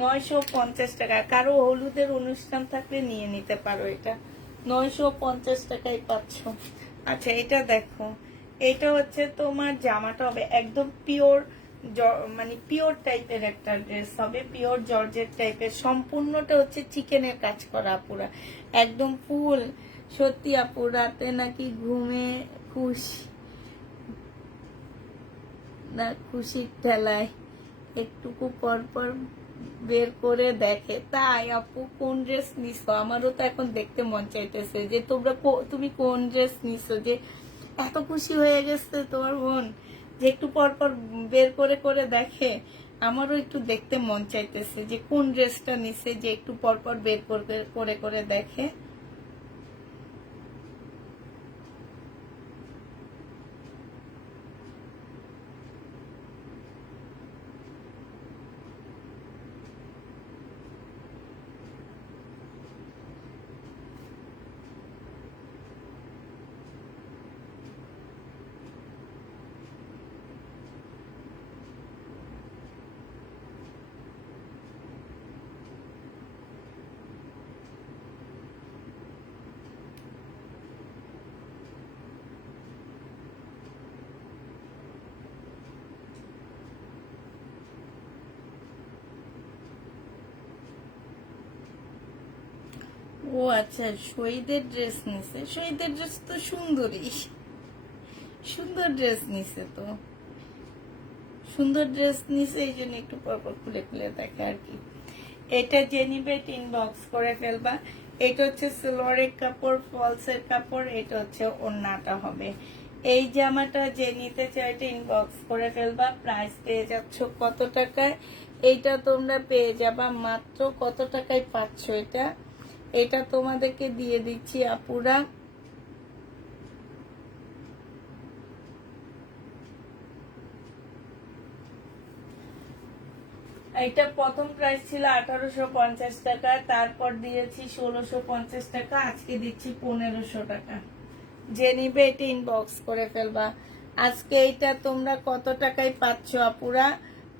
950 টাকা। কারো হলুদের অনুষ্ঠান থাকলে নিয়ে নিতে পারো। এটা 950 টাকায় পাচ্ছ। আচ্ছা, এটা দেখো, এটা হচ্ছে তোমার জামাটা হবে একদম পিওর মানে পিওর টাইপের একটা ড্রেস হবে, পিওর জর্জেট টাইপের। সম্পূর্ণটা হচ্ছে চিকেনের কাজ করা আপুরা, একদম ফুল। সত্যি আপু রাতে নাকি ঘুমে খুশি না খুশির ঠেলায় একটুকু পর পর বের করে দেখে। তাই আপু কোন ড্রেস নিছো? আমারও তো এখন দেখতে মন চাইতেছে যে তুমি কোন ড্রেস নিছো, যে এত খুশি হয়ে গেছে তোমার বোন যে একটু পর পর বের করে করে দেখে। আমারও একটু দেখতে মন চাইতেছে যে কোন ড্রেসটা নিছে, যে একটু পর পর বের করে করে দেখে। ও আচ্ছা, শহীদের ড্রেস নিছে। শহীদের ড্রেস তো সুন্দরী, সুন্দর ড্রেস নিছে তো, সুন্দর ড্রেস নিছে, এই জন্য একটু পরপর খুলে খুলে দেখে আর কি। এটা যে নিবে ইনবক্স করে ফেলবা। এটা হচ্ছে সালোয়ারের কাপড়, ফলসের কাপড়, এটা হচ্ছে ওড়নাটা হবে। এই জামাটা যে নিতে চাই এটা ইনবক্স করে ফেলবা। প্রাইস পেয়ে যাচ্ছ কত টাকায়? এইটা তোমরা পেয়ে যাবা মাত্র কত টাকায় পাচ্ছ এটা? এটা তোমাদেরকে দিয়ে দিচ্ছি আপুরা এটা প্রথম প্রাইস ছিল 1850 টাকা, তারপর দিয়েছি 1650 টাকা, আজকে দিচ্ছি 1500 টাকা। যে নিবে এটা ইনবক্স করে ফেলবা। আজকে এইটা তোমরা কত টাকায় পাচ্ছ আপুরা?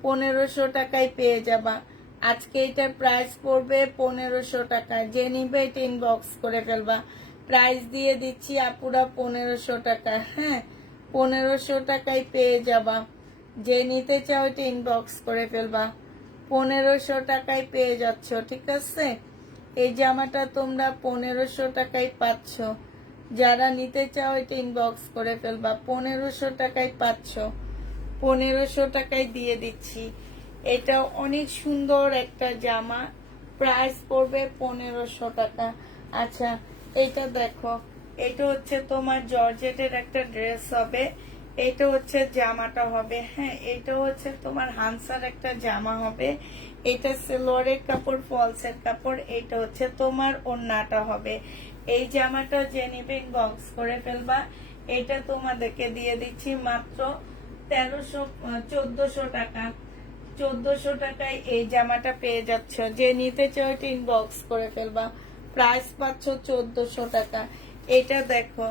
1500 টাকায় পেয়ে যাবা। আজকে এটার প্রাইস পড়বে 1500 টাকা। যে নিবে এটা ইনবক্স করে ফেলবা। প্রাইস দিয়ে দিচ্ছি আপুরা 1500 টাকা। হ্যাঁ, 1500 টাকায় পেয়ে যাবা। যে নিতে চাও এটা ইনবক্স করে ফেলবা। 1500 টাকায় পেয়ে যাচ্ছ, ঠিক আছে? এই জামাটা তোমরা 1500 টাকায় পাচ্ছ। যারা নিতে চাও এটা ইনবক্স করে ফেলবা। 1500 টাকায় পাচ্ছ, 1500 টাকায় দিয়ে দিচ্ছি। এটা অনেক সুন্দর একটা জামা, প্রাইস পড়বে 1500 টাকা। আচ্ছা, এটা দেখো, এটা হচ্ছে তোমার জর্জেটের একটা ড্রেস হবে। এটা হচ্ছে জামাটা হবে। হ্যাঁ, এটা হচ্ছে তোমার হানসার একটা জামা হবে। এটা সালোয়ারের কাপড়, ফলসের কাপড়, এটা হচ্ছে তোমার ওড়নাটা হবে। এই জামাটা যে নিবে ইনবক্স করে ফেলবা। এটা তোমাদেরকে দিয়ে দিচ্ছি মাত্র 1400 টাকা। 1400 টাকায় এই জামাটা পেয়ে যাচ্ছ। যে নিতে চাও এটা ইনবক্স করে ফেলবা। প্রাইস পাচ্ছ 1400 টাকা। এটা দেখো,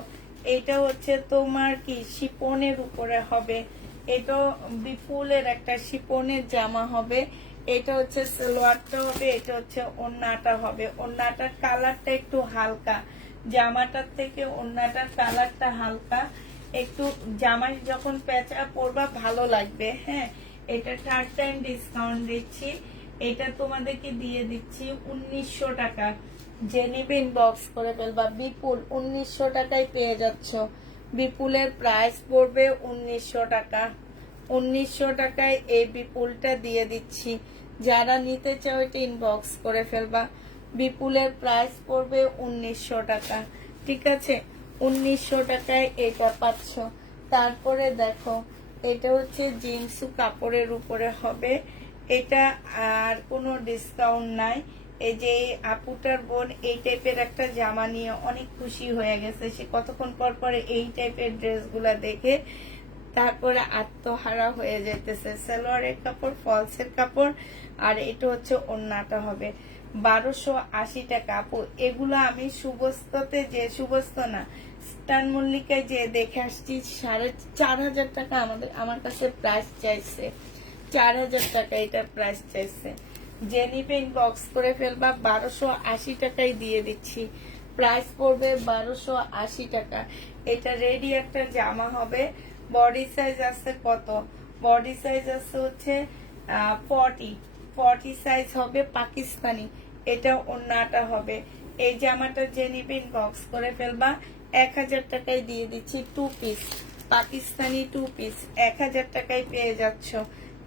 এটা হচ্ছে তোমার কি শিপনের উপরে হবে। এটা বিপুলের একটা শিপনের জামা হবে। এটা হচ্ছে সালোয়ারটা হবে, এটা হচ্ছে ওড়নাটা হবে। ওড়নাটার কালারটা একটু হালকা, জামাটার থেকে ওড়নাটার কালারটা হালকা একটু। জামায় যখন পেঁচা পরবা ভালো লাগবে। হ্যাঁ, এটা 3 ডিসকাউন্ট দিচ্ছি। এটা তোমাদেরকে দিয়ে দিচ্ছি 1900 টাকা। যে নিবে ইনবক্স করে ফেলবা। বিপুল 1900 টাকায় পেয়ে যাচ্ছ। বিপুলের প্রাইস পড়বে 1900 টাকা। 1900 টাকায় এই বিপুলটা দিয়ে দিচ্ছি। যারা নিতে চাও এটা ইনবক্স করে ফেলবা। বিপুলের প্রাইস পড়বে 1900 টাকা, ঠিক আছে? 1900 টাকায় এটা পাচ্ছ। তারপরে দেখো, এটা হচ্ছে জিন্স কাপড়ের উপরে হবে। এটা আর কোনো ডিসকাউন্ট নাই। এই যে আপুটার বোন এই টাইপের একটা জামা নিয়ে অনেক খুশি হয়ে গেছে। সে কতক্ষণ পর পরে এই টাইপের ড্রেসগুলা দেখে তারপরে আত্মহারা হয়ে যেতেছে। সালোয়ারের কাপড়, ফলসের কাপড়, আর এটা হচ্ছে ওড়নাটা হবে। 1280 টাকা আপু। এগুলো আমি সুবস্ততে যে, সুবস্ত না, স্টান মল্লিকায় যে দেখে আসছি 4500 টাকা আমার কাছে প্রাইস চাইছে। 4000 টাকা এটার প্রাইস চাইছে। যে নিবে ইনবক্স করে ফেলবা। 1280 টাকায় দিয়ে দিচ্ছি। প্রাইস পড়বে 1280 টাকা। এটা রেডি একটা জামা হবে। বডি সাইজ আছে কত? বডি সাইজ আছে হচ্ছে 40 সাইজ হবে পাকিস্তানি। এটা ওন্নাটা হবে। এই জামাটা যে নিবে ইনবক্স করে ফেলবা, 1000 টাকায় দিয়ে দিচ্ছি 2 পিস পাকিস্তানি 2 পিস 1000 টাকায় পেয়ে যাচ্ছ।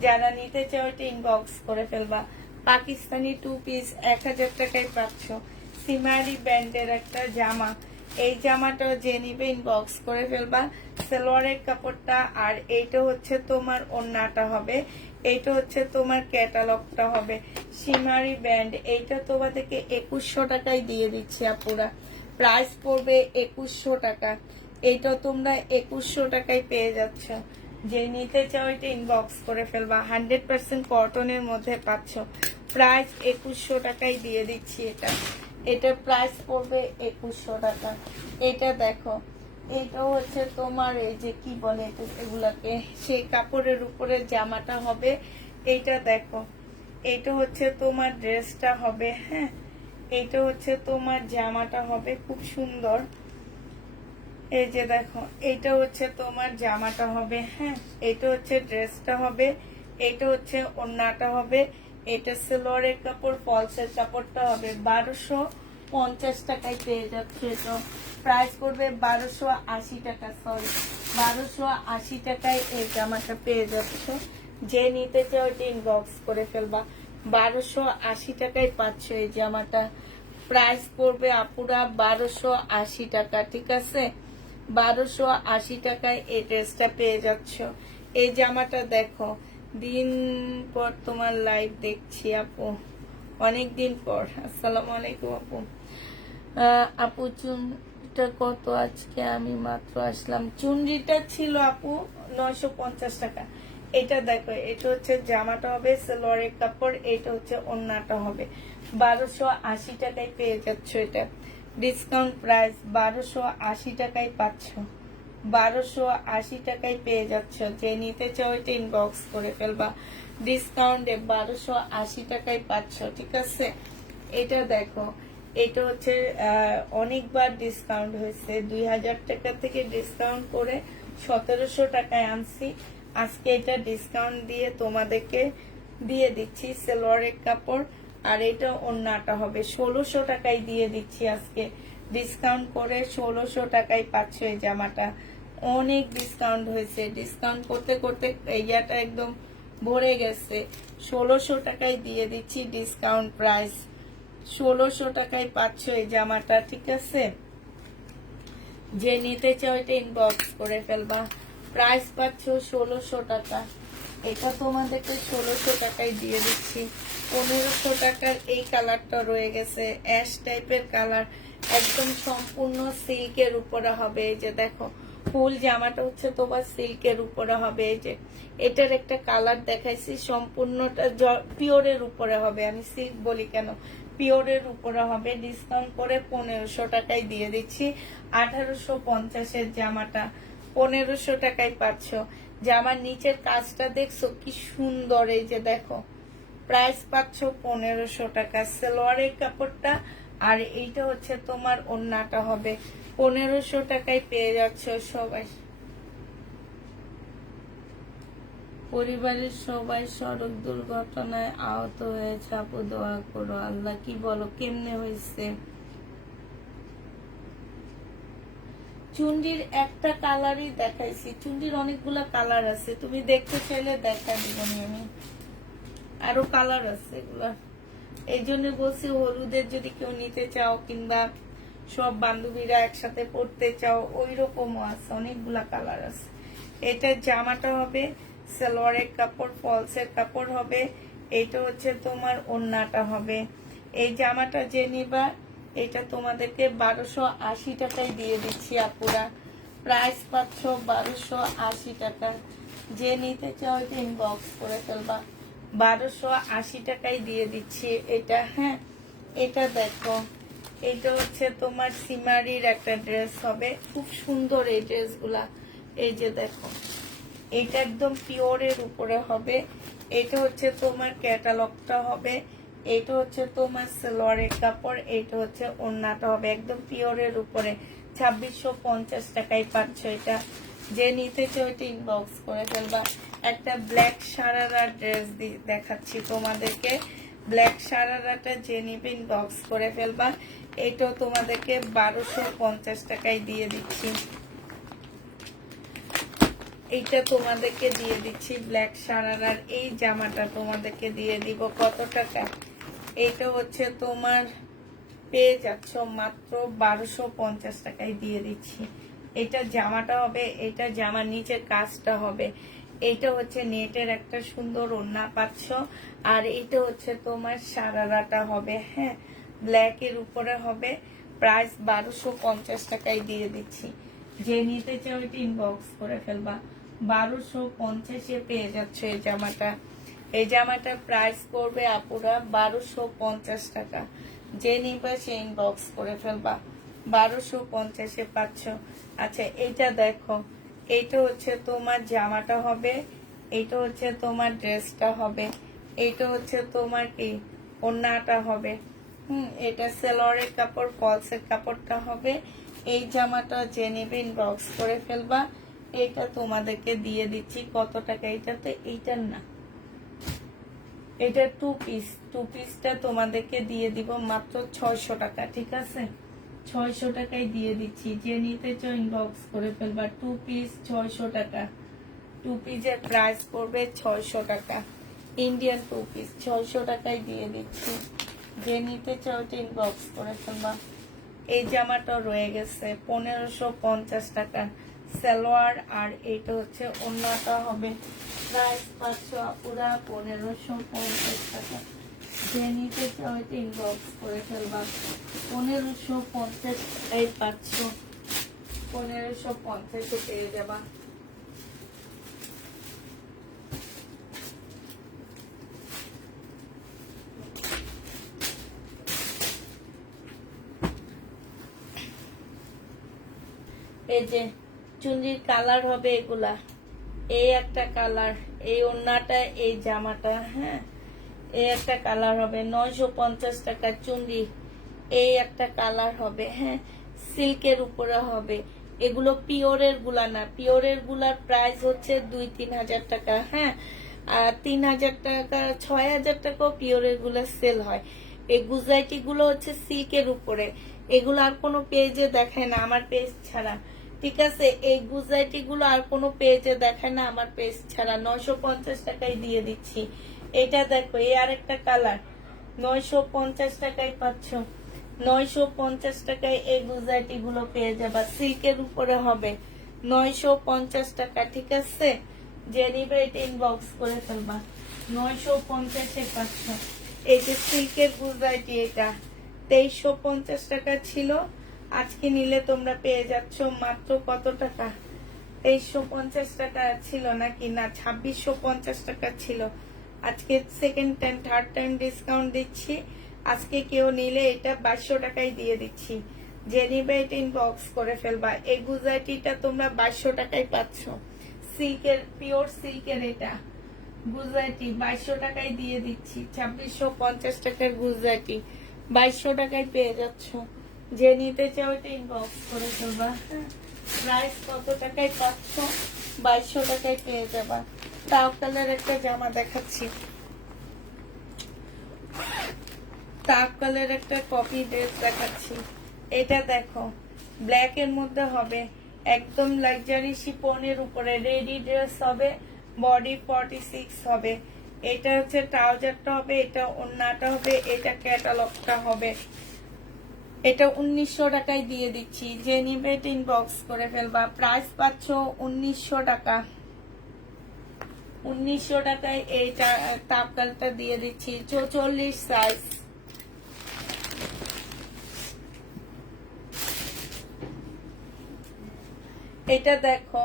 যারা নিতে চাও এটা ইনবক্স করে ফেলবা। পাকিস্তানি 2 পিস 1000 টাকায় পাচ্ছ। সিমারি ব্র্যান্ডের একটা জামা, এই জামাটা যে নিবে ইনবক্স করে ফেলবা। সালোয়ারের কাপড়টা আর এইটা হচ্ছে তোমার ওন্নাটা হবে, এইটা হচ্ছে তোমার ক্যাটালগটা হবে। সিমারি ব্র্যান্ড, এইটা তোমাদেরকে 2100 টাকায় দিয়ে দিচ্ছি আপুরা। প্রাইস পড়বে 2100 টাকা। এইটা তোমরা 2100 টাকায় পেয়ে যাচ্ছ। যে নিতে চাও এটা ইনবক্স করে ফেলবা। 100% কটনের মধ্যে পাচ্ছ। প্রাইস 2100 টাকায় দিয়ে দিচ্ছি। এটার প্রাইস পড়বে 2100 টাকা। এটা দেখো, এটা হচ্ছে তোমার এই যে কি বলে এগুলাকে, সেই কাপড়ের উপরে জামাটা হবে। এইটা দেখো, এটা হচ্ছে তোমার ড্রেসটা হবে। হ্যাঁ, এটা হচ্ছে তোমার জামাটা হবে, খুব সুন্দর। এই যে দেখো, এটা হচ্ছে তোমার জামাটা হবে। হ্যাঁ, এটা হচ্ছে ড্রেসটা হবে, এটা হচ্ছে ওড়নাটা হবে। এটা সালোয়ারের কাপড়, ফলসের কাপড়টা হবে। 1250 টাকায় পেয়ে যাচ্ছে। তো প্রাইস করবে 1280 টাকা, সরি 1280 টাকায় এই জামাটা পেয়ে যাচ্ছে। যে নিতে চাও এটা ইনবক্স করে ফেলবা। 1280 টাকায় পাচ্ছ এই জামাটা। প্রাইস পড়বে আপুরা 1280 টাকা, ঠিক আছে? 1280 টাকায় এই ড্রেসটা পেয়ে যাচ্ছ। এই জামাটা দেখো, দিন পর তোমার লাইভ দেখছি আপু, অনেক দিন পর। আসসালামু আলাইকুম আপু। আপু চুনটা কত? আজকে আমি মাত্র আসলাম। চুনরিটা ছিল আপু 950 টাকা। এটা দেখো, এটা হচ্ছে জামাটা হবে, সালোয়ারের কাপড়, এটা হচ্ছে ওন্নাটা হবে। 1280 টাকায় পেয়ে যাচ্ছ। এটা ডিসকাউন্ট প্রাইস 1280 টাকায় পাচ্ছ। 1280 টাকায় পেয়ে যাচ্ছ। যে নিতে চাও এটা ইনবক্স করে ফেলবা। ডিসকাউন্টে 1280 টাকায় পাচ্ছ, ঠিক আছে? এটা দেখো, এটা হচ্ছে অনেকবার ডিসকাউন্ট হয়েছে। 2000 টাকা থেকে ডিসকাউন্ট করে 1700 টাকায় আনছি। আজকে এটা ডিসকাউন্ট দিয়ে তোমাদেরকে দিয়ে দিচ্ছি। সালোয়ারের কাপড় আর এটা ওন্নাটা হবে। 1600 টাকায় দিয়ে দিচ্ছি আজকে, ডিসকাউন্ট করে 1600 টাকায় পাচ্ছ এই জামাটা। অনেক ডিসকাউন্ট হয়েছে, ডিসকাউন্ট করতে করতে এইটা একদম ভরে গেছে। 1600 টাকায় দিয়ে দিচ্ছি, ডিসকাউন্ট প্রাইস 1600 টাকায় পাচ্ছ এই জামাটা, ঠিক আছে? যে নিতে চাও এটা ইনবক্স করে ফেলবা। প্রাইস পাচ্ছ 1600 টাকা। এটা তোমাদেরকে 1600 টাকায় দিয়ে দিচ্ছি। 1500 টাকার এই কালারটা রয়ে গেছে, অ্যাশ টাইপের কালার, একদম সম্পূর্ণ সিল্কের উপরে হবে। এই যে দেখো, ফুল জামাটা হচ্ছে তোমার সিল্কের উপরে হবে। এই যে এটার একটা কালার দেখাইছি, সম্পূর্ণটা পিওরের উপরে হবে। আমি সিল্ক বলি কেন, পিওরের উপরে হবে। ডিসকাউন্ট করে 1500 টাকায় দিয়ে দিচ্ছি। 1850 জামাটা 1500 টাকায় পাচ্ছ। জামার নিচের কাজটা দেখছো কি সুন্দর? এই যে দেখো, প্রাইস পাচ্ছ 1500 টাকা। সালোয়ারের কাপড়টা আর এইটা হচ্ছে তোমার ওন্নাটা হবে। 1500 টাকায় পেয়ে যাচ্ছ সবাই। পরিবারের সবাই সড়ক দুর্ঘটনায় আহত হয়েছে আপু, দোয়া করো। আল্লাহ, কি বলো, কেমনে হয়েছে? চুন্ডির একটা কালারই দেখাইছি, চুন্ডির অনেকগুলা কালার আছে, তুমি দেখতে চাইলে দেখা দিবনি আমি, আরো কালার আছে এগুলা। এই জন্য বলছি হলুদের যদি কেউ নিতে চাও কিংবা সব বান্ধবীরা একসাথে পড়তে চাও, ওই রকমও আছে, অনেকগুলা কালার আছে। এটা জামাটা হবে, সালোয়ারের কাপড়, ফলসের কাপড় হবে। এইটা হচ্ছে তোমার ওন্নাটা হবে। এই জামাটা যে নিবা এটা তোমাদেরকে 1280 টাকায় দিয়ে দিচ্ছি আপুরা। প্রাইস পাচ্ছ 1280 টাকা। যে নিতে চাও এটা ইনবক্স করে ফেলবা। 1280 টাকায় দিয়ে দিচ্ছি এটা। হ্যাঁ, এটা দেখো, এটা হচ্ছে তোমার সিমারির একটা ড্রেস হবে, খুব সুন্দর এই ড্রেসগুলা। এই যে দেখো, এটা একদম পিওরের উপরে হবে। এটা হচ্ছে তোমার ক্যাটালগটা হবে। এটা হচ্ছে তোমার সালোয়ারের কাপড়, এটা হচ্ছে ওন্নাটা হবে, একদম পিওরের উপরে। 2650 টাকায় পাচ্ছ এটা। যে নিতে চাও এটা ইনবক্স করে ফেলবা। একটা ব্ল্যাক সারারা ড্রেস দেখাচ্ছি তোমাদেরকে। ব্ল্যাক সারারাটা যে নিবে ইনবক্স করে ফেলবা। এটাও তোমাদেরকে 1250 টাকায় দিয়ে দিচ্ছি। এইটা তোমাদেরকে দিয়ে দিচ্ছি ব্ল্যাক সারারার এই জামাটা তোমাদেরকে দিয়ে দিব কত টাকা? এইটা হচ্ছে তোমার পেয়ে যাচ্ছ মাত্র 1250 টাকায় দিয়ে দিচ্ছি। এটা জামাটা হবে, এটা জামার নিচের কাজটা হবে। এইটা হচ্ছে নেটের একটা সুন্দর ওড়না পাচ্ছ, আর এইটা হচ্ছে তোমার সারারাটা হবে। হ্যাঁ, ব্ল্যাকের উপরে হবে। প্রাইস 1250 টাকায় দিয়ে দিচ্ছি। যে নিতে চাও এটা ইনবক্স করে ফেলবা। 1250-এ পেয়ে যাচ্ছ এই জামাটা। এই জামাটার প্রাইস করবে আপুরা 1250 টাকা। যে নিবে সে ইনবক্স করে ফেলবা। 1250-এ পাচ্ছ। আচ্ছা, এইটা দেখো, এইটা হচ্ছে তোমার জামাটা হবে, এইটা হচ্ছে তোমার ড্রেসটা হবে, এইটা হচ্ছে তোমার কি ওড়নাটা হবে। এটা সেলরের কাপড়, ফলসের কাপড়টা হবে। এই জামাটা যে নেবে ইনবক্স করে ফেলবা। এটা তোমাদেরকে দিয়ে দিচ্ছি কত টাকা? এটা তো এইটার না, এটা টু পিসটা তোমাদেরকে দিয়ে দিব মাত্র 600 টাকা। ঠিক আছে, 600 টাকায় দিয়ে দিচ্ছি। যে নিতে চাও ইনবক্স করে ফেলবা। টু পিস 600 টাকা। টু পিসের প্রাইস পড়বে 600 টাকা। ইন্ডিয়ান টু পিস 600 টাকায় দিয়ে দিচ্ছি। যে নিতে চাও ইনবক্স করে ফেলবা। এই জামাটা রয়ে গেছে 1550 টাকা সালোয়ার, আর এইটা হচ্ছে ওড়নাটা হবে। প্রাইস পাচ্ছ পুরা 1550 টাকা। যে নিতে চাও ইনবক্স করে ফেলবা। 1550 টাকায় পাচ্ছ। 1550-এ পেয়ে যাবা। এই যে চুনরির কালার হবে এগুলা। এই একটা কালার, এই ওড়নাটা, এই জামাটা। হ্যাঁ, এই একটা কালার হবে 950 টাকা চুনরি। এই একটা কালার হবে। হ্যাঁ, সিল্কের উপরে হবে। এগুলো পিওরের গুলা না, পিওরের গুলার প্রাইস হচ্ছে 2-3 হাজার টাকা। হ্যাঁ, আর 3,000 টাকা 6,000 টাকাও পিওরের গুলো সেল হয়। এই গুজরাটি গুলো হচ্ছে সিল্কের উপরে। এগুলো আর কোনো পেজে দেখায় না আমার পেজ ছাড়া। ঠিক আছে, এই গুজরাটি গুলো আর কোনো পেজে দেখায় না আমার পেজ ছাড়া। 950 টাকায় দিয়ে দিচ্ছি। এটা দেখো, এই আরেকটা কালার 950 টাকায় পাচ্ছ। 950 টাকায় এই গুজরাটি গুলো পেয়ে যাবা। সিল্কের উপরে হবে 950 টাকা। ঠিক আছে, যে নিবে এটা ইনবক্স করে ফেলবা। 950-এ পাচ্ছ। এই যে সিল্কের গুজরাটি, এটা 2350 টাকা ছিল। আজকে নিলে তোমরা পেয়ে যাচ্ছ মাত্র কত টাকা? 2350 টাকা ছিল নাকি? না, 2650 টাকা ছিল। আজকে second time, third time discount দিচ্ছি। আজকে কেউ নিলে এটা 2200 টাকায় দিয়ে দিচ্ছি। যে নিবে এটা ইনবক্স করে ফেলবা। এই গুজরাটিটা তোমরা 2200 টাকায় পাচ্ছ। সিল্কের, পিওর সিল্কের এটা গুজরাটি 2200 টাকায় দিয়ে দিচ্ছি। 2650 টাকার গুজরাটি 2200 টাকায় পেয়ে যাচ্ছ। যে নিতে চাও এটা ইনবক্স করে ফেলবা। প্রাইস কত টাকায় পাচ্ছ? 2200 টাকায় পেয়ে যাবা। তাওকালের একটা জামা দেখাচ্ছি। তাওকালের একটা কপি ড্রেস দেখাচ্ছি। এটা দেখো, ব্ল্যাক এর মধ্যে হবে, একদম লাক্সারি শিফনের উপরে রেডি ড্রেস হবে। বডি 46 হবে। এটা হচ্ছে ট্রাউজারটা হবে, এটা ওড়নাটা হবে, এটা ক্যাটালগটা হবে। এটা 1900 টাকায় দিয়ে দিচ্ছি। যে নিবে এটা ইনবক্স করে ফেলবা। প্রাইস পাচ্ছ 1900 টাকা। 1900 টাকায় এইটা তাপকালটা দিয়ে দিচ্ছি। 44 সাইজ। এটা দেখো,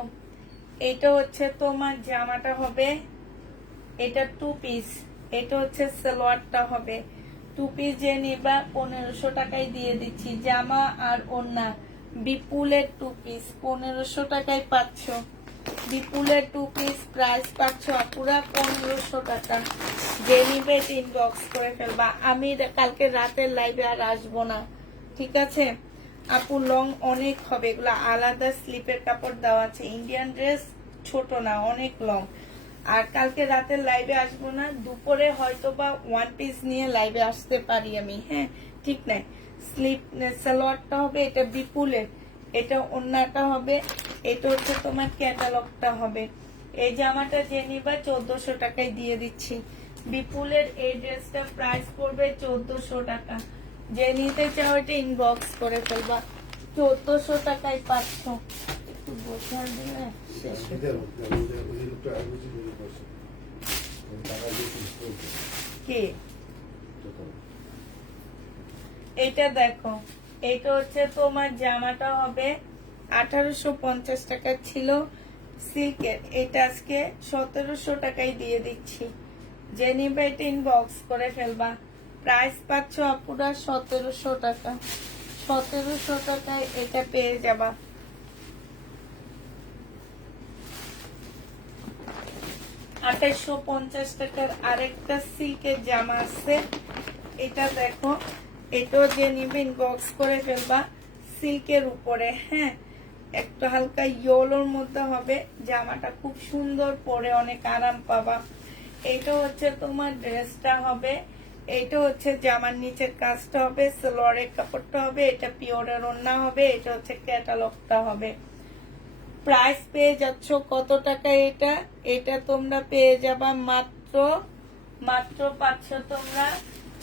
এটা হচ্ছে তোমার জামাটা হবে, এটা টু পিস। এটা হচ্ছে সালোয়ারটা হবে। টু পিস যে নিবা 1500 টাকায় দিয়ে দিচ্ছি। জামা আর ওড়না বিপুলের টু পিস 1500 টাকায় পাচ্ছ। বিপুলের টু পিস প্রাইস পাচ্ছ পুরা 1500 টাকা। যে নিবে ইনবক্স করে ফেলবা। আমি কালকে রাতের লাইভে আর আসবো না। ঠিক আছে আপু, লং অনেক হবে। এগুলা আলাদা স্লিপের কাপড় দেওয়া আছে। ইন্ডিয়ান ড্রেস ছোট না, অনেক লং। আর কালকে রাতের লাইভে আসবো না, দুপুরে হয়তো বা ওয়ান পিস নিয়ে লাইভে আসতে পারি আমি, হ্যাঁ ঠিক নাই। স্লিপ সালোয়ারটা হবে এটা বিপুলের, এটা ওন্নাটা হবে, এটা হচ্ছে তোমার ক্যাটালগটা হবে। এই জামাটা যে নিবা 1400 টাকায় দিয়ে দিচ্ছি। বিপুলের এই ড্রেসটা প্রাইস পড়বে 1400 টাকা। যে নিতে চাও এটা ইনবক্স করে ফেলবা, 1400 টাকায় পাচ্ছ। একটু বোঝার দিলে শেষ হয়ে কি। এটা দেখো, এটা হচ্ছে তোমার জামাটা হবে 1850 টাকা ছিল সিল্কের, এটা আজকে 1700 টাকায় দিয়ে দিচ্ছি। যে নিবে এটা ইনবক্স করে ফেলবা। প্রাইস পাচ্ছ আপুরা 1700 টাকা। 1700 টাকায় এটা পেয়ে যাবা। 2850 টাকার আরেকটা সিল্কের জামা আছে, এটা দেখো, এটাও যে নিবে ইনবক্স করে ফেলবা। সিল্কের উপরে, হ্যাঁ একটু হালকা ইয়েলোর মধ্যে হবে জামাটা, খুব সুন্দর পরে অনেক আরাম পাবা। এইটা হচ্ছে তোমার ড্রেসটা হবে, এইটা হচ্ছে জামার নিচের কাজটা হবে, সালোয়ারের কাপড়টা হবে, এটা পিওরের ওড়না হবে, এটা হচ্ছে ক্যাটালগটা হবে। প্রাইস পেয়ে যাচ্ছ কত টাকা এটা, এটা তোমরা পেয়ে যাবা মাত্র পাচ্ছ তোমরা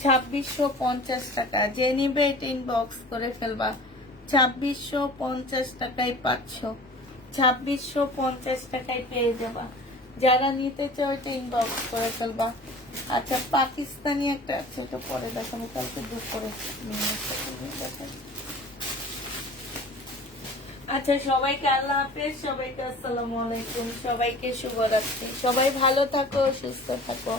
2650 টাকা। যে নিবে এটা ইনবক্স করে ফেলবা। 2650 টাকায় পাচ্ছ, 2650 টাকায় পেয়ে যাবা। যারা নিতে চাও এটা ইনবক্স করে ফেলবা। আচ্ছা পাকিস্তানি একটা আছে, এটা পরে দেখাবো, কালকে দুপুরে দেখাবো। আচ্ছা সবাইকে আল্লাহ হাফেজ, সবাইকে আসসালামু আলাইকুম, সবাইকে শুভরাত্রি, সবাই ভালো থাকো সুস্থ থাকো।